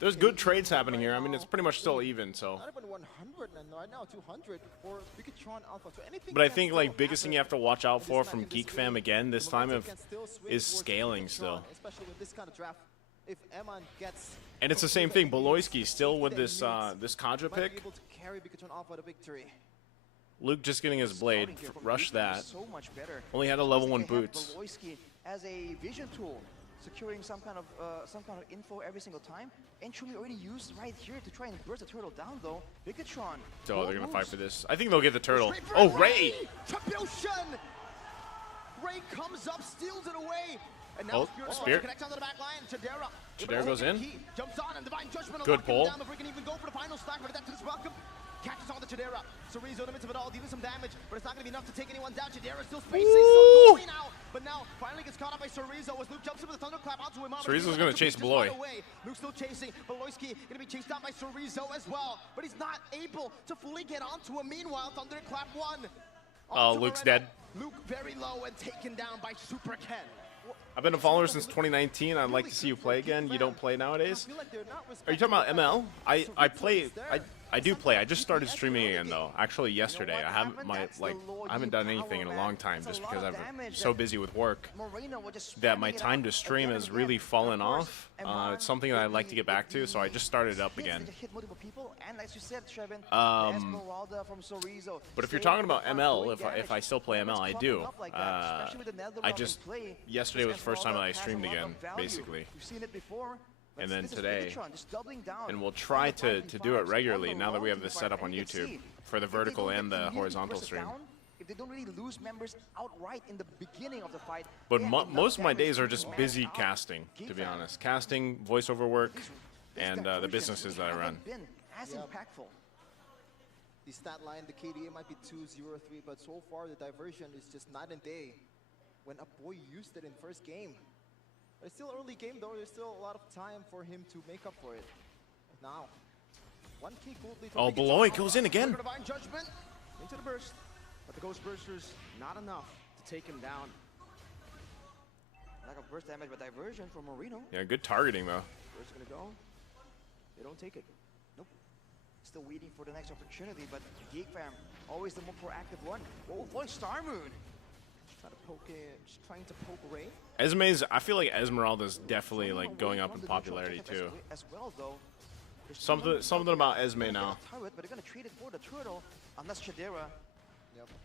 There's good trades happening here. I mean, it's pretty much still even, so. Not even 100 and right now 200 for Bigatron Alpha. So anything But I can think still like biggest thing you have to watch out happen for in from this Geek game. Fam again this time Momentum can still swing is towards scaling Bigatron, still. especially with this kind of draft. If Eman gets And it's the same thing. Beloyski still with this this Kadra might be pick. able to carry Bigatron Alpha to victory. Luke just getting his blade. Scouting here from Rush Geek Fam that. is so much better. Only had a level They 1 have boots. Beloyski as a vision tool, securing some kind of info every single time. Entry already used right here to try and burst the turtle down though. Bigatron. So they're gonna moves. fight for this. I think they'll get the turtle. Straight for Oh, it, Ray! Tribulation! Ray comes up, steals it away. And Oh, now Spirit Spear. connects onto the back line. Chidera. Chidera goes in. He jumps on and Divine Judgment Good pull. down before he can even go for the final stack. But that's welcome. Catches on the Chidera. Cerezo in the midst of it all, dealing some damage, but it's not going to be enough to take anyone down. Chidera still spacing, still going out. But now finally gets caught up by Cerezo as Luke jumps in with a thunderclap onto him. Cerezo's gonna chase Beloy. Luke's still chasing. Beloyski going to be chased down by Cerezo as well, but he's not able to fully get onto him. Meanwhile, thunderclap one. Oh, Onto Luke's Morena. dead. Luke very low and taken down by Super Ken. I've been a follower since 2019. I'd like to see you play again. You don't play nowadays. Are you talking about ML? I play. I do play. I just started streaming again though. Actually yesterday. I haven't done anything in a long time just because I'm so busy with work that my time to stream has really fallen off. It's something that I'd like to get back to, so I just started it up again. But if you're talking about ML, if I still play ML, I do. Yesterday was the first time that I streamed again, basically. And then today, and we'll try to do it regularly now that we have this set up on YouTube for the vertical and the horizontal stream. If they don't really lose members outright in the beginning of the fight. But most of my days are just busy casting, to be honest. Casting, voiceover work, and the businesses that I run. As impactful. The stat line, the KDA might be 2-0-3, but so far the diversion is just night and day. When a boy used it in first game. But it's still early game though, there's still a lot of time for him to make up for it. Now, 1K gold lead. Oh, Beloy goes in again. Divine Judgment into the burst, but the Ghost Bursters not enough to take him down. Lack of burst damage, but diversion from Marino. Yeah, good targeting though. Where's it gonna go? They don't take it. Nope. Still waiting for the next opportunity, but Geek Fam, always the more proactive one. Oh, boy, Star Moon. Trying to poke it, just trying to poke Ray. I feel like Esmeralda's definitely like going up in popularity too. As well, though. Something about Esme now. But they're gonna trade it for the turtle, unless Chidera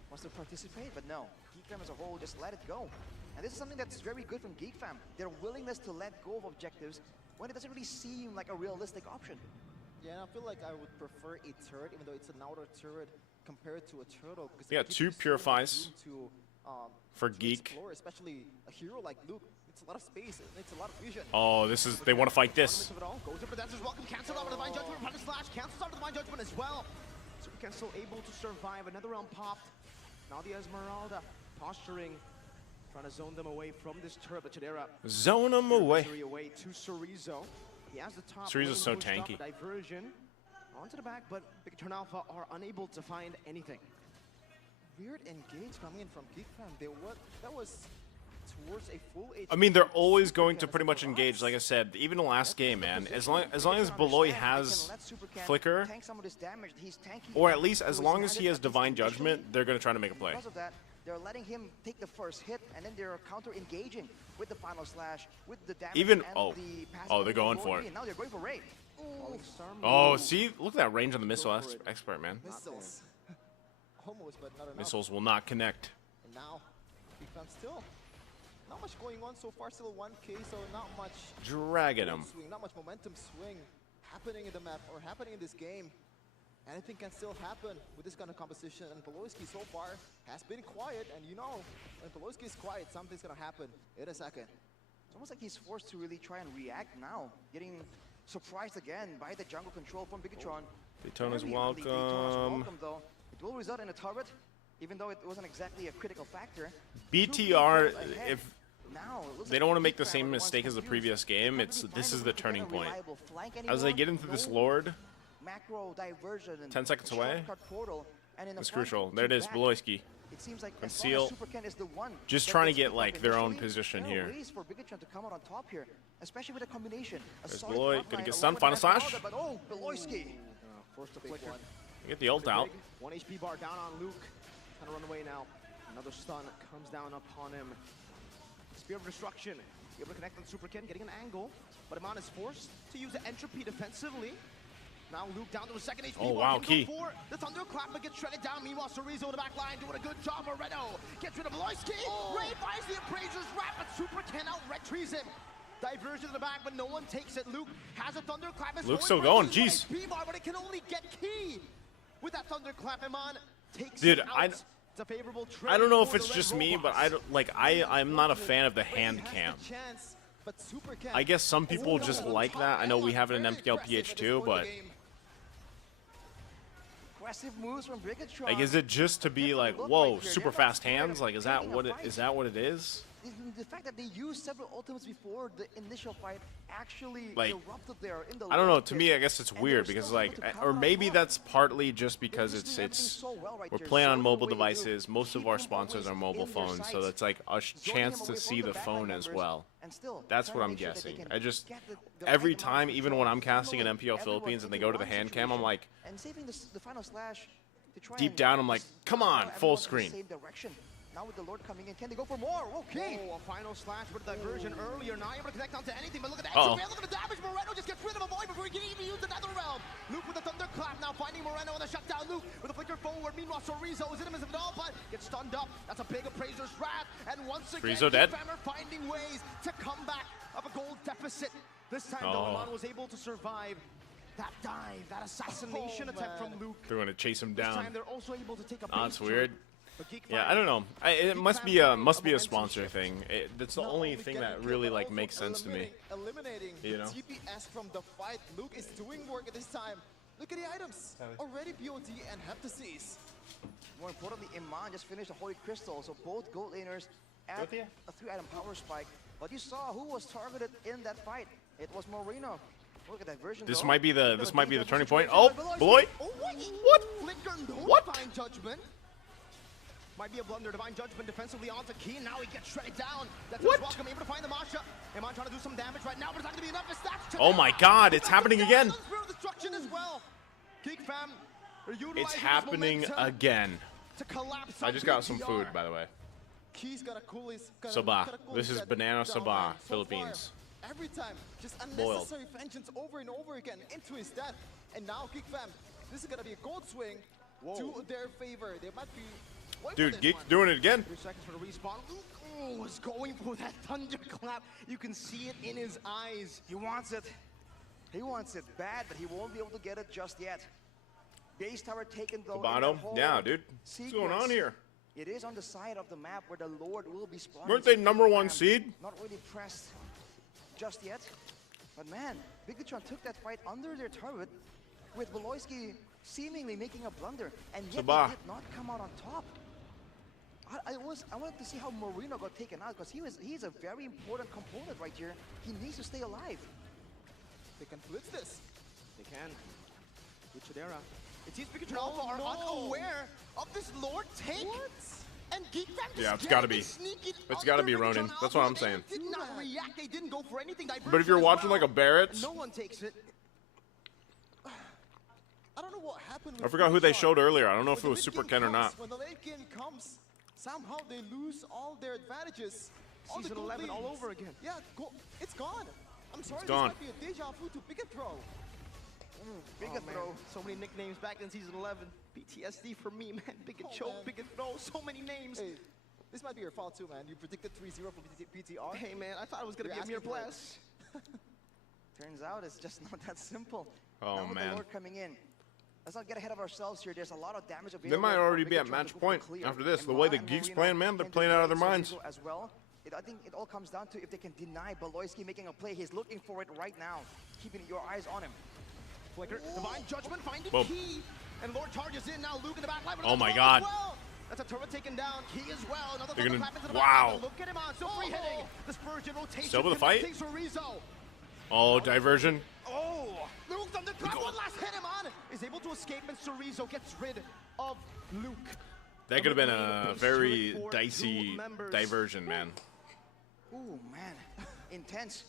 wants to participate. But no, Geek Fam as a whole just let it go. And this is something that's very good from Geek Fam. Their willingness to let go of objectives when it doesn't really seem like a realistic option. Yeah, and I feel like I would prefer a turret, even though it's an outer turret, compared to a turtle. Because They got it gives two you so much purifies room for to Geek. explore, especially a hero like Luke. It's a lot of space, it's a lot of vision. Oh, they want to fight this. Goes in for Dancers, welcome, cancelled out with Divine Judgment, Punish Slash, cancels out with Divine Judgment as well. So we can still able to survive, another round popped. Now the Esmeralda posturing, trying to zone them away from this turret, but Chidera. Zone them away. Away to Cerezo. He has the top. Cerezo's so lane pushed up, tanky. Diversion onto the back, but Bigatron Alpha are unable to find anything. Weird engage coming in from Geek Fam. That was towards a full HP. I mean, they're always going to pretty much engage, like I said, even the last game, man. As long as Beloy has Flicker, or at least as long as he has Divine Judgment, they're going to try to make a play. Because of that, they're letting him take the first hit, and then they're counter-engaging with the final slash, with the damage Even- and oh. the passive Oh, they're of going the for Lord. it. Now they're going for Ray. Oh, see? Look at that range on the missile expert, man. Missiles. Almost, but not enough. Missiles will not connect. And now, Geek Fam still not much going on so far. Still 1K, so not much. Dragging him. Swing, not much momentum swing happening in the map or happening in this game. Anything can still happen with this kind of composition. And Beloyski so far has been quiet. And you know, when Beloyski is quiet, something's gonna happen in a second. It's almost like he's forced to really try and react now, getting surprised again by the jungle control from Bigatron. Daytona's Very early Daytona's welcome. welcome, though. It will result in a turret, even though it wasn't exactly a critical factor. BTR, Now, it looks They like don't want to Geek make the Fam same are the ones mistake as the confused. previous game. How do we This find is a the turning point. reliable flank As they anymore? get into this No Lord, macro diversion and 10 seconds away. shortcut portal, and in the it's front, crucial. two There it is, back. Beloyski. It seems like Conceal. as long as Super Ken is the one Just that trying to gets get, picked up like, their own initially, position there here. are ways for Bigatron to come out on top here, especially with a combination. A There's solid Beloy, front gonna line get along stunned, with final the slash. But oh, Beloyski. Forced to flicker. Get the ult out. 1 HP bar down on Luke. Trying to run away now. Another stun comes down upon him. Spear of Destruction. Able to connect on Super Ken, getting an angle. But Iman is forced to use the entropy defensively. Now Luke down to a second HP. Oh, bar, wow, can go key. for the thunderclap, but gets shredded down. Meanwhile, Cerezo in the back line doing a good job. Moreno gets rid of Beloyski. Ray finds the Appraiser's wrap, but Super Ken out retrieves him. Diversion in the back, but no one takes it. Luke has a thunderclap. Luke's still going, jeez. jeez. HP bar, but it can only get key. With that thunderclap, Iman takes Dude, it out. It's a favorable trade I don't know if for the it's Red just me, but Robots. I'm not a fan of the hand cam. I guess some people just like that. I know we have it in MPL PH too, but Aggressive moves from Bigatron. like, is it just to be like, whoa, super fast hands? Like, is that what it is? The fact that they used several ultimates before the initial fight actually Like, erupted there in the I don't know. late To pit, me, I guess it's and they weird were because still like, able to or counter on maybe top. that's partly just They're because just doing everything so well right we're there, playing on zoning mobile away the dude, devices. Most of keeping our him sponsors always are mobile in their phones, so sights, that's like a zoning chance him to away see from the backline phone as members, well. and still That's trying what to I'm make sure that they guessing. can I just get the every right amount of time, even when control, I'm casting in pulling MPL everyone Philippines and they into go to the one hand cam, I'm situation, like, and saving the final slash to try deep and down, I'm like, just come pull on, everyone full in the screen. same direction. Now with the Lord coming in, can they go for more? Okay. Oh, a final slash with a diversion earlier. Not able to connect onto anything, but look at the Uh-oh. extra. Look at the damage. Moreno just gets rid of a void before he can even use the Nether Realm. Luke with the thunderclap now finding Moreno on the shutdown. Luke with a flicker forward. Meanwhile, Cerezo is in him as of it all, but gets stunned up. That's a big Appraiser's wrath. And once again, Cerezo dead. Geek Fam are finding ways to come back of a gold deficit. This time, Oh. though, Iman was able to survive that dive, that assassination attempt from Luke. They're gonna chase him This down. time, they're also able to take a Oh, that's base weird. turn. But Geek Yeah, Fam- I don't know. It Geek must Fam be a find must be a momentum sponsor shift. thing. That's the Not only only thing getting that killed, really but like also makes sense to me. Eliminating You the know? TPS from the fight. Luke is doing work at this time. Look at the items. Already BOD and Heptases. More importantly, Iman just finished a Holy Crystal, so both gold laners at Both, yeah. a 3-item power spike. But you saw who was targeted in that fight. It was Moreno. Look at that version. This though. might be the Bit of a turning defensive point. situation Oh, by Beloyski. boy. Oh, What? Flicker, no What? Divine Judgment. Might be a blunder. Divine Judgment defensively onto Key. Now he gets shredded down. That's What? welcome. Able to find the Masha. Iman trying to do some damage right now, but it's not going to be enough. It's stats to Oh them. my God, it's happening again. Spirit of Destruction as well. Geek Fam are utilizing It's this happening momentum again. to collapse I on just got some BTR. food, by the way. Key's gotta cool his. Soba. This is banana soba, So Philippines. far, every time, just Boiled. unnecessary vengeance over and over again into his death. And now, Geek Fam, this is gonna be a gold swing to their favor. They might be. going for Dude, this Geek's one. doing it again. 3 seconds for the respawn. Luke is going for that thunderclap. You can see it in his eyes. He wants it. He wants it bad, but he won't be able to get it just yet. Base tower taken though. in that Bono. whole Yeah, dude. What's going on sequence. here? It is on the side of the map where the Lord will be spawning. Weren't they so number Geek 1 Fam seed? Not really pressed just yet. But man, Bigatron took that fight under their turret with Beloyski seemingly making a blunder, and yet Sabah. they did not come out on top. I wanted to see how Moreno got taken out because he's a very important component right here. He needs to stay alive. They can blitz this. They can. With Chidera. It seems Pikachu Alpha are unaware of this Lord take. What? And Geek Fam just Yeah, it's scared gotta to be. sneak it It's gotta under be Pikachu Ronin. That's what Alpha. I'm saying. They did not react. They didn't go for anything. But if Diversion you're as watching well. like a Barrett's, No one takes it. I don't know what happened. I with forgot who they Bigatron. showed earlier. I don't know if it When was the Super late Ken or game not. comes, when the late game comes, somehow they lose all their advantages. All the Season gold 11 all leads. over again. Yeah, it's gone. I'm sorry, gone. this might be a deja vu to Bigatron. Big Oh, man. throw. So many nicknames back in season 11. PTSD for me, man. Big Oh, choke, man. big throw. So many names. Hey, this might be your fault too, man. You predicted 3-0 for PTR. Hey, man. I thought it was gonna You're be a mere asking for it. bless. Turns out it's just not that simple. Oh, now with man. the Lord coming in. Let's not get ahead of ourselves here. There's a lot of damage available. They might for already be at Bigatron match to go point clear. after this. The And way Ra the and Geeks Marino playing, man, they're can playing out of their delay minds. Cerezo as well. I think it all comes down to if they can deny Beloyski making a play. He's looking for it right now, keeping your eyes on him. Flicker. Divine Judgment finding Boom. key. And Lord charges in now. Luke in the back line. with Oh another my throw God. as well. That's a turret taken down. He as well. Another They're gonna- thunderclap into the wow. back. Look at him on. Still free hitting. The Spurgeon rotation. Still with the fight? connecting Chorizo. Oh, diversion. Oh, Luke thunderclap. One last hit him on. Is able to escape, and Chorizo gets rid of Luke. That could have been a Base very turret for dicey two members. diversion, man. Ooh, man. Intense.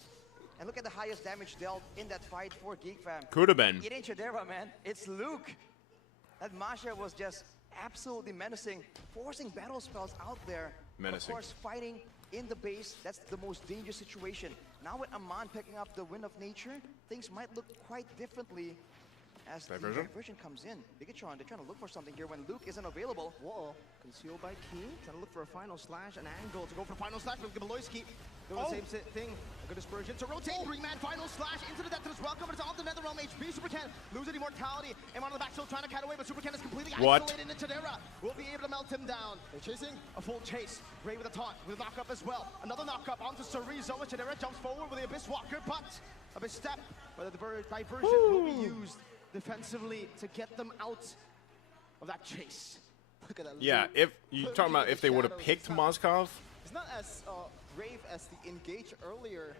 And look at the highest damage dealt in that fight for Geek Fam. Could have been. It ain't Chidera, man. It's Luke. That Masha was just absolutely menacing, forcing battle spells out there. Menacing. Of course, fighting in the base, that's the most dangerous situation. Now with Aman picking up the Wind of Nature, things might look quite differently as Diversion? the diversion comes in. Bigatron, they're trying to look for something here when Luke isn't available. Whoa. Concealed by Key. Trying to look for a final slash, an angle to go for final slash with Gabaloyski. Doing the same thing. A good dispersion to rotate. Three-man final slash into the death as well. Coming to on the Netherrealm HP. Super Ken losing immortality. And on the back still trying to cut away, but Super Ken is completely What? isolated. And Chidera will be able to melt him down. They're chasing a full chase. Ray with a taunt, with a knock-up as well. Another knock-up onto Chorizo. And Chidera jumps forward with the Abyss Walker, but Abyss step. But the diversion will be used defensively to get them out of that chase. Look at that. Yeah, Luke if you're talking about if they would have shadows. picked Mozgov, It's not as brave as the engage earlier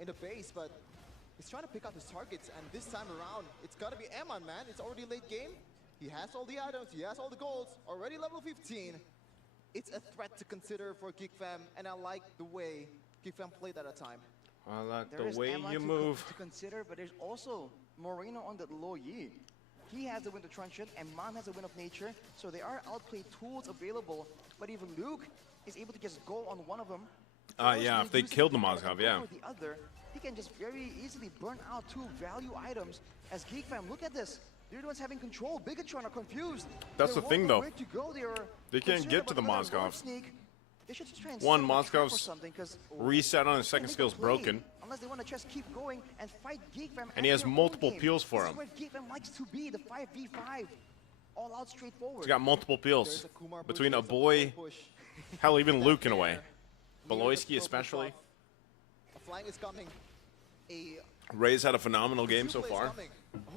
in the base, but he's trying to pick out his targets, and this time around, it's gotta be Eman, man. It's already late game. He has all the items, he has all the golds, already level 15. It's a threat to consider for Geek Fam, and I like the way Geek Fam played at a time. I like There the is way Emma you to move. to consider, but there's also Moreno on the low Yi. He has the Wind of Truncheon, and Man has the Wind of Nature, so there are outplay tools available. But even Luke is able to just go on one of them. Yeah, if they killed the Mozgov, yeah. The other, he can just very easily burn out two value items. As Geek Fam, look at this. They're the ones having control. Bigatron are confused. That's They the thing, won't know though. where to go. They can't concerned get to about the another road Mozgov. sneak. They should just try and One, set up a trap or Mozgov's something, 'cause reset on his second make a skill's play, broken. Unless they want to just keep going and fight Geek Fam. And he at has their own multiple game. peels for This him. is where Geek Fam likes to be, the 5v5. All out straightforward. He's got multiple There's peels a Kumar push, between a there's boy, push. hell, even That Luke in a way. there. Near the Beloyski throw especially. push off. A flying is coming. A Ray's had a phenomenal game so super is far. coming.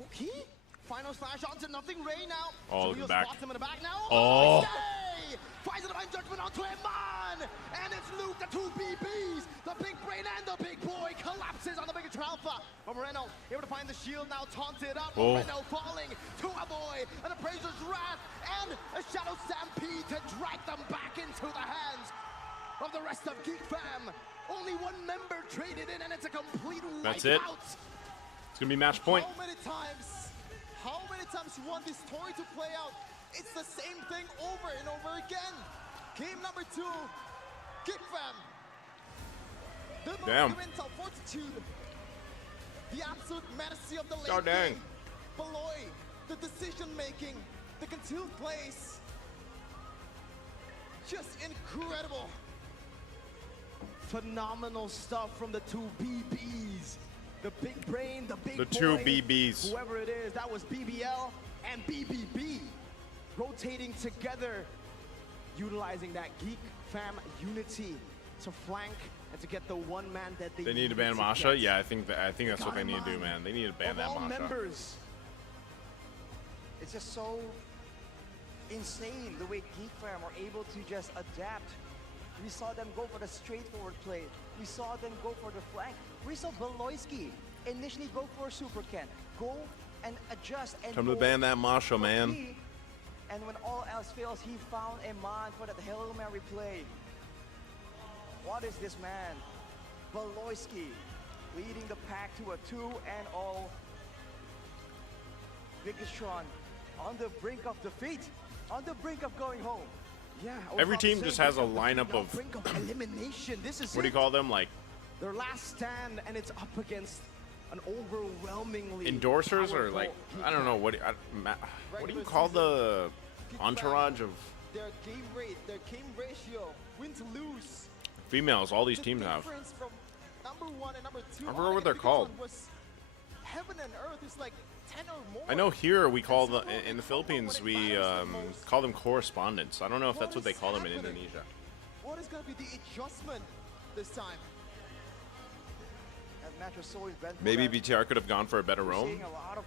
Okay. Final slash onto nothing. Ray now. Oh, look at the Chorizo back. spots him in the back now. Oh. Stay! Finds a divine judgment onto Eman! And it's Luke, the two BBs. The big brain and the big boy collapses on the Bigatron Alpha. But Moreno able to find the shield now, taunted up. Oh. Moreno falling to a boy. An Appraiser's Wrath and a Shadow Stampede to drag them back into the hands of the rest of Geek Fam. Only one member traded in, and it's a complete That's it. wipeout. It's gonna be match point. How many times you want this story to play out? It's the same thing over and over again. Game number 2, Geek Fam. The Damn. mental fortitude, the absolute mercy of the late God dang. game. Beloy, the decision making, the concealed plays. Just incredible. Phenomenal stuff from the two BBs. The big brain, the big The two boy, BBs. Whoever it is, that was BBL and BBB. Rotating together, utilizing that Geek Fam unity to flank and to get the one man that They need to ban Masha. Yeah, I think that's what they need to do, man. They need to ban of that all Masha. members. It's just so insane the way Geek Fam are able to just adapt. We saw them go for the straightforward play. We saw them go for the flank. We saw Beloyski initially go for Super Ken. Go and adjust and Time to go ban that Masha, for man. Key. And when all else fails, he found a man for that Hail Mary play. What is this man? Beloyski leading the pack to a 2-0. Bigatron on the brink of defeat, on the brink of going home. Yeah, I was Every about to team say, just has a brink lineup the of- brink of elimination. This is What do you call them? Like their last stand, and it's up against an overwhelmingly endorsers or powerful like Geek I don't know what do you call the entourage of Their game rate, their game ratio, win to lose. females all these The teams have? difference from number 1 and number 2. I forgot what they're Bigatron called. Was heaven and earth is like 10 or more. I know here we call the in the Philippines we call them correspondents. I don't know if that's what they call them in Indonesia. What is going to be the adjustment this time? That match was so eventful. Maybe that BTR could have gone for a better we're roam. seeing a lot of,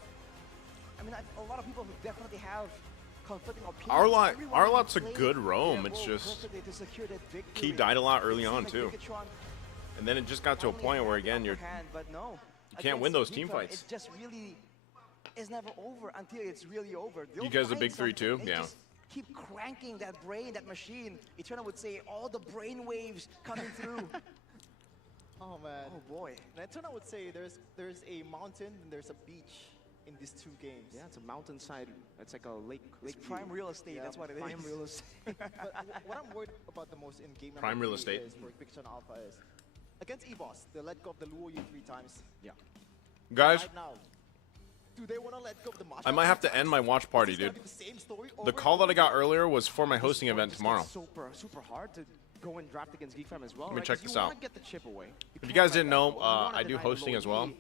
I mean, a lot of people who definitely have conflicting opinions. Arlott, Everyone Arlott's a played good roam. their It's role just perfectly to secure that victory. he died a lot early It seemed on like too, Bigatron and then it just got to a finally point had where the again upper you're hand, but no, you can't win against those team Geek Fam, fights. It just really is never over until it's really over. You They'll guys a find big 3-2? something. They Yeah. just keep cranking that brain, that machine. Eternal would say all the brain waves coming through. Oh man. Oh boy. And Eternal would say there's a mountain and there's a beach in these two games. Yeah, it's a mountainside. It's like a lake. It's Lake prime view. real estate. Yeah, That's what it is. Prime real estate. But what I'm worried about the most in game number Prime real 3 estate. is for Bigatron Alpha is against EBOS, they let go of the Luo Yu 3 times. Yeah. guys. Right now, do they want to let go of the Masha I might have to 3 end times? my watch party, Is this gonna dude. be the same story The over call and that I got over? earlier was for my hosting event Just tomorrow. gets super hard to go and draft against Geek Fam as well. Let me right? check 'Cause this you out. wanna get the chip away. If you can't guys let didn't that know, go. You wanna I do deny hosting low as well. E,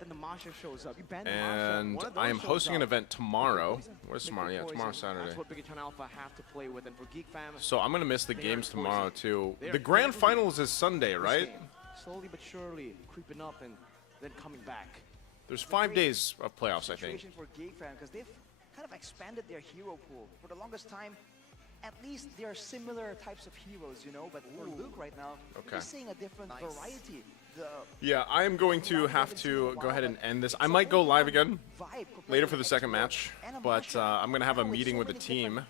Then the Masha shows up. You ban the Masha. And One of I those am shows hosting an up. event tomorrow. Poison. Where's Liquid tomorrow? Yeah, poison. tomorrow's Saturday. That's what Bigatron Alpha have to play with, and for Geek Fam, So I'm gonna miss the They games are tomorrow poison. too. They are The grand heavily finals is Sunday, this right? game, slowly but surely creeping up and then coming back. There's 5 days of playoffs, I think. Situation for Geek Fam because they've kind of expanded their hero pool for the longest time. At least there are similar types of heroes, you know. But for Luke right now, Okay. we're seeing a different variety. The Yeah, I am going to have to go ahead and end this. I might go live again vibe later for the second match, but I'm gonna have a meeting with the team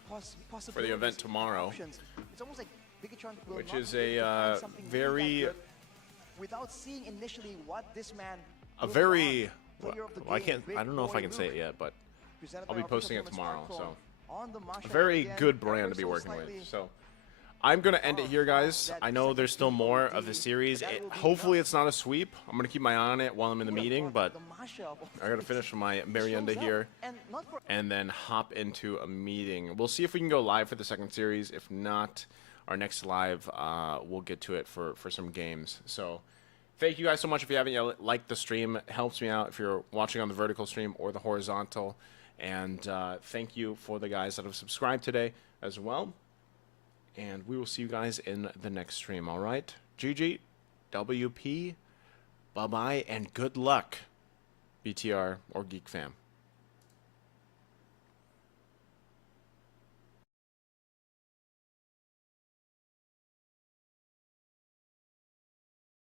for the event tomorrow, It's almost like Bigatron will which not is be able to a find something really very, that good without seeing initially what this man a will very. want. Player of the Well, I game, can't. Big I don't know if Boy I can say it Luke, yet, but presented I'll by be our posting it official tomorrow. tournament So on the Masha a very again, good brand ever to be so working slightly with. So I'm gonna end it here, guys. I know there's still more of the series. Hopefully it's not a sweep. I'm gonna keep my eye on it while I'm in the meeting, but the Masha of all I gotta finish my merienda shows up, here and not for and then hop into a meeting. We'll see if we can go live for the second series. If not, our next live, we'll get to it for some games. So thank you guys so much. If you haven't yet liked the stream, it helps me out if you're watching on the vertical stream or the horizontal. And thank you for the guys that have subscribed today as well. And we will see you guys in the next stream, all right? GG, WP, bye-bye, and good luck, BTR or Geek Fam.